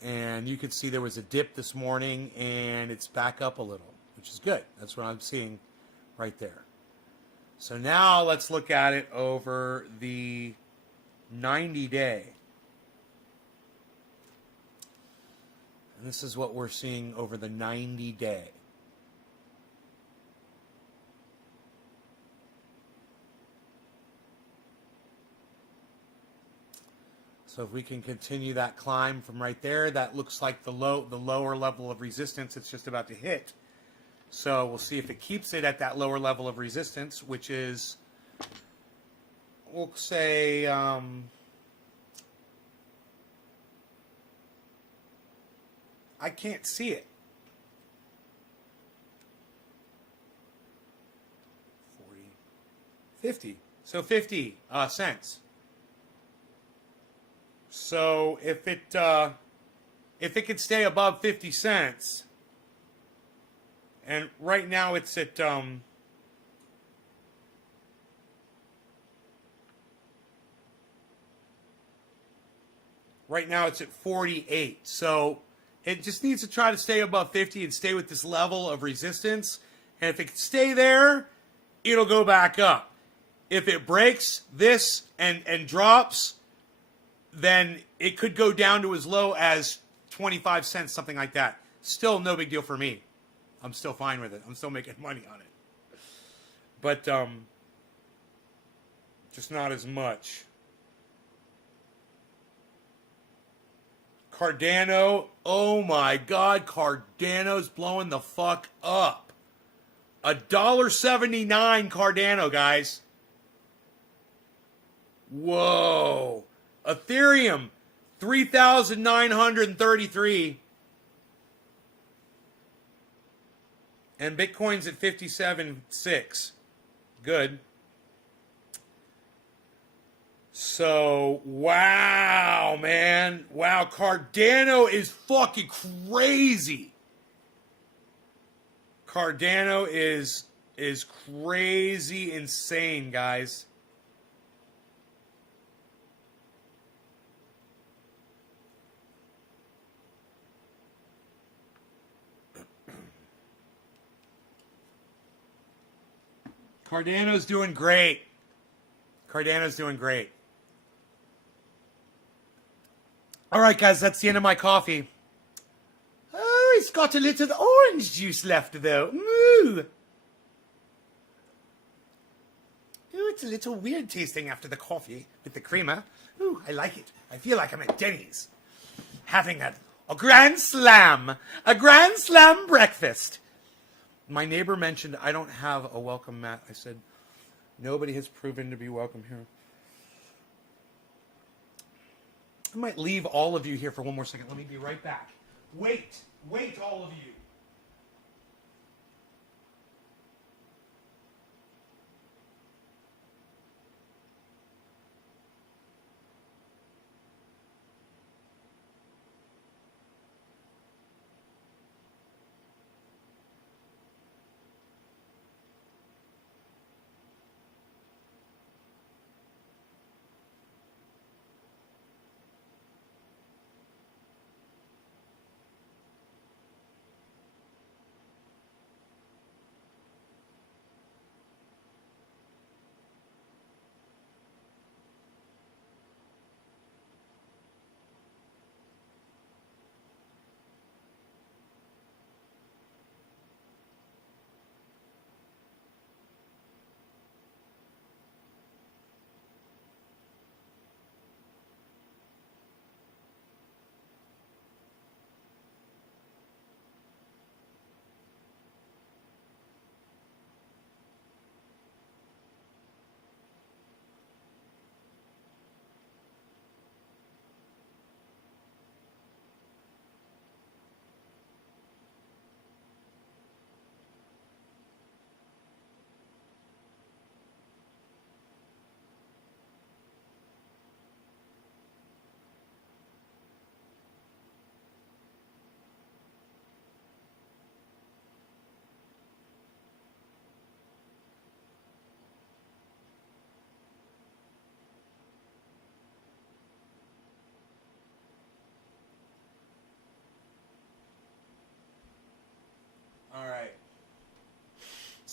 And you can see there was a dip this morning, and it's back up a little, which is good. That's what I'm seeing right there. So now let's look at it over the 90-day. And this is what we're seeing over the 90-day. So if we can continue that climb from right there, that looks like the lower level of resistance it's just about to hit. So we'll see if it keeps it at that lower level of resistance, which is, we'll say, I can't see it. 40, 50. So 50 cents. So if it could stay above 50 cents, and right now it's at right now it's at 48. So it just needs to try to stay above 50 and stay with this level of resistance. And if it can stay there, it'll go back up. If it breaks this and drops, then it could go down to as low as 25 cents, something like that. Still no big deal for me. I'm still fine with it. I'm still making money on it. But just not as much. Cardano, oh my God, Cardano's blowing the fuck up. $1.79 Cardano, guys. Whoa. Ethereum, 3,933. And Bitcoin's at 57.6. Good. So, wow, man. Wow, Cardano is fucking crazy. Cardano is crazy insane, guys. Cardano's doing great. Cardano's doing great. All right, guys, that's the end of my coffee. Oh, it's got a little orange juice left, though. Moo. Ooh, it's a little weird tasting after the coffee with the creamer. Ooh, I like it. I feel like I'm at Denny's having a grand slam. A grand slam breakfast. My neighbor mentioned I don't have a welcome mat. I said, nobody has proven to be welcome here. I might leave all of you here for one more second. Let me be right back. Wait, all of you.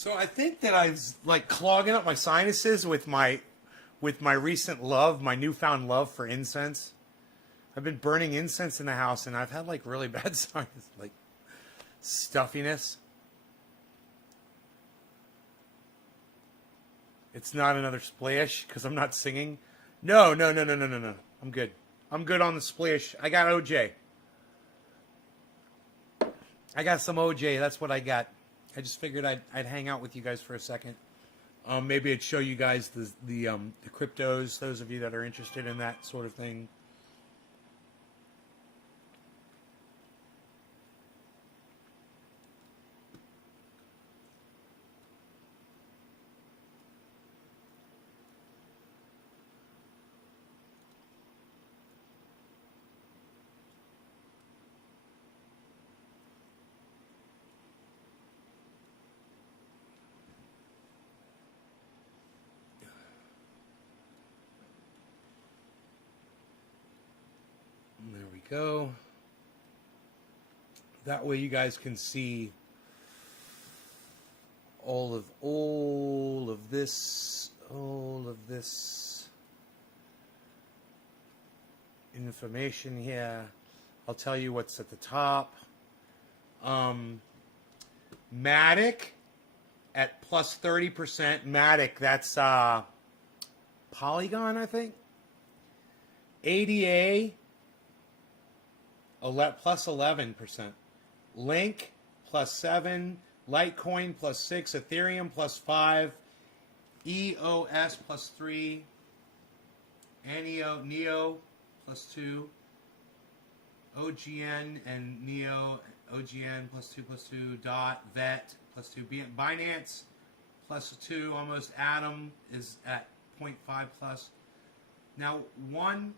So I think that I was like clogging up my sinuses with my recent love, my newfound love for incense. I've been burning incense in the house, and I've had like really bad sinus, like stuffiness. It's not another splash because I'm not singing. No. I'm good. I'm good on the splash. I got OJ. I got some OJ. That's what I got. I just figured I'd hang out with you guys for a second. Maybe I'd show you guys the cryptos. Those of you that are interested in that sort of thing. There we go. That way you guys can see all of this information here. I'll tell you what's at the top. Matic at plus 30%. Matic, that's Polygon, I think. ADA plus 11%. Link plus 7. Litecoin plus 6. Ethereum plus 5. EOS plus 3. Neo plus 2. OGN and Neo. OGN plus 2. Dot. VET plus 2. Binance plus 2. Almost. Atom is at 0.5 plus. Now, one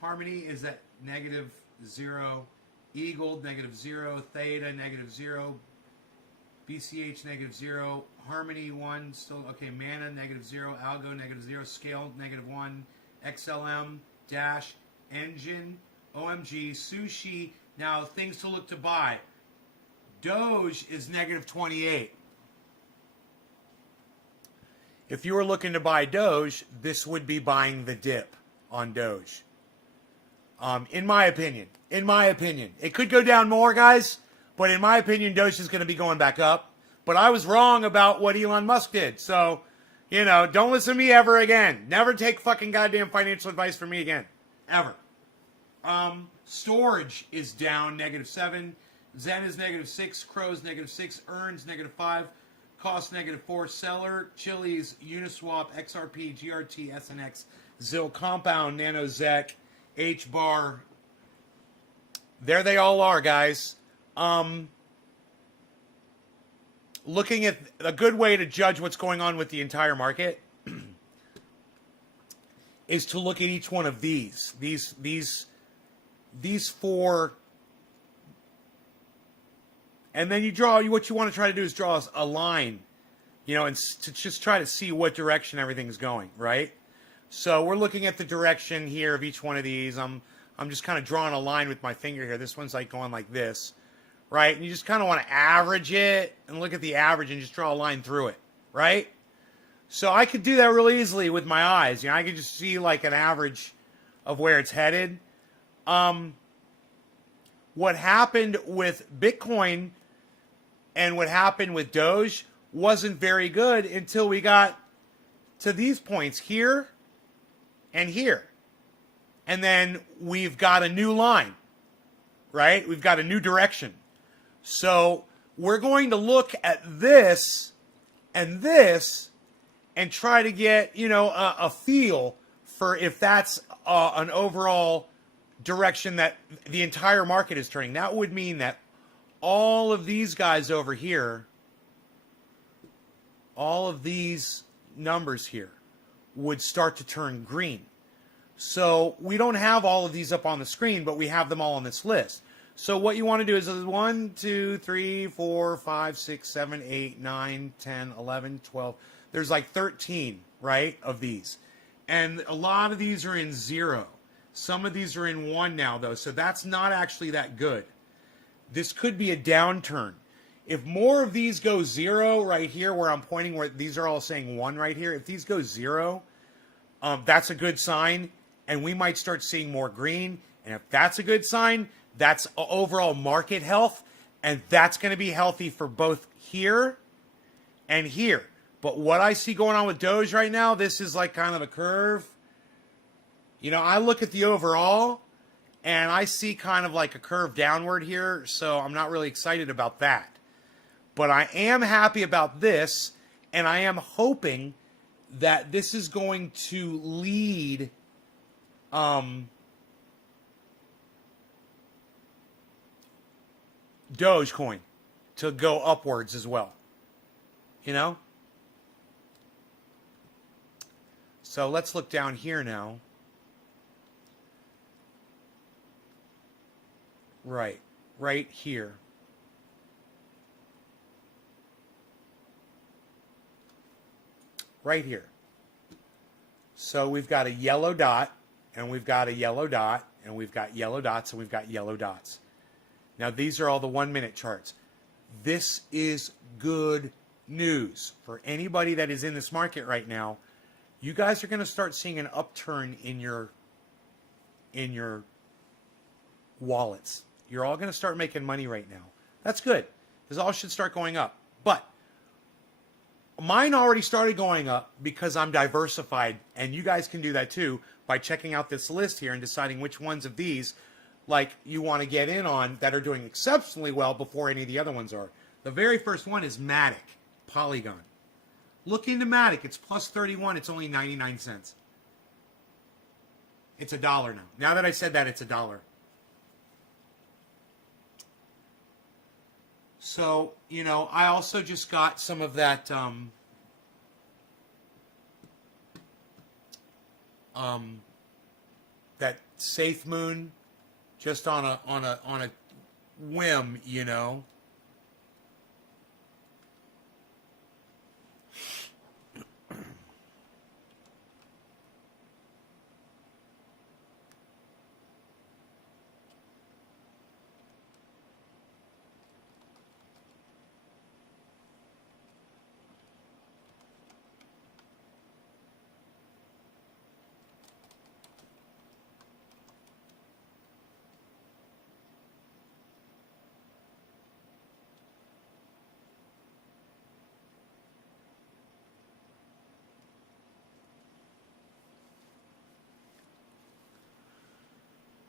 Harmony is at -0. Eagle -0. Theta -0. BCH -0. Harmony 1 still okay. Mana -0. Algo -0. Scale -1. XLM Dash Engine OMG Sushi. Now things to look to buy. Doge is -28. If you were looking to buy Doge, this would be buying the dip on Doge. In my opinion, it could go down more, guys, but in my opinion, Doge is going to be going back up. But I was wrong about what Elon Musk did. So, don't listen to me ever again. Never take fucking goddamn financial advice from me again. Ever. Storage is down -7. Zen is -6. Crow's -6. Earns -5. Cost -4. Seller, Chili's, Uniswap, XRP, GRT, SNX, Zill, Compound, NanoZek, H-Bar. There they all are, guys. Looking at a good way to judge what's going on with the entire market is to look at each one of these four, and then you draw. What you want to try to do is draw a line, and to just try to see what direction everything's going, right? So we're looking at the direction here of each one of these. I'm just kind of drawing a line with my finger here. This one's like going like this, right? And you just kind of want to average it and look at the average and just draw a line through it, right? So I could do that really easily with my eyes. I could just see like an average of where it's headed. What happened with Bitcoin and what happened with Doge wasn't very good until we got to these points here and here. And then we've got a new line, right? We've got a new direction. So we're going to look at this and try to get, a feel for if that's an overall direction that the entire market is turning. That would mean that all of these guys over here, all of these numbers here would start to turn green. So we don't have all of these up on the screen, but we have them all on this list. So what you want to do is 1, 2, 3, 4, 5, 6, 7, 8, 9, 10, 11, 12. There's like 13, right, of these. And a lot of these are in 0. Some of these are in 1 now, though, so that's not actually that good. This could be a downturn. If more of these go 0 right here where I'm pointing, where these are all saying 1 right here, if these go 0, that's a good sign, and we might start seeing more green. And if that's a good sign, that's overall market health, and that's going to be healthy for both here and here. But what I see going on with Doge right now, this is like kind of a curve. You know, I look at the overall, and I see kind of like a curve downward here, so I'm not really excited about that. But I am happy about this, and I am hoping that this is going to lead Dogecoin to go upwards as well. You know? So let's look down here now. Right here. Right here. So we've got a yellow dot, and we've got a yellow dot, and we've got yellow dots, and we've got yellow dots. Now, these are all the 1-minute charts. This is good news for anybody that is in this market right now. You guys are going to start seeing an upturn in your wallets. You're all going to start making money right now. That's good. This all should start going up. But mine already started going up because I'm diversified, and you guys can do that too by checking out this list here and deciding which ones of these like you want to get in on that are doing exceptionally well before any of the other ones are. The very first one is Matic, Polygon. Look into Matic. It's plus 31. It's only 99 cents. It's $1 now. Now that I said that, it's $1. So, you know, I also just got some of that that Safe Moon just on a whim, you know.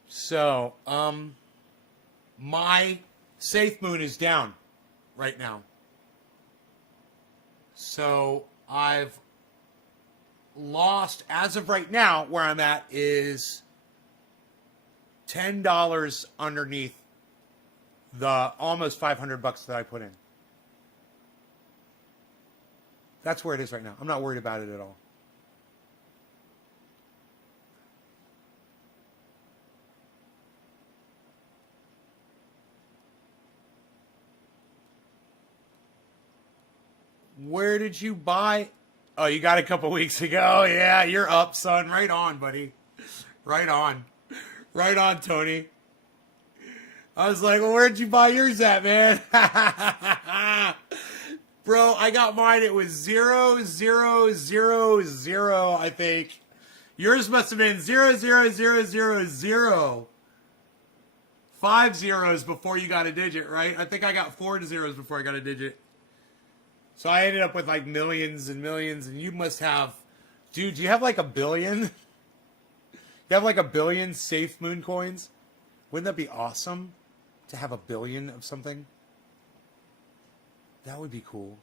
So, my Safe Moon is down right now. So, I've lost, as of right now, where I'm at is $10 underneath the almost $500 that I put in. That's where it is right now. I'm not worried about it at all. Where did you buy? Oh, you got a couple weeks ago. Yeah, you're up, son. Right on, buddy. Right on. Right on, Tony. I was like, well, where'd you buy yours at, man? Bro, I got mine. It was 0000, I think. Yours must have been 00000. 5 zeros before you got a digit, right? I think I got 4 zeros before I got a digit. So I ended up with like millions and millions, and you must have, dude, do you have like 1 billion? You have like 1 billion Safe Moon coins? Wouldn't that be awesome to have 1 billion of something? That would be cool.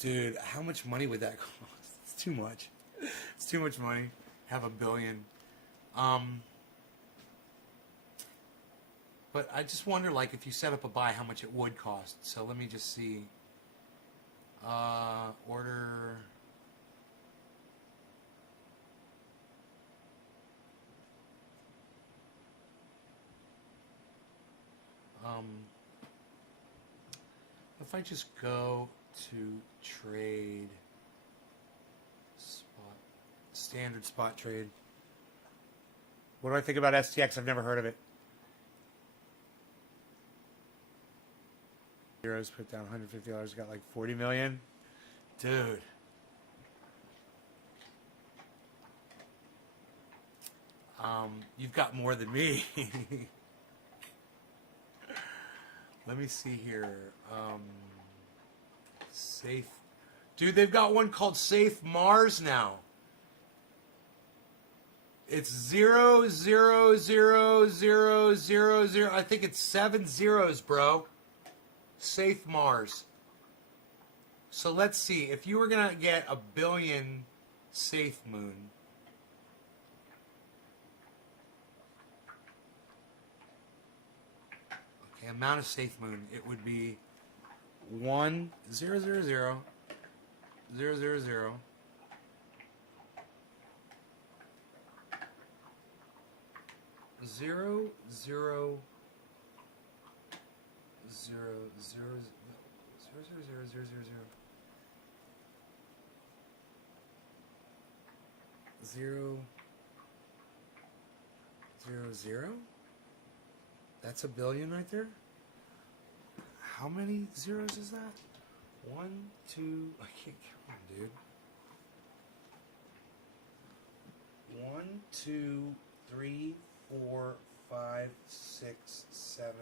Dude, how much money would that cost? It's too much. It's too much money. Have 1 billion. But I just wonder, like, if you set up a buy, how much it would cost. So let me just see. Order. If I just go to trade spot, standard spot trade. What do I think about STX? I've never heard of it. Zeros put down $150, got like 40 million. Dude. You've got more than me. Let me see here. Safe. Dude, they've got one called Safe Mars now. It's 0000000. I think it's 7 zeros, bro. Safe Mars. So let's see. If you were going to get 1 billion Safe Moon. Okay, amount of Safe Moon. It would be 1 0 0 0 0 0 0 0 0 0. That's 1 billion right there. How many zeros is that? 1, 2. I can't count, dude. 1, 2, 3, 4, 5, 6, 7,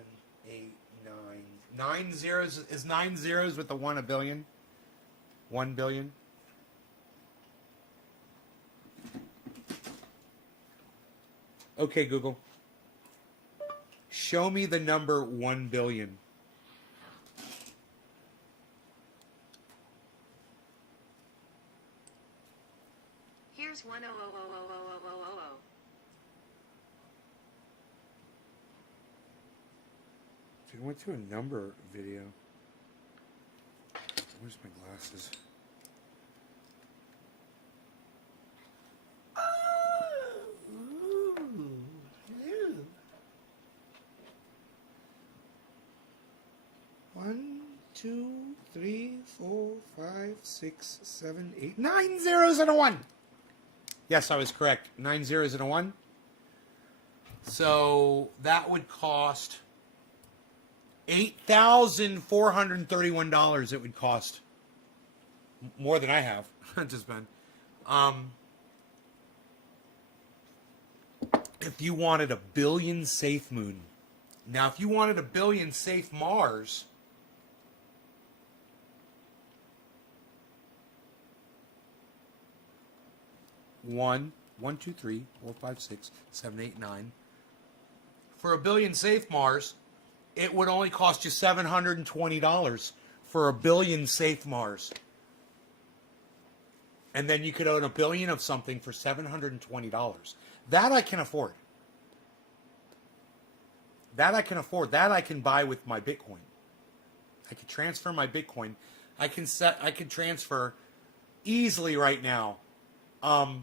8, 9. 9 zeros. Is 9 zeros with the 1 a billion? 1 billion? Okay, Google. Show me the number 1 billion. Here's 1 0 0 0 0 0 0 0. If you went to a number video. Where's my glasses? One, 2, 3, 4, 5, 6, 7, 8, 9 zeros and a 1. Yes, I was correct. 9 zeros and a 1. So that would cost $8,431. It would cost more than I have to spend. If you wanted 1 billion Safe Moon. Now, if you wanted 1 billion Safe Mars, one, 2, 3, 4, 5, 6, 7, 8, 9. For 1 billion Safe Mars, it would only cost you $720 for 1 billion Safe Mars. And then you could own 1 billion of something for $720. That I can afford. That I can afford. That I can buy with my Bitcoin. I could transfer my Bitcoin. I can transfer easily right now $800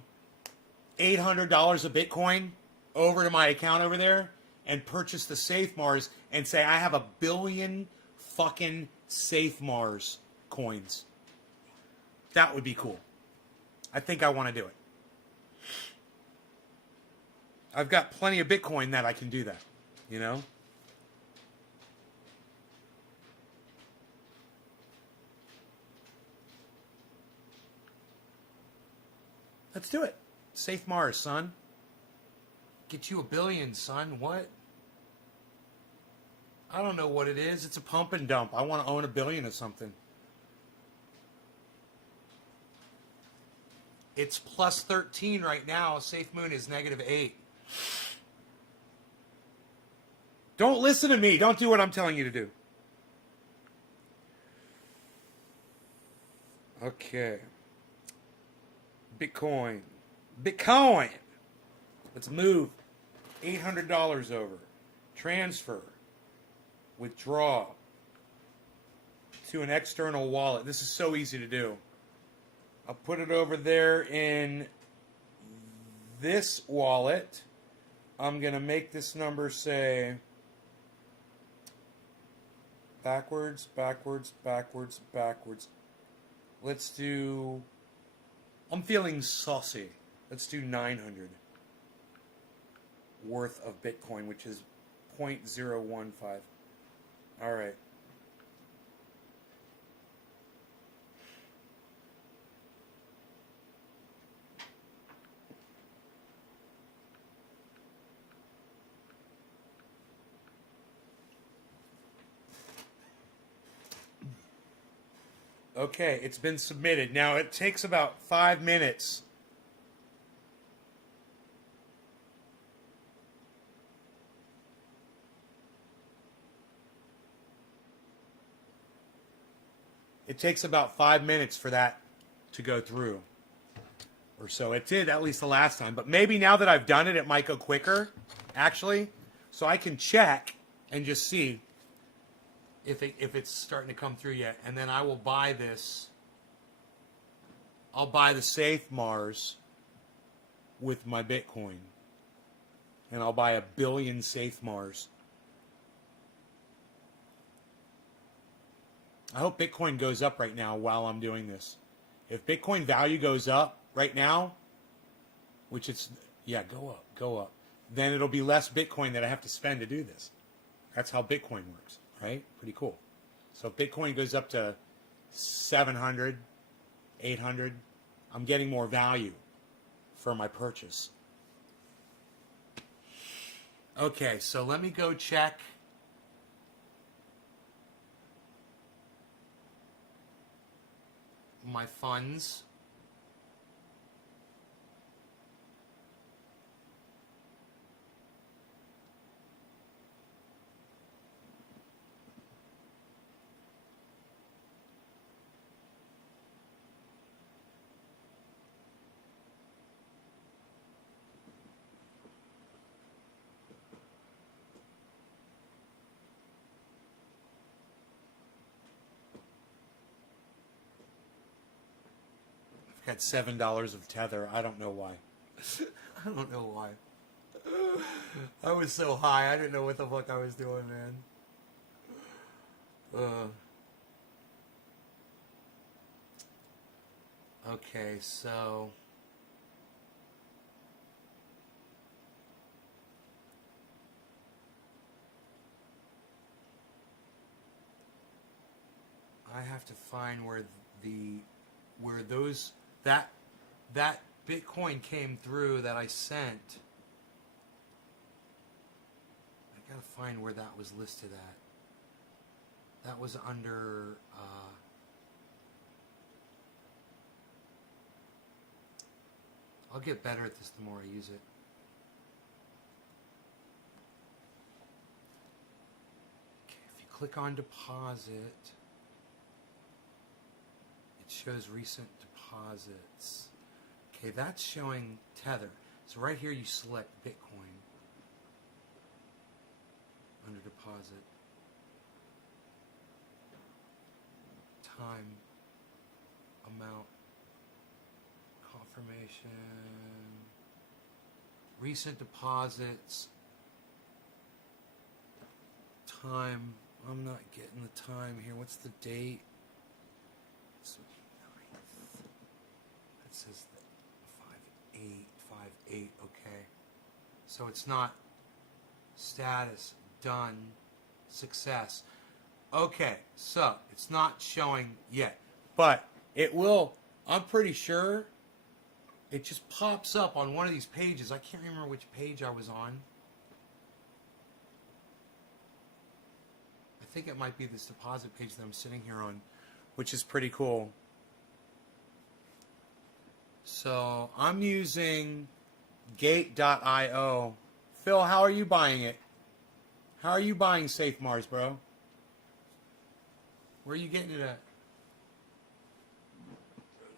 of Bitcoin over to my account over there and purchase the Safe Mars and say I have 1 billion fucking Safe Mars coins. That would be cool. I think I want to do it. I've got plenty of Bitcoin that I can do that, you know? Let's do it. Safe Mars, son. Get you 1 billion, son. What? I don't know what it is. It's a pump and dump. I want to own 1 billion of something. It's plus 13 right now. Safe Moon is -8. Don't listen to me. Don't do what I'm telling you to do. Okay. Bitcoin. Let's move $800 over. Transfer. Withdraw to an external wallet. This is so easy to do. I'll put it over there in this wallet. I'm going to make this number say backwards. Let's do, I'm feeling saucy. Let's do 900 worth of Bitcoin, which is 0.015. All right. Okay, it's been submitted. Now it takes about 5 minutes. It takes about 5 minutes for that to go through. Or so. It did at least the last time. But maybe now that I've done it, it might go quicker, actually. So I can check and just see if it's starting to come through yet. And then I will buy this. I'll buy the Safe Mars with my Bitcoin. And I'll buy 1 billion Safe Mars. I hope Bitcoin goes up right now while I'm doing this. If Bitcoin value goes up right now, which it's, yeah, go up. Then it'll be less Bitcoin that I have to spend to do this. That's how Bitcoin works, right? Pretty cool. So if Bitcoin goes up to 700, 800, I'm getting more value for my purchase. Okay, so let me go check. My funds. Got $7 of Tether. I don't know why. I don't know why. I was so high. I didn't know what the fuck I was doing, man. Okay, so I have to find where those that Bitcoin came through that I sent. I gotta find where that was listed at. That was under I'll get better at this the more I use it. Okay, if you click on deposit, it shows recent deposits. Okay, that's showing Tether. So right here you select Bitcoin under deposit. Time, amount, confirmation, recent deposits, time. I'm not getting the time here. What's the date? It's 9th. It says 5/8, okay. So it's not status, done, success. Okay, so it's not showing yet, but it will. I'm pretty sure it just pops up on one of these pages. I can't remember which page I was on. I think it might be this deposit page that I'm sitting here on, which is pretty cool. So I'm using Gate.io. Phil, how are you buying it? How are you buying Safe Mars, bro? Where are you getting it at?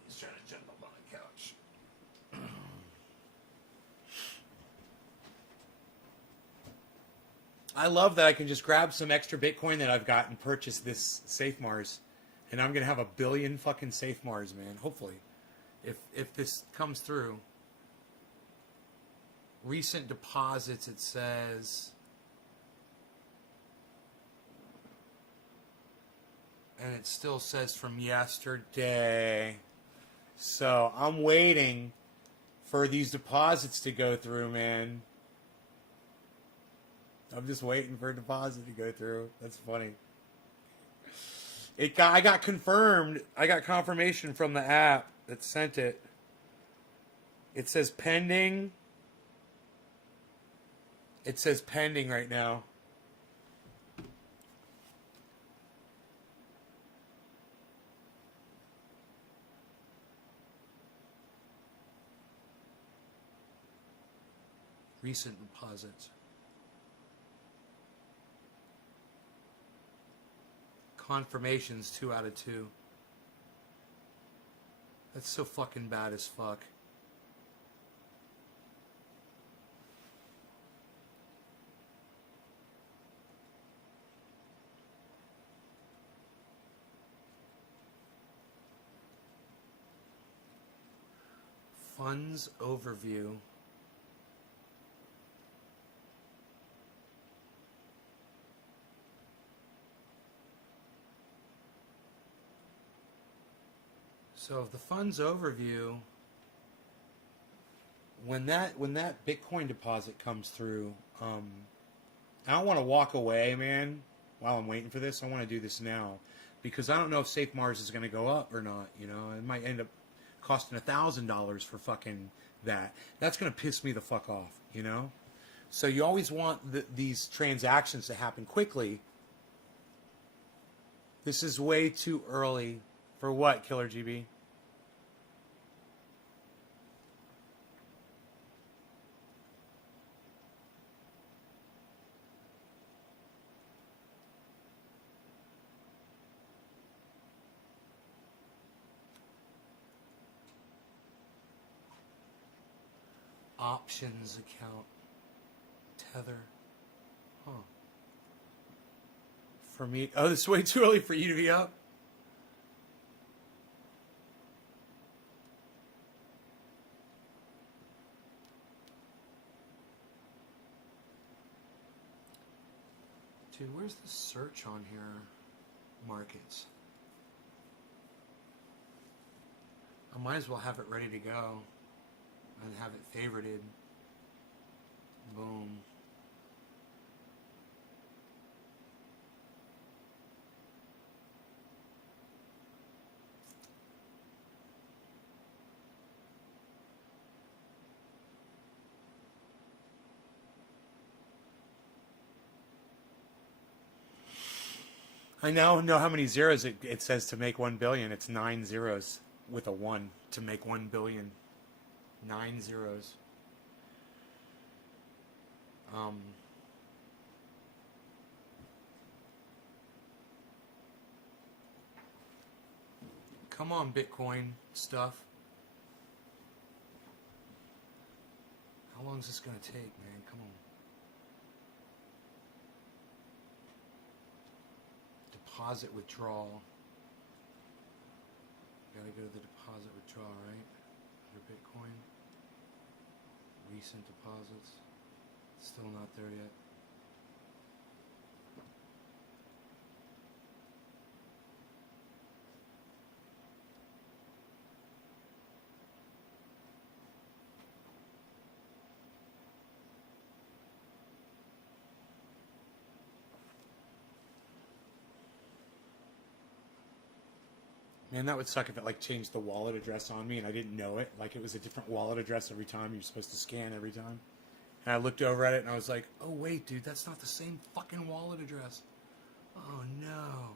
He's trying to jump up on the couch. I love that I can just grab some extra Bitcoin that I've got and purchase this Safe Mars. And I'm going to have 1 billion fucking Safe Mars, man. Hopefully. If this comes through. Recent deposits, it says. And it still says from yesterday. So I'm waiting for these deposits to go through, man. I'm just waiting for a deposit to go through. That's funny. I got confirmed. I got confirmation from the app that sent it. It says pending. It says pending right now. Recent deposits. Confirmations 2 out of 2. That's so fucking bad as fuck. Funds overview. So the funds overview, when that Bitcoin deposit comes through, I don't want to walk away, man. While I'm waiting for this, I want to do this now, because I don't know if Safe Mars is going to go up or not. You know, it might end up costing $1,000 for fucking that. That's going to piss me the fuck off. You know, so you always want these transactions to happen quickly. This is way too early for what, Killer GB? Options account. Tether. Huh. For me, oh, this is way too early for you to be up. Dude, where's the search on here? Markets. I might as well have it ready to go and have it favorited. Boom. I now know how many zeros it says to make 1 billion. It's 9 zeros with a 1 to make 1 billion. 9 zeros. Come on, Bitcoin stuff. How long is this going to take, man? Come on. Deposit withdrawal. Gotta go to the deposit withdrawal, right? For Bitcoin. Recent deposits. Still not there yet. Man, that would suck if it like changed the wallet address on me and I didn't know it. Like it was a different wallet address every time. You're supposed to scan every time. And I looked over at it and I was like, oh wait, dude, that's not the same fucking wallet address. Oh no.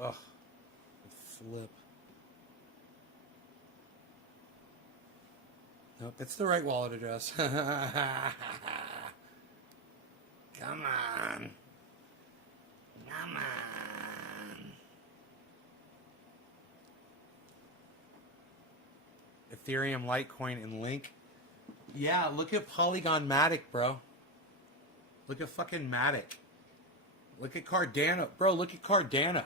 Ugh. Flip. Nope, that's the right wallet address. Come on. Come on. Ethereum, Litecoin, and Link. Yeah, look at Polygon Matic, bro. Look at fucking Matic. Look at Cardano. Bro, look at Cardano.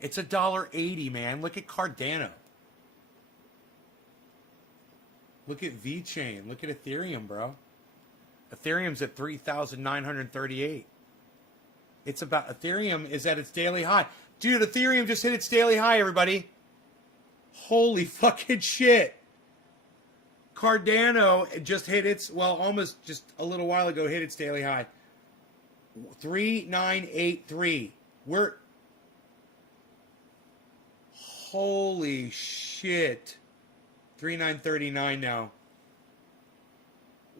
It's $1.80, man. Look at Cardano. Look at VeChain. Look at Ethereum, bro. Ethereum's at 3,938. It's about, Ethereum is at its daily high. Dude, Ethereum just hit its daily high, everybody. Holy fucking shit. Cardano just hit its, well, almost just a little while ago, hit its daily high. 3,983. We're, holy shit. 3,939 now.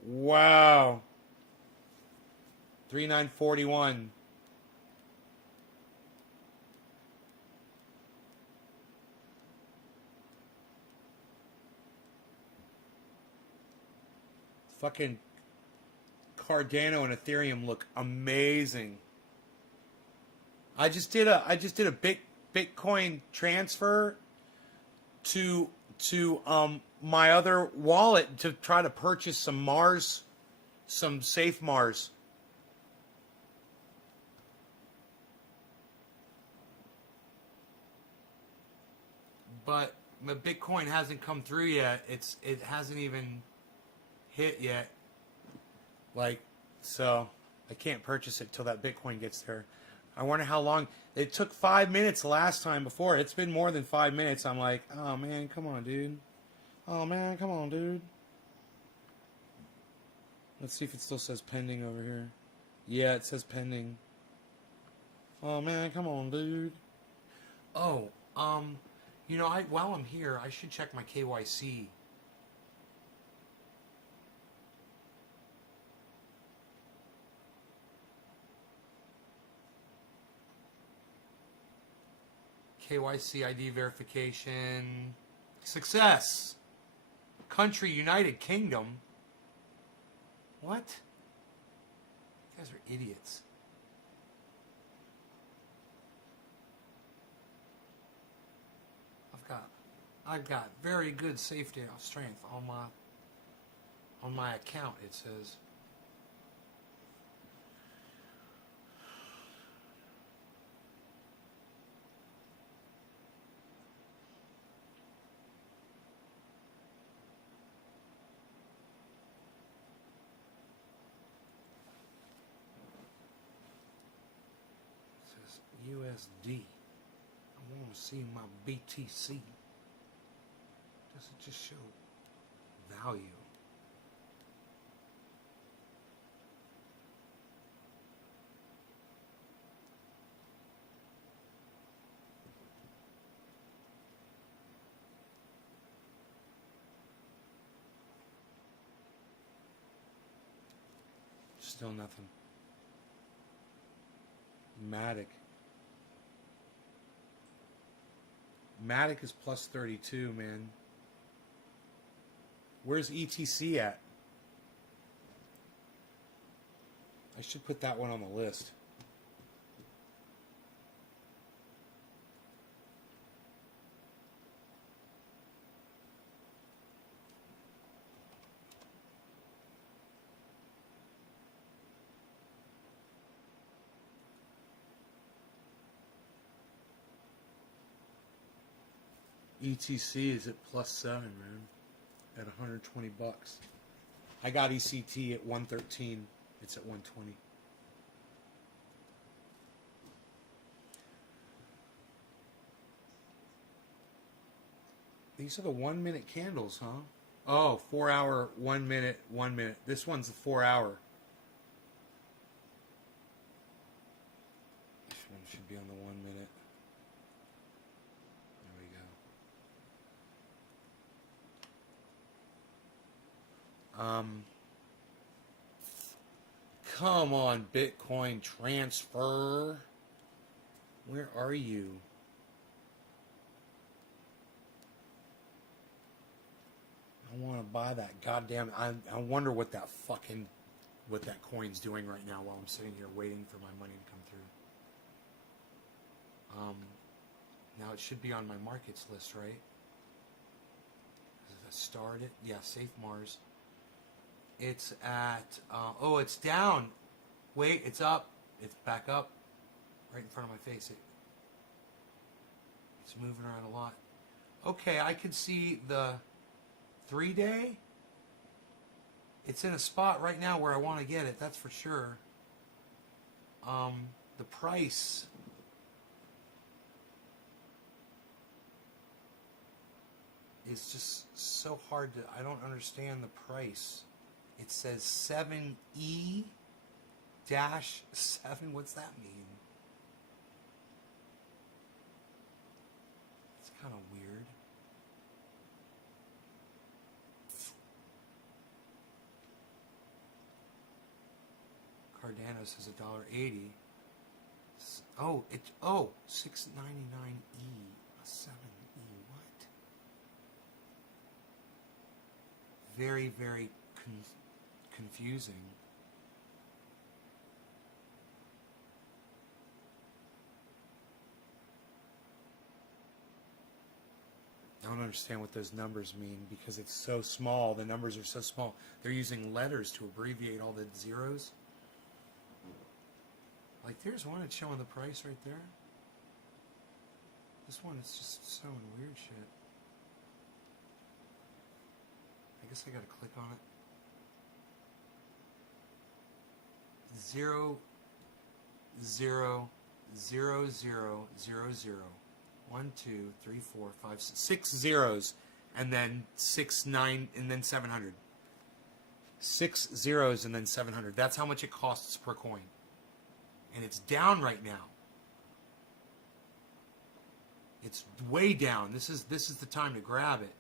Wow. 3,941. Fucking Cardano and Ethereum look amazing. I just did a Bitcoin transfer to my other wallet to try to purchase some safe Mars. But the Bitcoin hasn't come through yet. It hasn't even hit yet. So I can't purchase it till that Bitcoin gets there. I wonder how long. It took 5 minutes last time before. It's been more than 5 minutes. I'm like, oh man, come on, dude. Oh man, come on, dude. Let's see if it still says pending over here. Yeah, it says pending. Oh man, come on, dude. Oh, while I'm here, I should check my KYC. KYC ID verification. Success. Country, United Kingdom. What? You guys are idiots. I've got very good safety and strength on my account, it says. USD. I want to see my BTC. Does it just show value? Still nothing. Matic. Matic is plus 32, man. Where's ETC at? I should put that one on the list. ETC is at plus 7, man. At 120 bucks. I got ECT at 113. It's at 120. These are the 1 minute candles, huh? Oh, 4 hour, 1 minute, 1 minute. This one's the 4 hour. This one should be on the 1 minute. Come on, Bitcoin transfer. Where are you? I want to buy that goddamn. I wonder what that coin's doing right now while I'm sitting here waiting for my money to come through. Now it should be on my markets list, right? Is it started? Yeah, Safe Mars. It's at, it's down. Wait, it's up. It's back up. Right in front of my face. It's moving around a lot. Okay, I can see the 3-day. It's in a spot right now where I want to get it, that's for sure. The price. Is just so hard to, I don't understand the price. It says 7E-7. What's that mean? It's kind of weird. Cardano says $1.80. Oh, $6.99E. A 7E. What? Very, very confusing. I don't understand what those numbers mean because it's so small. The numbers are so small. They're using letters to abbreviate all the zeros. Like there's one that's showing the price right there. This one is just showing weird shit. I guess I gotta click on it. 0 0 0 0 0 0 1 2 3 4 5 6 zeros and then 6 9 and then 700. 6 zeros and then 700. That's how much it costs per coin. And it's down right now. It's way down. This is the time to grab it.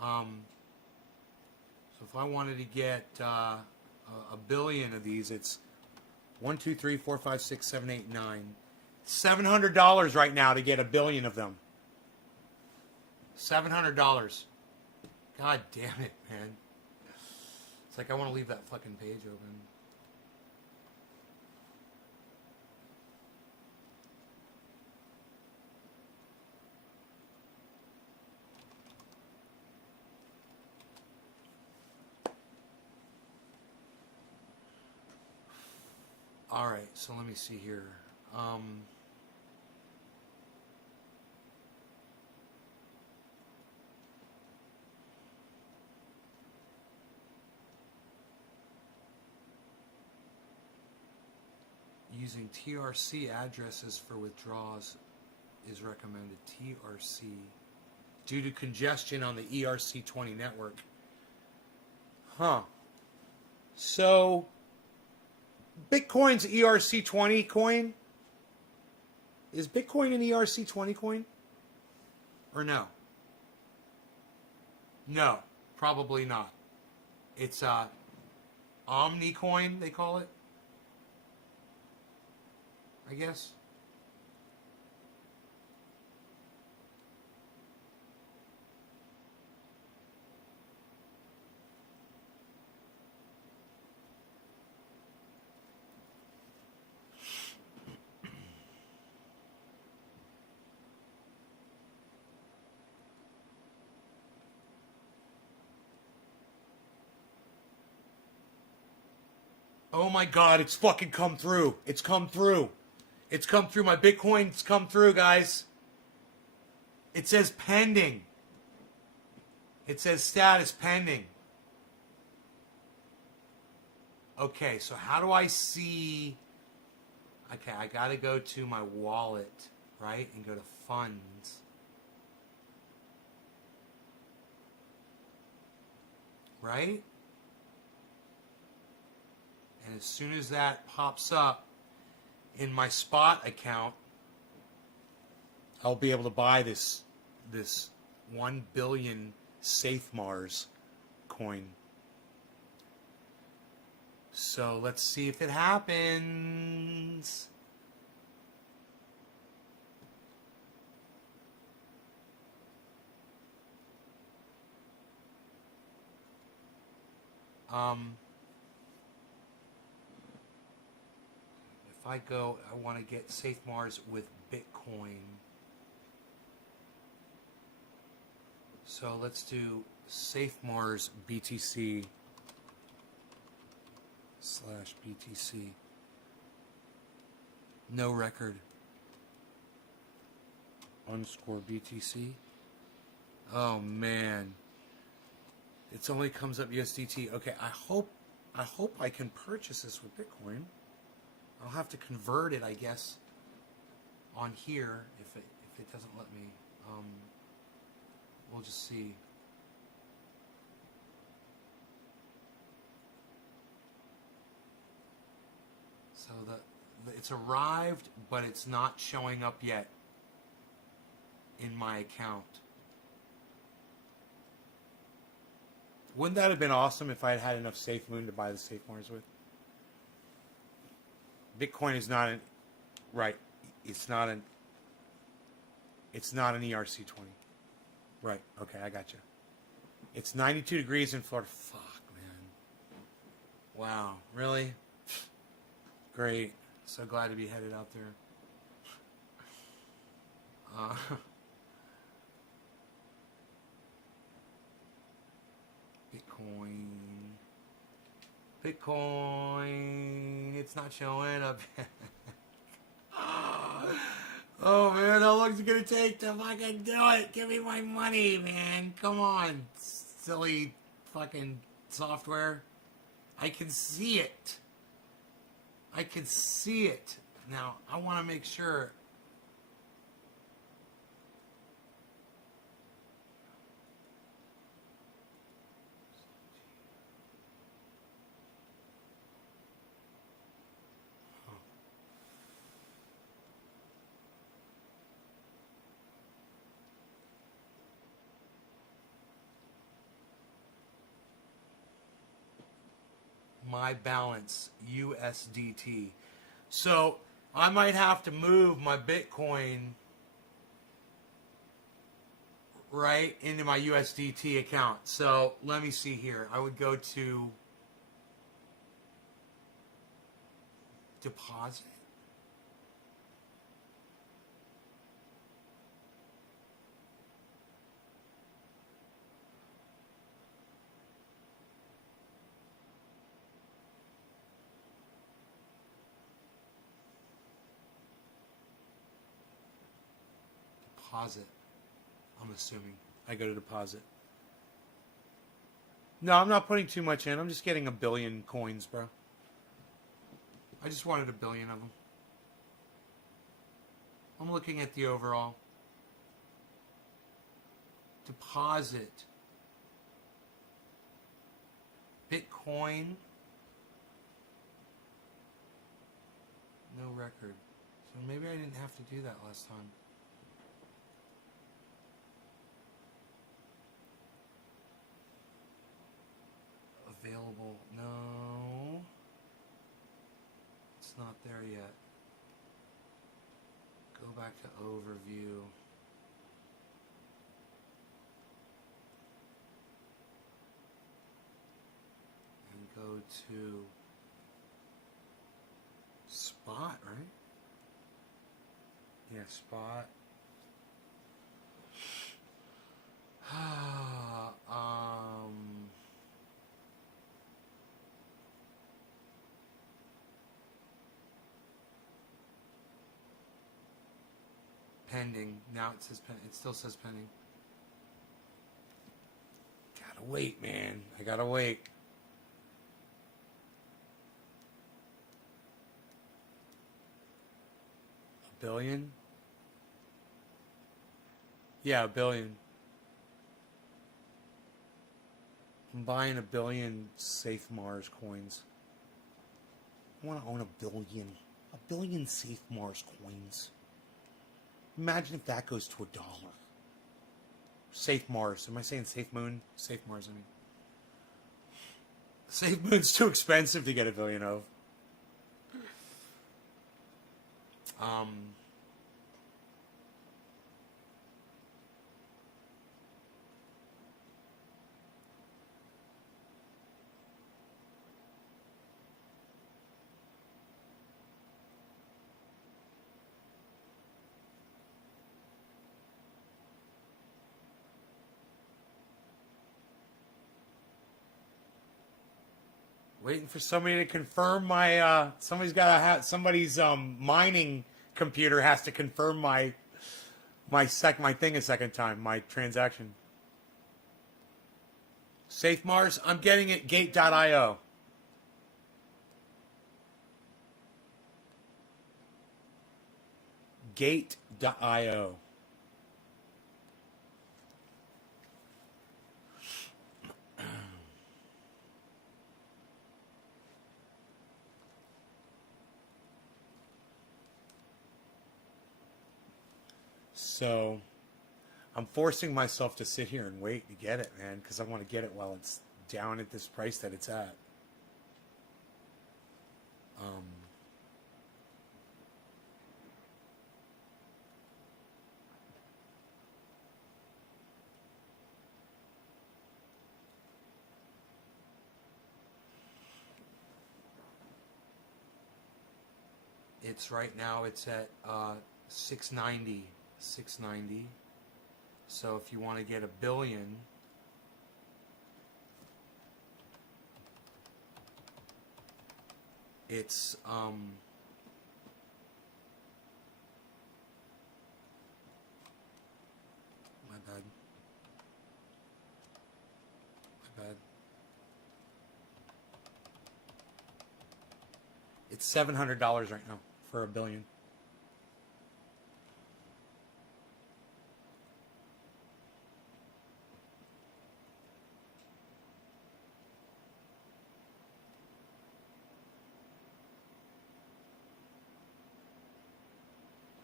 So if I wanted to get a billion of these, it's 1, 2, 3, 4, 5, 6, 7, 8, 9. $700 right now to get a billion of them. $700. God damn it, man. It's like I want to leave that fucking page open. All right, so let me see here. Using TRC addresses for withdrawals is recommended. TRC. Due to congestion on the ERC20 network. Huh. So, Bitcoin's ERC20 coin? Is Bitcoin an ERC20 coin? Or no? No, probably not. It's Omnicoin, they call it. I guess. Oh my God, it's fucking come through. It's come through. It's come through. My Bitcoin's come through, guys. It says pending. It says status pending. Okay, so how do I see... Okay, I gotta go to my wallet, right? And go to funds. Right? And as soon as that pops up in my spot account, I'll be able to buy this 1 billion SafeMars coin. So let's see if it happens. If I go, I want to get SafeMars with Bitcoin. So let's do SafeMars BTC /BTC. No record. _BTC. Oh man. It only comes up USDT. Okay, I hope I can purchase this with Bitcoin. I'll have to convert it, I guess, on here if it doesn't let me. We'll just see. So it's arrived, but it's not showing up yet in my account. Wouldn't that have been awesome if I had had enough SafeMoon to buy the SafeMars with? Bitcoin is not an... Right. It's not an ERC20. Right. Okay, I got you. It's 92 degrees in Florida. Fuck, man. Wow, really? Great. So glad to be headed out there. Bitcoin. It's not showing up. Oh man, how long is it gonna take to fucking do it? Give me my money, man. Come on, silly fucking software. I can see it. I can see it. Now, I want to make sure. My balance USDT. So I might have to move my Bitcoin right into my USDT account. So let me see here. I would go to deposit. Deposit. I'm assuming. I go to deposit. No, I'm not putting too much in. I'm just getting 1 billion coins, bro. I just wanted 1 billion of them. I'm looking at the overall. Deposit. Bitcoin. No record. So maybe I didn't have to do that last time. Available. No. It's not there yet. Go back to overview. And go to spot, right? Yeah, spot. Pending. Now it says pending. It still says pending. Gotta wait, man. I gotta wait. $1 billion? Yeah, $1 billion. I'm buying 1 billion Safe Mars coins. I want to own 1 billion. 1 billion Safe Mars coins. Imagine if that goes to $1. Safe Mars. Am I saying Safe Moon? Safe Mars, I mean. Safe Moon's too expensive to get 1 billion of. Waiting for somebody to confirm my somebody's got to have somebody's mining computer has to confirm my thing a second time, my transaction. Safe Mars, I'm getting it gate.io. Gate.io. So I'm forcing myself to sit here and wait to get it, man, because I want to get it while it's down at this price that it's at. It's right now, it's at 690. 690. So if you want to get 1 billion, it's my bad. My bad. It's $700 right now for 1 billion.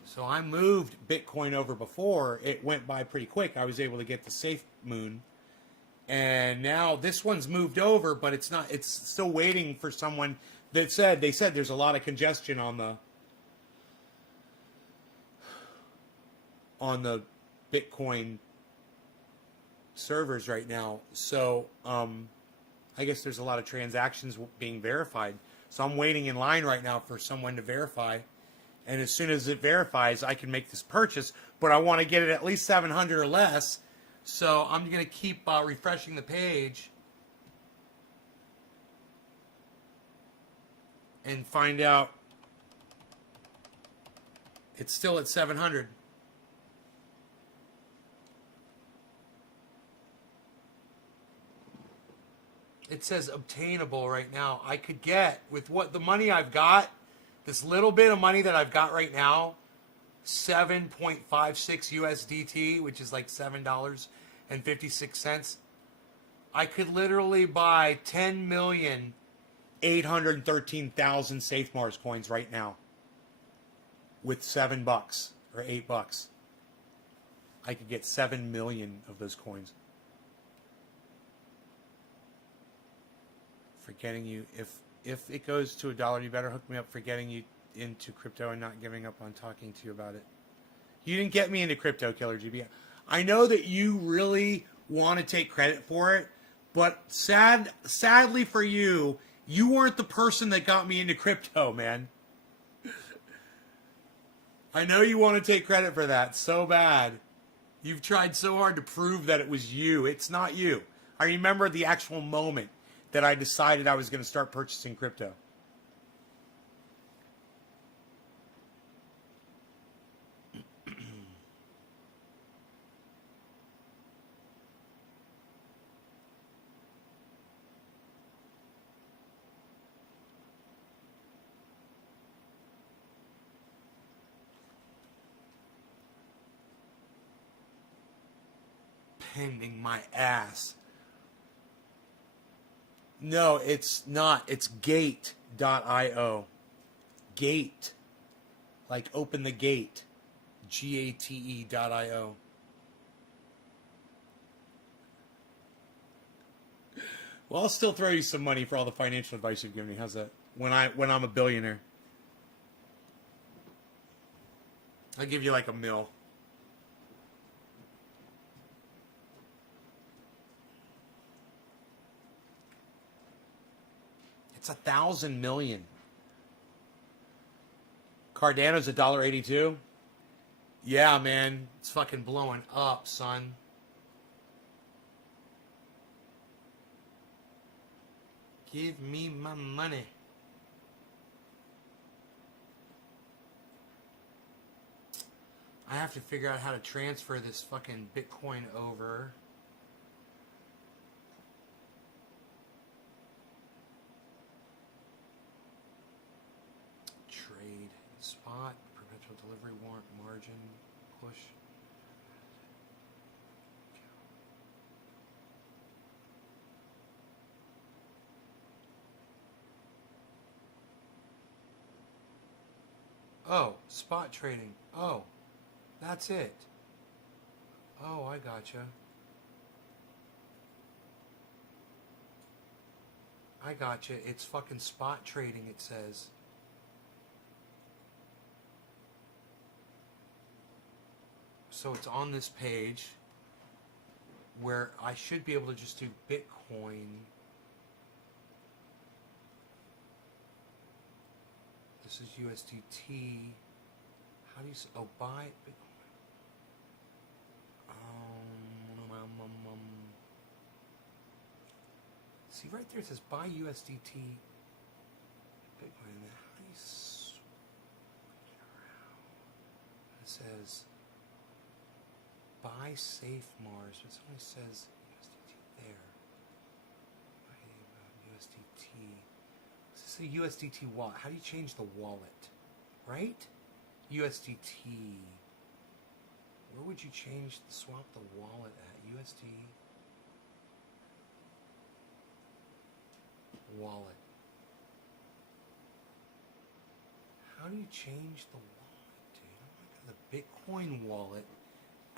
So I moved Bitcoin over before. It went by pretty quick. I was able to get the Safe Moon. And now this one's moved over, but it's not. It's still waiting for someone that said, they said there's a lot of congestion on the Bitcoin servers right now. So I guess there's a lot of transactions being verified. So I'm waiting in line right now for someone to verify. And as soon as it verifies, I can make this purchase. But I want to get it at least 700 or less. So I'm going to keep refreshing the page and find out. It's still at 700. It says obtainable right now. I could get, with what the money I've got, this little bit of money that I've got right now, 7.56 USDT, which is like $7.56. I could literally buy 10,813,000 Safe Mars coins right now with $7 or $8. I could get 7 million of those coins. For getting you, if it goes to $1, you better hook me up for getting you into crypto and not giving up on talking to you about it. You didn't get me into crypto, Killer GB. I know that you really want to take credit for it, but sadly for you, you weren't the person that got me into crypto, man. I know you want to take credit for that so bad. You've tried so hard to prove that it was you. It's not you. I remember the actual moment that I decided I was going to start purchasing crypto. Pending my ass. No, it's not. It's gate.io. Gate. Like open the gate. GATE.io. Well, I'll still throw you some money for all the financial advice you've given me. How's that? When I'm a billionaire. I'll give you like $1 million. It's 1,000 million. Cardano's $1.82. Yeah, man, it's fucking blowing up, son. Give me my money. I have to figure out how to transfer this fucking Bitcoin over. Trade, spot, perpetual delivery, warrant, margin, push. Oh, spot trading. Oh, that's it. Oh, I gotcha. I gotcha. It's fucking spot trading, it says. So it's on this page where I should be able to just do Bitcoin. This is USDT. How do you oh buy Bitcoin? See right there it says buy USDT Bitcoin. How do you switch it around? It says buy Safe Mars. It only says USDT there. USDT. This is a USDT wallet. How do you change the wallet? Right? USDT. Where would you swap the wallet at? USD wallet. How do you change the wallet, dude? I'm going to go to the Bitcoin wallet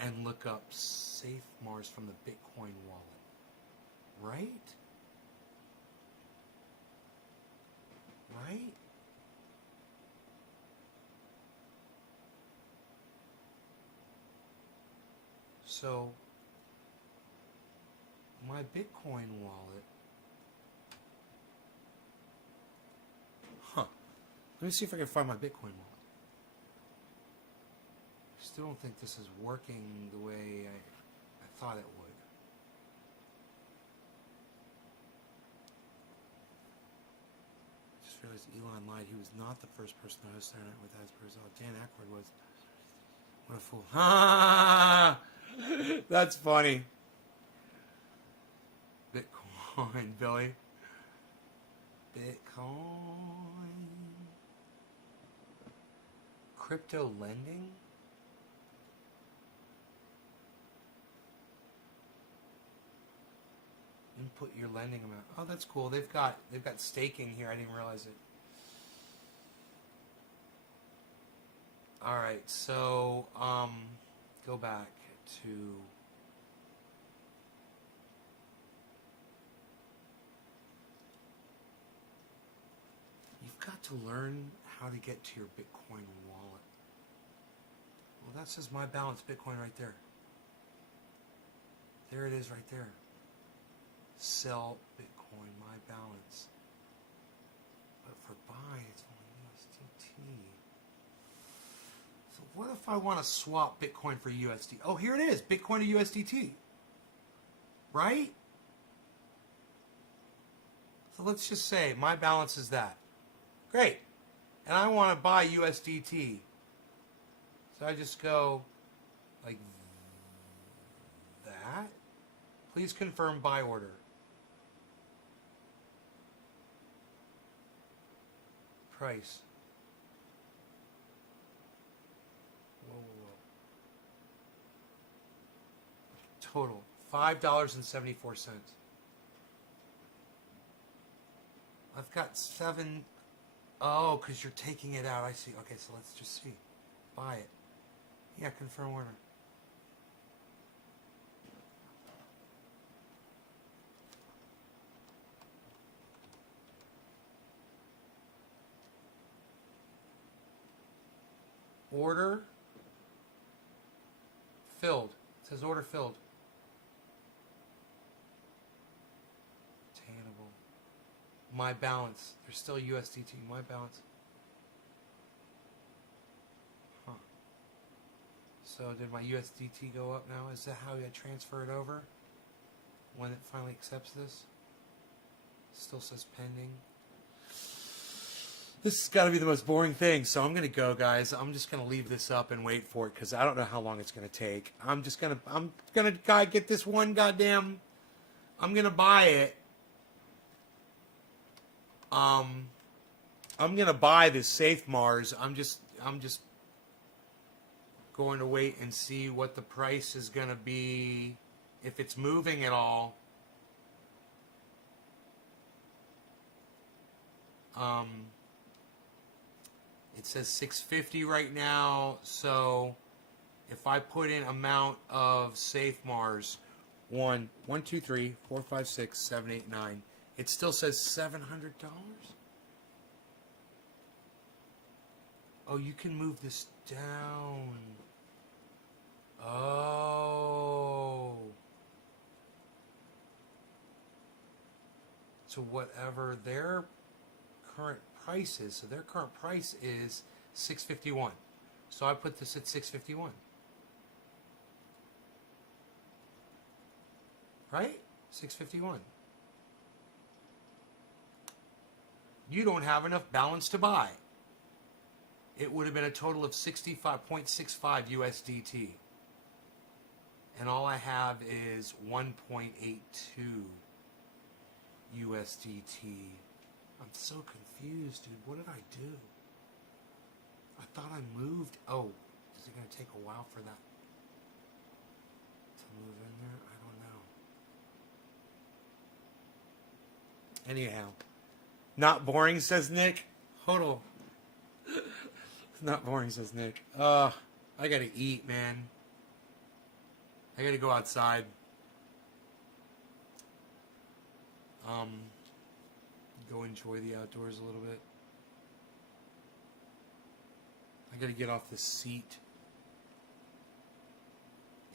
and look up Safe Mars from the Bitcoin wallet. Right? Right? So, my Bitcoin wallet. Huh. Let me see if I can find my Bitcoin wallet. I still don't think this is working the way I thought it would. I just realized Elon lied. He was not the first person to host Saturday Night with Asperger's. Dan Aykroyd was. What a fool. Ha! That's funny. Bitcoin, Billy. Bitcoin. Crypto lending? Input your lending amount. Oh, that's cool. They've got staking here. I didn't realize it. All right, so go back to you've got to learn how to get to your Bitcoin wallet. Well, that says my balance Bitcoin right there. There it is right there. Sell Bitcoin, my balance. But for buy, it's only USDT. So what if I want to swap Bitcoin for USD? Oh, here it is, Bitcoin to USDT. Right? So let's just say my balance is that. Great. And I want to buy USDT. So I just go like that. Please confirm buy order. Price. Whoa. Total $5.74. I've got 7. Oh, because you're taking it out. I see. Okay, so let's just see. Buy it. Yeah, confirm order. Order filled. It says order filled. Attainable. My balance. There's still USDT. My balance. Huh. So did my USDT go up now? Is that how I transfer it over? When it finally accepts this? Still says pending. This has got to be the most boring thing, so I'm going to go, guys. I'm just going to leave this up and wait for it, because I don't know how long it's going to take. I'm going to get this one goddamn... I'm going to buy it. I'm going to buy this Safe Mars. I'm just going to wait and see what the price is going to be, if it's moving at all. It says 650 right now, so if I put in amount of Safe Mars, 1, 2, 3, 4, 5, 6, 7, 8, 9, it still says $700. Oh, you can move this down. Oh. To whatever their current price is. So their current price is $651. So I put this at $651. Right? $651. You don't have enough balance to buy. It would have been a total of 65.65 USDT. And all I have is 1.82 USDT. I'm so confused, dude. What did I do? I thought I moved. Oh, is it going to take a while for that to move in there? I don't know. Anyhow, not boring, says Nick. Hold on. It's not boring, says Nick. I gotta eat, man. I gotta go outside. Go enjoy the outdoors a little bit. I gotta get off this seat.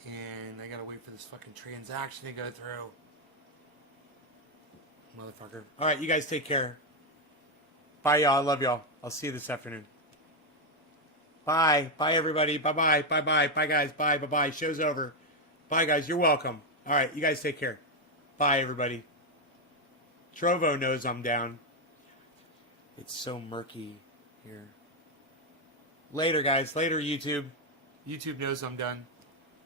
And I gotta wait for this fucking transaction to go through. Motherfucker. Alright, you guys take care. Bye, y'all. I love y'all. I'll see you this afternoon. Bye. Bye, everybody. Bye-bye. Bye-bye. Bye, guys. Bye. Bye-bye. Show's over. Bye, guys. You're welcome. Alright, you guys take care. Bye, everybody. Trovo knows I'm down. It's so murky here. Later, guys. Later, YouTube. YouTube knows I'm done.